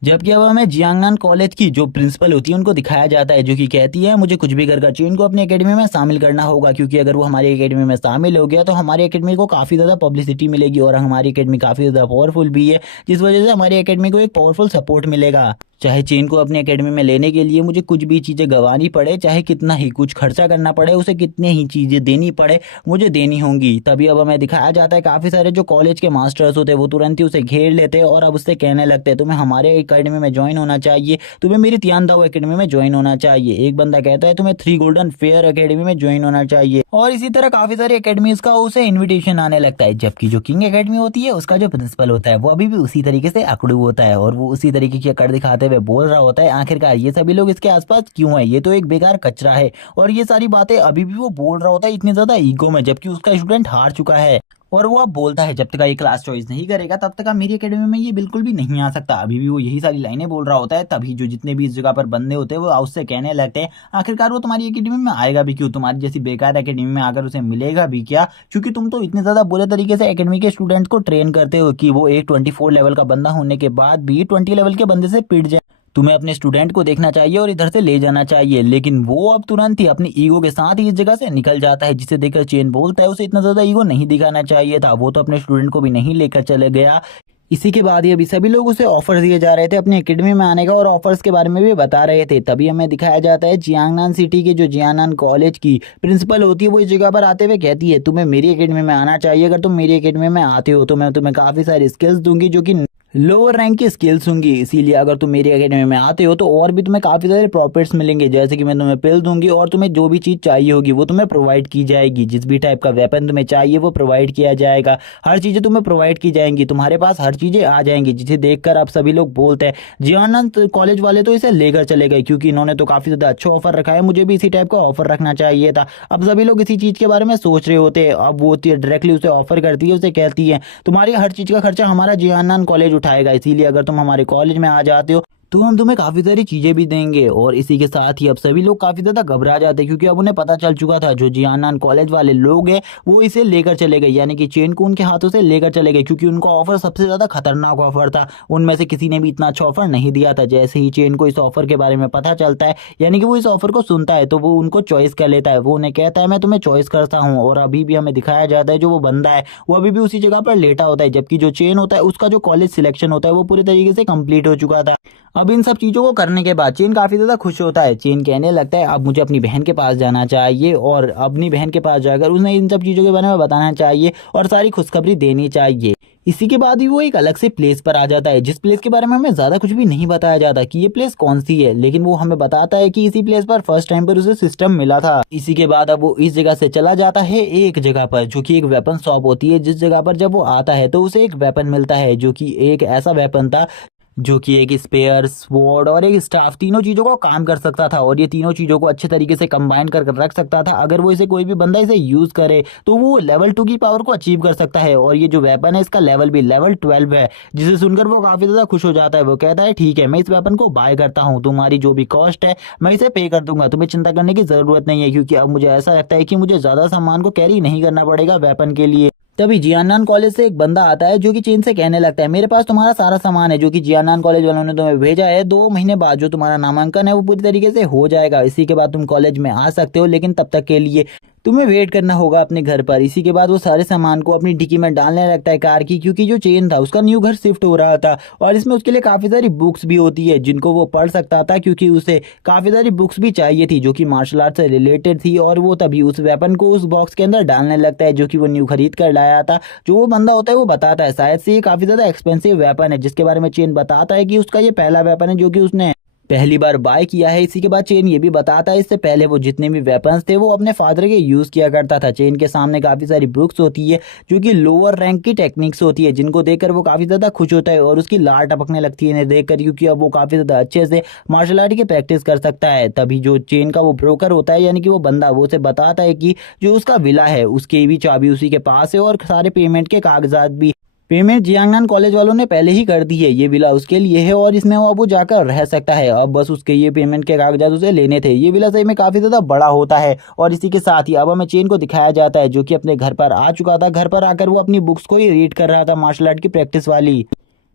जबकि अब हमें जियांगनान कॉलेज की जो प्रिंसिपल होती है उनको दिखाया जाता है, जो कि कहती है मुझे कुछ भी कर चेन को अपनी एकेडमी में शामिल करना होगा, क्योंकि अगर वो हमारी एकेडमी में शामिल हो गया तो हमारी एकेडमी को काफी ज्यादा पब्लिसिटी मिलेगी और हमारी एकेडमी काफी ज्यादा पावरफुल भी है, जिस वजह से हमारी एकेडमी को एक पावरफुल सपोर्ट मिलेगा। चाहे चेन को अपनी एकेडमी में लेने के लिए मुझे कुछ भी चीजें गंवानी पड़े, चाहे कितना ही कुछ खर्चा करना पड़े, उसे कितनी ही चीजें देनी पड़े, मुझे देनी होंगी। तभी अब हमें दिखाया जाता है काफी सारे जो कॉलेज के मास्टर्स होते हैं वो तुरंत ही उसे घेर लेते हैं और अब उससे कहने लगते हैं तुम्हें हमारे एकेडमी में ज्वाइन होना चाहिए, तुम्हें मेरी तियानदाओ एकेडमी में ज्वाइन होना चाहिए। एक बंदा कहता है तुम्हें 3 गोल्डन फेयर एकेडमी में ज्वाइन होना चाहिए, और इसी तरह काफी सारी एकेडमीज का उसे इन्विटेशन आने लगता है। जबकि जो किंग एकेडमी होती है उसका जो प्रिंसिपल होता है वो अभी भी उसी तरीके से अकड़ू होता है और वो उसी तरीके की अकड़ दिखाते हुए बोल रहा होता है आखिरकार ये सभी लोग इसके आसपास क्यों है, ये तो एक बेकार कचरा है। और ये सारी बातें अभी भी वो बोल रहा होता है इतनी ज्यादा ईगो में, जबकि उसका स्टूडेंट हार चुका है। और वो अब बोलता है जब तक ये क्लास चॉइस नहीं करेगा तब तक मेरी एकेडमी में ये बिल्कुल भी नहीं आ सकता। अभी भी वो यही सारी लाइनें बोल रहा होता है। तभी जो जितने भी इस जगह पर बंदे होते हैं वो उससे कहने लगते हैं आखिरकार वो तुम्हारी एकेडमी में आएगा भी क्यों, तुम्हारी जैसी बेकार एकेडमी में आकर उसे मिलेगा भी क्या, क्योंकि तुम तो इतने ज्यादा बुरे तरीके से एकेडमी के स्टूडेंट्स को ट्रेन करते हो कि वो एक 24 लेवल का बंदा होने के बाद भी 20 लेवल के बंदे से पिट जाए। तुम्हें अपने स्टूडेंट को देखना चाहिए और इधर से ले जाना चाहिए। लेकिन वो अब तुरंत ही अपनी ईगो के साथ ही इस जगह से निकल जाता है, जिसे देखकर चेन बोलता है उसे इतना ज्यादा ईगो नहीं दिखाना चाहिए था, वो तो अपने स्टूडेंट को भी नहीं लेकर चले गया। इसी के बाद ही अभी सभी लोग उसे ऑफर दिए जा रहे थे अपनी एकेडमी में आने का और ऑफर्स के बारे में भी बता रहे थे। तभी हमें दिखाया जाता है जियांगनान सिटी के जो जियांगनान कॉलेज की प्रिंसिपल होती है वो इस जगह पर आते हुए कहती है तुम्हें मेरी एकेडमी में आना चाहिए, अगर तुम मेरी एकेडमी में आते हो तो मैं तुम्हें काफी सारी स्किल्स दूंगी जो कि लोअर रैंक की स्किल्स होंगी, इसीलिए अगर तुम मेरी एकेडमी में आते हो तो और भी तुम्हें काफ़ी सारे प्रॉफिट्स मिलेंगे, जैसे कि मैं तुम्हें पिल दूंगी और तुम्हें जो भी चीज़ चाहिए होगी वो तुम्हें प्रोवाइड की जाएगी। जिस भी टाइप का वेपन तुम्हें चाहिए वो प्रोवाइड किया जाएगा, हर चीज़ें तुम्हें प्रोवाइड की जाएंगी, तुम्हारे पास हर चीज़ें आ जाएंगी, जिसे देखकर आप सभी लोग बोलते हैं जी आनंद कॉलेज वाले तो इसे लेकर चले गए, क्योंकि इन्होंने तो काफ़ी ज़्यादा अच्छा ऑफर रखा है, मुझे भी इसी टाइप का ऑफर रखना चाहिए था। अब सभी लोग इसी चीज़ के बारे में सोच रहे होते हैं। अब वो डायरेक्टली उसे ऑफर करती है, उसे कहती है तुम्हारी हर चीज़ का खर्चा हमारा जियानंद कॉलेज उठाएगा, इसीलिए अगर तुम हमारे कॉलेज में आ जाते हो तो हम तुम्हें काफ़ी सारी चीज़ें भी देंगे। और इसी के साथ ही अब सभी लोग काफ़ी ज़्यादा घबरा जाते हैं, क्योंकि अब उन्हें पता चल चुका था जो जियानंद कॉलेज वाले लोग हैं वो इसे लेकर चले गए, यानी कि चेन को उनके हाथों से लेकर चले गए, क्योंकि उनका ऑफर सबसे ज़्यादा खतरनाक ऑफर था। उनमें से किसी ने भी इतना अच्छा ऑफर नहीं दिया था। जैसे ही चेन को इस ऑफर के बारे में पता चलता है, यानी कि वो इस ऑफर को सुनता है, तो वो उनको चॉइस कर लेता है। वो उन्हें कहता है मैं तुम्हें चॉइस करता हूँ, और अभी भी हमें दिखाया जाता है जो वो बंदा है वो अभी भी उसी जगह पर लेटा होता है, जबकि जो चेन होता है उसका जो कॉलेज सिलेक्शन होता है वो पूरे तरीके से कंप्लीट हो चुका था। अब इन सब चीज़ों को करने के बाद चेन काफ़ी ज़्यादा खुश होता है। चेन कहने लगता है अब मुझे अपनी बहन के पास जाना चाहिए, और अपनी बहन के पास जाकर उन्हें इन सब चीज़ों के बारे में बताना चाहिए और सारी खुशखबरी देनी चाहिए। इसी के बाद ही वो एक अलग से प्लेस पर आ जाता है, जिस प्लेस के बारे में हमें ज़्यादा कुछ भी नहीं बताया जाता कि ये प्लेस कौन सी है, लेकिन वो हमें बताता है कि इसी प्लेस पर फर्स्ट टाइम पर उसे सिस्टम मिला था। इसी के बाद अब वो इस जगह से चला जाता है एक जगह पर जो कि एक वेपन शॉप होती है, जिस जगह पर जब वो आता है तो उसे एक वेपन मिलता है, जो कि एक ऐसा वेपन था जो कि एक स्पेयर, स्वॉर्ड और एक स्टाफ तीनों चीज़ों को काम कर सकता था, और ये तीनों चीज़ों को अच्छे तरीके से कंबाइन कर रख सकता था। अगर वो इसे कोई भी बंदा इसे यूज़ करे तो वो लेवल 2 की पावर को अचीव कर सकता है, और ये जो वेपन है इसका लेवल भी लेवल 12 है, जिसे सुनकर वो काफ़ी ज़्यादा खुश हो जाता है। वो कहता है ठीक है मैं इस वेपन को बाय करता हूँ, तुम्हारी जो भी कॉस्ट है मैं इसे पे कर दूंगा, तुम्हें चिंता करने की ज़रूरत नहीं है, क्योंकि अब मुझे ऐसा लगता है कि मुझे ज़्यादा सामान को कैरी नहीं करना पड़ेगा वेपन के लिए। तभी जियानंद कॉलेज से एक बंदा आता है जो कि चेन से कहने लगता है मेरे पास तुम्हारा सारा सामान है जो कि जियानंद कॉलेज वालों ने तुम्हें भेजा है, 2 महीने बाद जो तुम्हारा नामांकन है वो पूरी तरीके से हो जाएगा, इसी के बाद तुम कॉलेज में आ सकते हो, लेकिन तब तक के लिए तुम्हें वेट करना होगा अपने घर पर। इसी के बाद वो सारे सामान को अपनी डिक्की में डालने लगता है कार की, क्योंकि जो चेन था उसका न्यू घर शिफ्ट हो रहा था, और इसमें उसके लिए काफ़ी सारी बुक्स भी होती है जिनको वो पढ़ सकता था, क्योंकि उसे काफ़ी सारी बुक्स भी चाहिए थी जो कि मार्शल आर्ट से रिलेटेड थी। और वो तभी उस वेपन को उस बॉक्स के अंदर डालने लगता है जो कि वो न्यू खरीद कर लाया था। जो वो बंदा होता है वो बताता है शायद से ये काफ़ी ज़्यादा एक्सपेंसिव वेपन है, जिसके बारे में चेन बताता है कि उसका ये पहला वेपन है जो कि उसने पहली बार बाय किया है। इसी के बाद चेन ये भी बताता है इससे पहले वो जितने भी वेपन्स थे वो अपने फादर के यूज़ किया करता था। चेन के सामने काफ़ी सारी बुक्स होती है जो कि लोअर रैंक की टेक्निक्स होती है, जिनको देखकर वो काफ़ी ज़्यादा खुश होता है और उसकी लार टपकने लगती है इन्हें देखकर, क्योंकि अब वो काफ़ी ज़्यादा अच्छे से मार्शल आर्ट की प्रैक्टिस कर सकता है। तभी जो चेन का वो ब्रोकर होता है, यानी कि वो बंदा, वो उसे बताता है कि जो उसका विला है उसकी भी चाबी उसी के पास है, और सारे पेमेंट के कागजात भी पेमेंट जियांगनान कॉलेज वालों ने पहले ही कर दी है। ये विला उसके लिए है और इसमें वो अब वो जाकर रह सकता है। अब बस उसके ये पेमेंट के कागजात उसे लेने थे। ये विला सही में काफ़ी ज़्यादा बड़ा होता है, और इसी के साथ ही अब हमें चेन को दिखाया जाता है जो कि अपने घर पर आ चुका था। घर पर आकर वो अपनी बुक्स को ही रीड कर रहा था, मार्शल आर्ट की प्रैक्टिस वाली।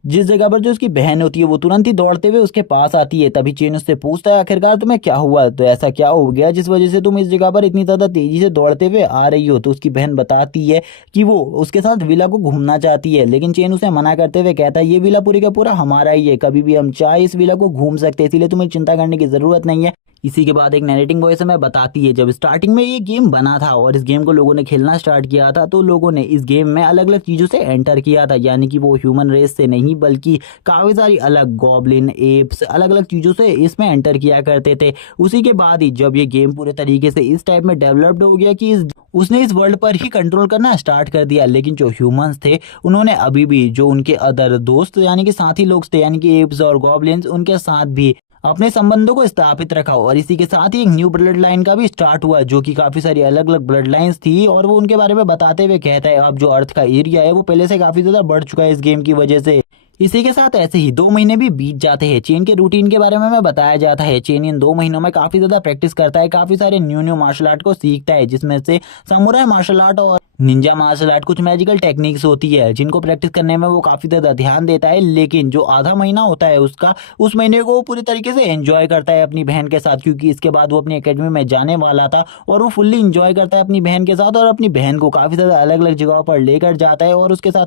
जिस जगह पर जो उसकी बहन होती है वो तुरंत ही दौड़ते हुए उसके पास आती है। तभी चेन उससे पूछता है आखिरकार तुम्हें क्या हुआ, तो ऐसा क्या हो गया जिस वजह से तुम इस जगह पर इतनी ज़्यादा तेजी से दौड़ते हुए आ रही हो। तो उसकी बहन बताती है कि वो उसके साथ विला को घूमना चाहती है, लेकिन चेन उसे मना करते हुए कहता है ये विला पूरी का पूरा हमारा ही है, कभी भी हम चाहे इस विला को घूम सकते हैं, इसीलिए तुम्हें चिंता करने की ज़रूरत नहीं है। इसी के बाद एक नरेटिंग वॉइस हमें बताती है जब स्टार्टिंग में ये गेम बना था और इस गेम को लोगों ने खेलना स्टार्ट किया था, तो लोगों ने इस गेम में अलग अलग चीज़ों से एंटर किया था, यानी कि वो ह्यूमन रेस से नहीं बल्कि काफ़ी सारी अलग गॉब्लिन, एप्स, अलग अलग चीज़ों से इसमें एंटर किया करते थे। उसी के बाद ही जब ये गेम पूरे तरीके से इस टाइप में डेवलप्ड हो गया कि उसने इस वर्ल्ड पर ही कंट्रोल करना स्टार्ट कर दिया, लेकिन जो ह्यूमंस थे उन्होंने अभी भी जो उनके अदर दोस्त यानी कि साथी लोग थे, यानी कि एप्स और गॉब्लिन्स, उनके साथ भी अपने संबंधों को स्थापित रखा। और इसी के साथ ही एक न्यू ब्लड लाइन का भी स्टार्ट हुआ जो कि काफी सारी अलग अलग ब्लड लाइंस थी, और वो उनके बारे में बताते हुए कहता है अब जो अर्थ का एरिया है वो पहले से काफी ज्यादा बढ़ चुका है इस गेम की वजह से। इसी के साथ ऐसे ही 2 महीने भी बीत जाते हैं। चेन के रूटीन के बारे में हमें बताया जाता है। चेन इन 2 महीनों में काफी ज्यादा प्रैक्टिस करता है, काफी सारे न्यू न्यू मार्शल आर्ट को सीखता है, जिसमें से समुराई मार्शल आर्ट और निंजा मार्शल आर्ट कुछ मैजिकल टेक्निक्स होती है जिनको प्रैक्टिस करने में वो काफी ज्यादा ध्यान देता है। लेकिन जो आधा महीना होता है उसका, उस महीने को वो पूरी तरीके से एंजॉय करता है अपनी बहन के साथ, क्योंकि इसके बाद वो अपनी एकेडमी में जाने वाला था, और वो फुल्ली एंजॉय करता है अपनी बहन के साथ, और अपनी बहन को काफी ज्यादा अलग अलग जगहों पर लेकर जाता है और उसके साथ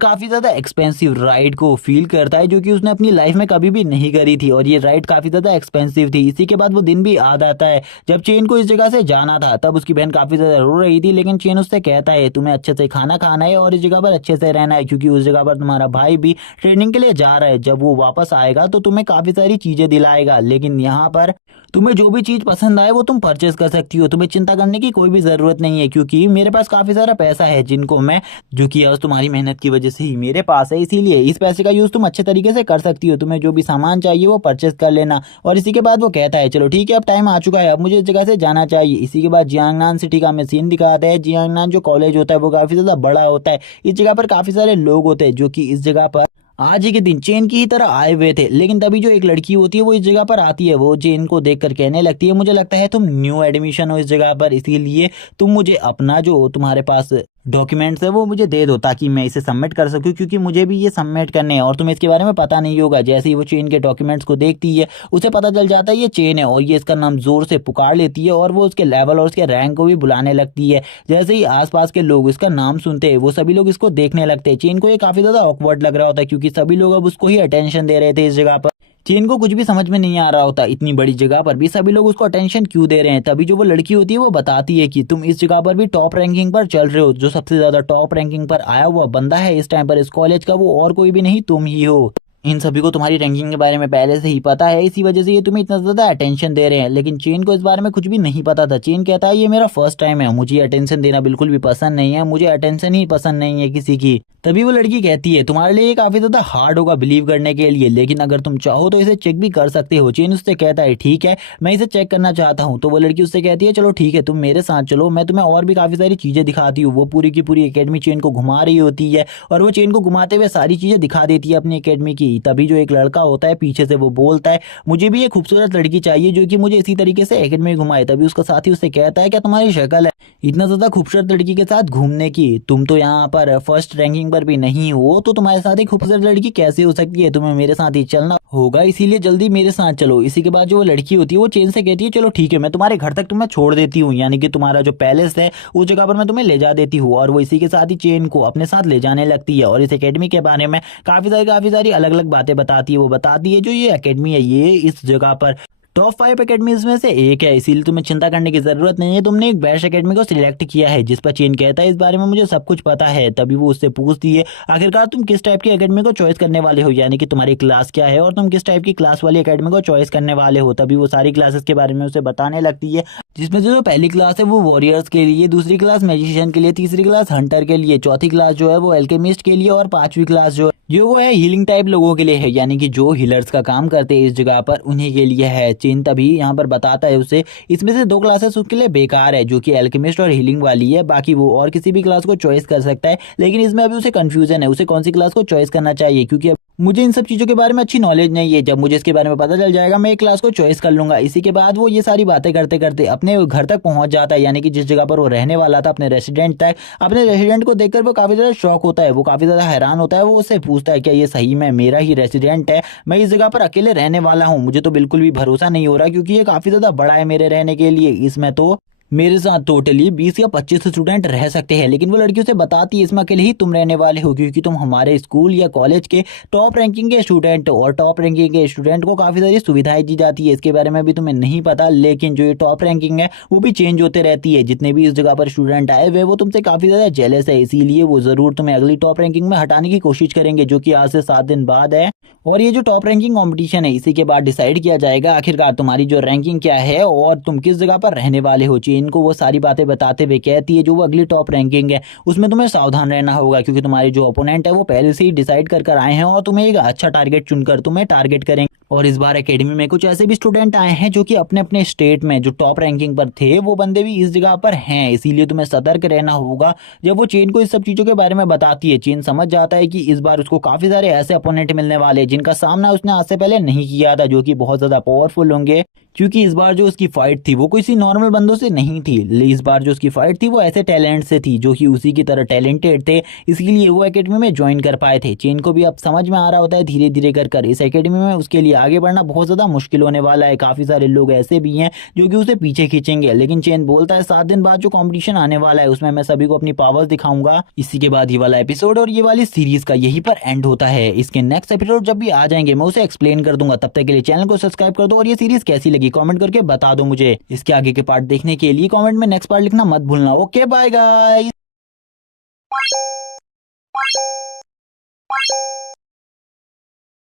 काफी ज्यादा एक्सपेंसिव राइड को फील करता है जो कि उसने अपनी लाइफ में कभी भी नहीं करी थी, और ये राइड काफी ज्यादा एक्सपेंसिव थी। इसी के बाद वो दिन भी याद आता है जब चेन को इस जगह से जाना था। तब उसकी बहन काफी ज्यादा रो रही थी, लेकिन चेन उससे कहता है तुम्हें अच्छे से खाना खाना है और इस जगह पर अच्छे से रहना है, क्योंकि उस जगह पर तुम्हारा भाई भी ट्रेनिंग के लिए जा रहा है। जब वो वापस आएगा तो तुम्हें काफी सारी चीजें दिलाएगा, लेकिन यहाँ पर तुम्हें जो भी चीज पसंद आए वो तुम परचेस कर सकती हो। तुम्हें चिंता करने की कोई भी जरूरत नहीं है, क्योंकि मेरे पास काफी सारा पैसा है जिनको मैं जो कि आज तुम्हारी मेहनत की वजह से ही मेरे पास है, इसीलिए इस पैसे का यूज तुम अच्छे तरीके से कर सकती हो। तुम्हें जो भी सामान चाहिए वो परचेस कर लेना। और इसी के बाद वो कहता है चलो ठीक है, अब टाइम आ चुका है, अब मुझे इस जगह से जाना चाहिए। इसी के बाद जियांगनान सिटी का हमें सीन दिखाता है। जियांगनान जो कॉलेज होता है वो काफी ज्यादा बड़ा होता है। इस जगह पर काफी सारे लोग होते हैं जो कि इस जगह पर आज ही के दिन चेन की ही तरह आए हुए थे, लेकिन तभी जो एक लड़की होती है वो इस जगह पर आती है। वो चेन को देखकर कहने लगती है मुझे लगता है तुम न्यू एडमिशन हो इस जगह पर, इसीलिए तुम मुझे अपना जो तुम्हारे पास डॉक्यूमेंट्स है वो मुझे दे दो ताकि मैं इसे सबमिट कर सकूं, क्योंकि मुझे भी ये सबमिट करने हैं और तुम्हें इसके बारे में पता नहीं होगा। जैसे ही वो चेन के डॉक्यूमेंट्स को देखती है उसे पता चल जाता है ये चेन है, और ये इसका नाम जोर से पुकार लेती है और वो उसके लेवल और उसके रैंक को भी बुलाने लगती है। जैसे ही आसपास के लोग इसका नाम सुनते हैं वो सभी लोग इसको देखने लगते हैं। चेन को ये काफी ज्यादा ऑकवर्ड लग रहा होता है, क्योंकि सभी लोग अब उसको ही अटेंशन दे रहे थे इस जगह पर। चेन को कुछ भी समझ में नहीं आ रहा होता, इतनी बड़ी जगह पर भी सभी लोग उसको अटेंशन क्यों दे रहे हैं। तभी जो वो लड़की होती है वो बताती है कि तुम इस जगह पर भी टॉप रैंकिंग पर चल रहे हो, जो सबसे ज्यादा टॉप रैंकिंग पर आया हुआ बंदा है इस टाइम पर इस कॉलेज का वो और कोई भी नहीं तुम ही हो। इन सभी को तुम्हारी रैंकिंग के बारे में पहले से ही पता है, इसी वजह से ये तुम्हें इतना ज्यादा अटेंशन दे रहे हैं। लेकिन चेन को इस बारे में कुछ भी नहीं पता था। चेन कहता है ये मेरा फर्स्ट टाइम है, मुझे अटेंशन देना बिल्कुल भी पसंद नहीं है, मुझे अटेंशन ही पसंद नहीं है किसी की। तभी वो लड़की कहती है तुम्हारे लिए ये काफी ज्यादा हार्ड होगा बिलीव करने के लिए, लेकिन अगर तुम चाहो तो इसे चेक भी कर सकते हो। चेन उससे कहता है ठीक है मैं इसे चेक करना चाहता हूँ। तो वो लड़की उससे कहती है चलो ठीक है तुम मेरे साथ चलो, मैं तुम्हें और भी काफी सारी चीजें दिखाती हूँ। वो पूरी की पूरी एकेडमी चेन को घुमा रही होती है और वो चेन को घुमाते हुए सारी चीजें दिखा देती है अपनी एकेडमी की। तभी जो एक लड़का होता है पीछे से वो बोलता है मुझे भी एक खूबसूरत लड़की चाहिए जो कि मुझे इसी तरीके से एकेडमी घुमाए। तभी उसका साथी उससे कहता है क्या तुम्हारी शक्ल है इतना ज्यादा खूबसूरत लड़की के साथ घूमने की, तुम तो यहाँ पर फर्स्ट रैंकिंग पर भी नहीं हो, तो तुम्हारे साथ एक खूबसूरत लड़की कैसे हो सकती है, तुम्हें मेरे साथ ही चलना होगा, इसीलिए जल्दी मेरे साथ चलो। इसी के बाद जो वो लड़की होती है वो चेन से कहती है चलो ठीक है मैं तुम्हारे घर तक तुम्हें छोड़ देती हूँ, यानी कि तुम्हारा जो पैलेस है उस जगह पर मैं तुम्हें ले जा देती हूँ। और वो इसी के साथ ही चेन को अपने साथ ले जाने लगती है और इस एकेडमी के बारे में काफी सारी अलग अलग बातें बताती है। वो बताती है जो ये एकेडमी है ये इस जगह पर टॉप 5 एकेडमीज में से एक है, इसीलिए तुम्हें चिंता करने की जरूरत नहीं है, तुमने एक बेस्ट एकेडमी को सिलेक्ट किया है। जिस पर चेन कहता है इस बारे में मुझे सब कुछ पता है। तभी वो उससे पूछती है आखिरकार तुम किस टाइप की एकेडमी को चॉइस करने वाले हो, यानी कि तुम्हारी क्लास क्या है और तुम किस टाइप की क्लास वाली एकेडमी को चॉइस करने वाले हो। तभी वो सारी क्लासेस के बारे में उसे बताने लगती है, जिसमें से जो पहली क्लास है वो वॉरियर्स के लिए, दूसरी क्लास मैजिशियन के लिए, तीसरी क्लास हंटर के लिए, चौथी क्लास जो है वो एल्केमिस्ट के लिए और पांचवी क्लास जो वो है हीलिंग टाइप लोगों के लिए है, यानी कि जो हीलर्स का काम करते हैं इस जगह पर उन्हीं के लिए है। चेन तभी यहाँ पर बताता है उसे इसमें से 2 क्लासेस उसके लिए बेकार है, जो कि एल्केमिस्ट और हीलिंग वाली है, बाकी वो और किसी भी क्लास को चॉइस कर सकता है। लेकिन इसमें अभी उसे कंफ्यूजन है उसे कौन सी क्लास को चॉइस करना चाहिए, क्योंकि अब मुझे इन सब चीजों के बारे में अच्छी नॉलेज नहीं है। जब मुझे इसके बारे में पता चल जाएगा मैं एक क्लास को चॉइस कर लूंगा। इसी के बाद वो ये सारी बातें करते करते अपने घर तक पहुंच जाता है, यानी कि जिस जगह पर वो रहने वाला था अपने रेसिडेंट तक। अपने रेसिडेंट को देखकर वो काफी ज्यादा शॉक होता है, वो काफी ज्यादा हैरान होता है। वो उससे पूछता है क्या ये सही में मेरा ही रेसिडेंट है, मैं इस जगह पर अकेले रहने वाला हूँ, मुझे तो बिल्कुल भी भरोसा नहीं हो रहा क्योंकि ये काफी ज्यादा बड़ा है मेरे रहने के लिए। इसमें तो मेरे साथ टोटली 20 या 25 स्टूडेंट रह सकते हैं, लेकिन वो लड़की उसे बताती है इसमें अकेले ही तुम रहने वाले हो, क्योंकि तुम हमारे स्कूल या कॉलेज के टॉप रैंकिंग के स्टूडेंट हो और टॉप रैंकिंग के स्टूडेंट को काफी सारी सुविधाएं दी जाती है। इसके बारे में भी तुम्हें नहीं पता, लेकिन जो ये टॉप रैंकिंग है वो भी चेंज होते रहती है। जितने भी इस जगह पर स्टूडेंट आए हुए वो तुमसे काफी ज्यादा जेलस है, इसीलिए वो जरूर तुम्हें अगली टॉप रैंकिंग में हटाने की कोशिश करेंगे, जो कि आज से 7 दिन बाद है। और ये जो टॉप रैंकिंग कंपटीशन है इसी के बाद डिसाइड किया जाएगा आखिरकार तुम्हारी जो रैंकिंग क्या है और तुम किस जगह पर रहने वाले हो। चेन को वो सारी बातें बताते हुए कहती है जो वो अगली टॉप रैंकिंग है उसमें तुम्हें सावधान रहना होगा, क्योंकि तुम्हारे जो ओपोनेंट है वो पहले से ही डिसाइड कर आए हैं और तुम्हें एक अच्छा टारगेट चुनकर तुम्हें टारगेट करेंगे। और इस बार एकेडमी में कुछ ऐसे भी स्टूडेंट आए हैं जो कि अपने अपने स्टेट में जो टॉप रैंकिंग पर थे वो बंदे भी इस जगह पर हैं, इसीलिए तुम्हें सतर्क रहना होगा। जब वो चेन को इस सब चीजों के बारे में बताती है चेन समझ जाता है कि इस बार उसको काफी सारे ऐसे अपोनेंट मिलने वाले जिनका सामना उसने आज से पहले नहीं किया था, जो कि बहुत ज्यादा पावरफुल होंगे, क्योंकि इस बार जो उसकी फाइट थी वो किसी नॉर्मल बंदों से नहीं थी। इस बार जो उसकी फाइट थी वो ऐसे टैलेंट से थी जो कि उसी की तरह टैलेंटेड थे, इसलिए वो एकेडमी में ज्वाइन कर पाए थे। चेन को भी अब समझ में आ रहा होता है धीरे धीरे कर इस एकेडमी में उसके लिए आगे बढ़ना बहुत ज्यादा मुश्किल होने वाला है। काफी सारे लोग ऐसे भी हैं जो कि उसे पीछे खींचेंगे, लेकिन चेन बोलता है 7 दिन बाद जो कॉम्पिटिशन आने वाला है उसमें मैं सभी को अपनी पावर्स दिखाऊंगा। इसी के बाद ये वाला एपिसोड और ये वाली सीरीज का यही पर एंड होता है। इसके नेक्स्ट एपिसोड जब भी आ जाएंगे मैं उसे एक्सप्लेन कर दूंगा। तब तक के लिए चैनल को सब्सक्राइब कर दो और ये सीरीज कैसी लगी कमेंट करके बता दो मुझे। इसके आगे के पार्ट देखने के लिए कमेंट में नेक्स्ट पार्ट लिखना मत भूलना। Okay bye guys.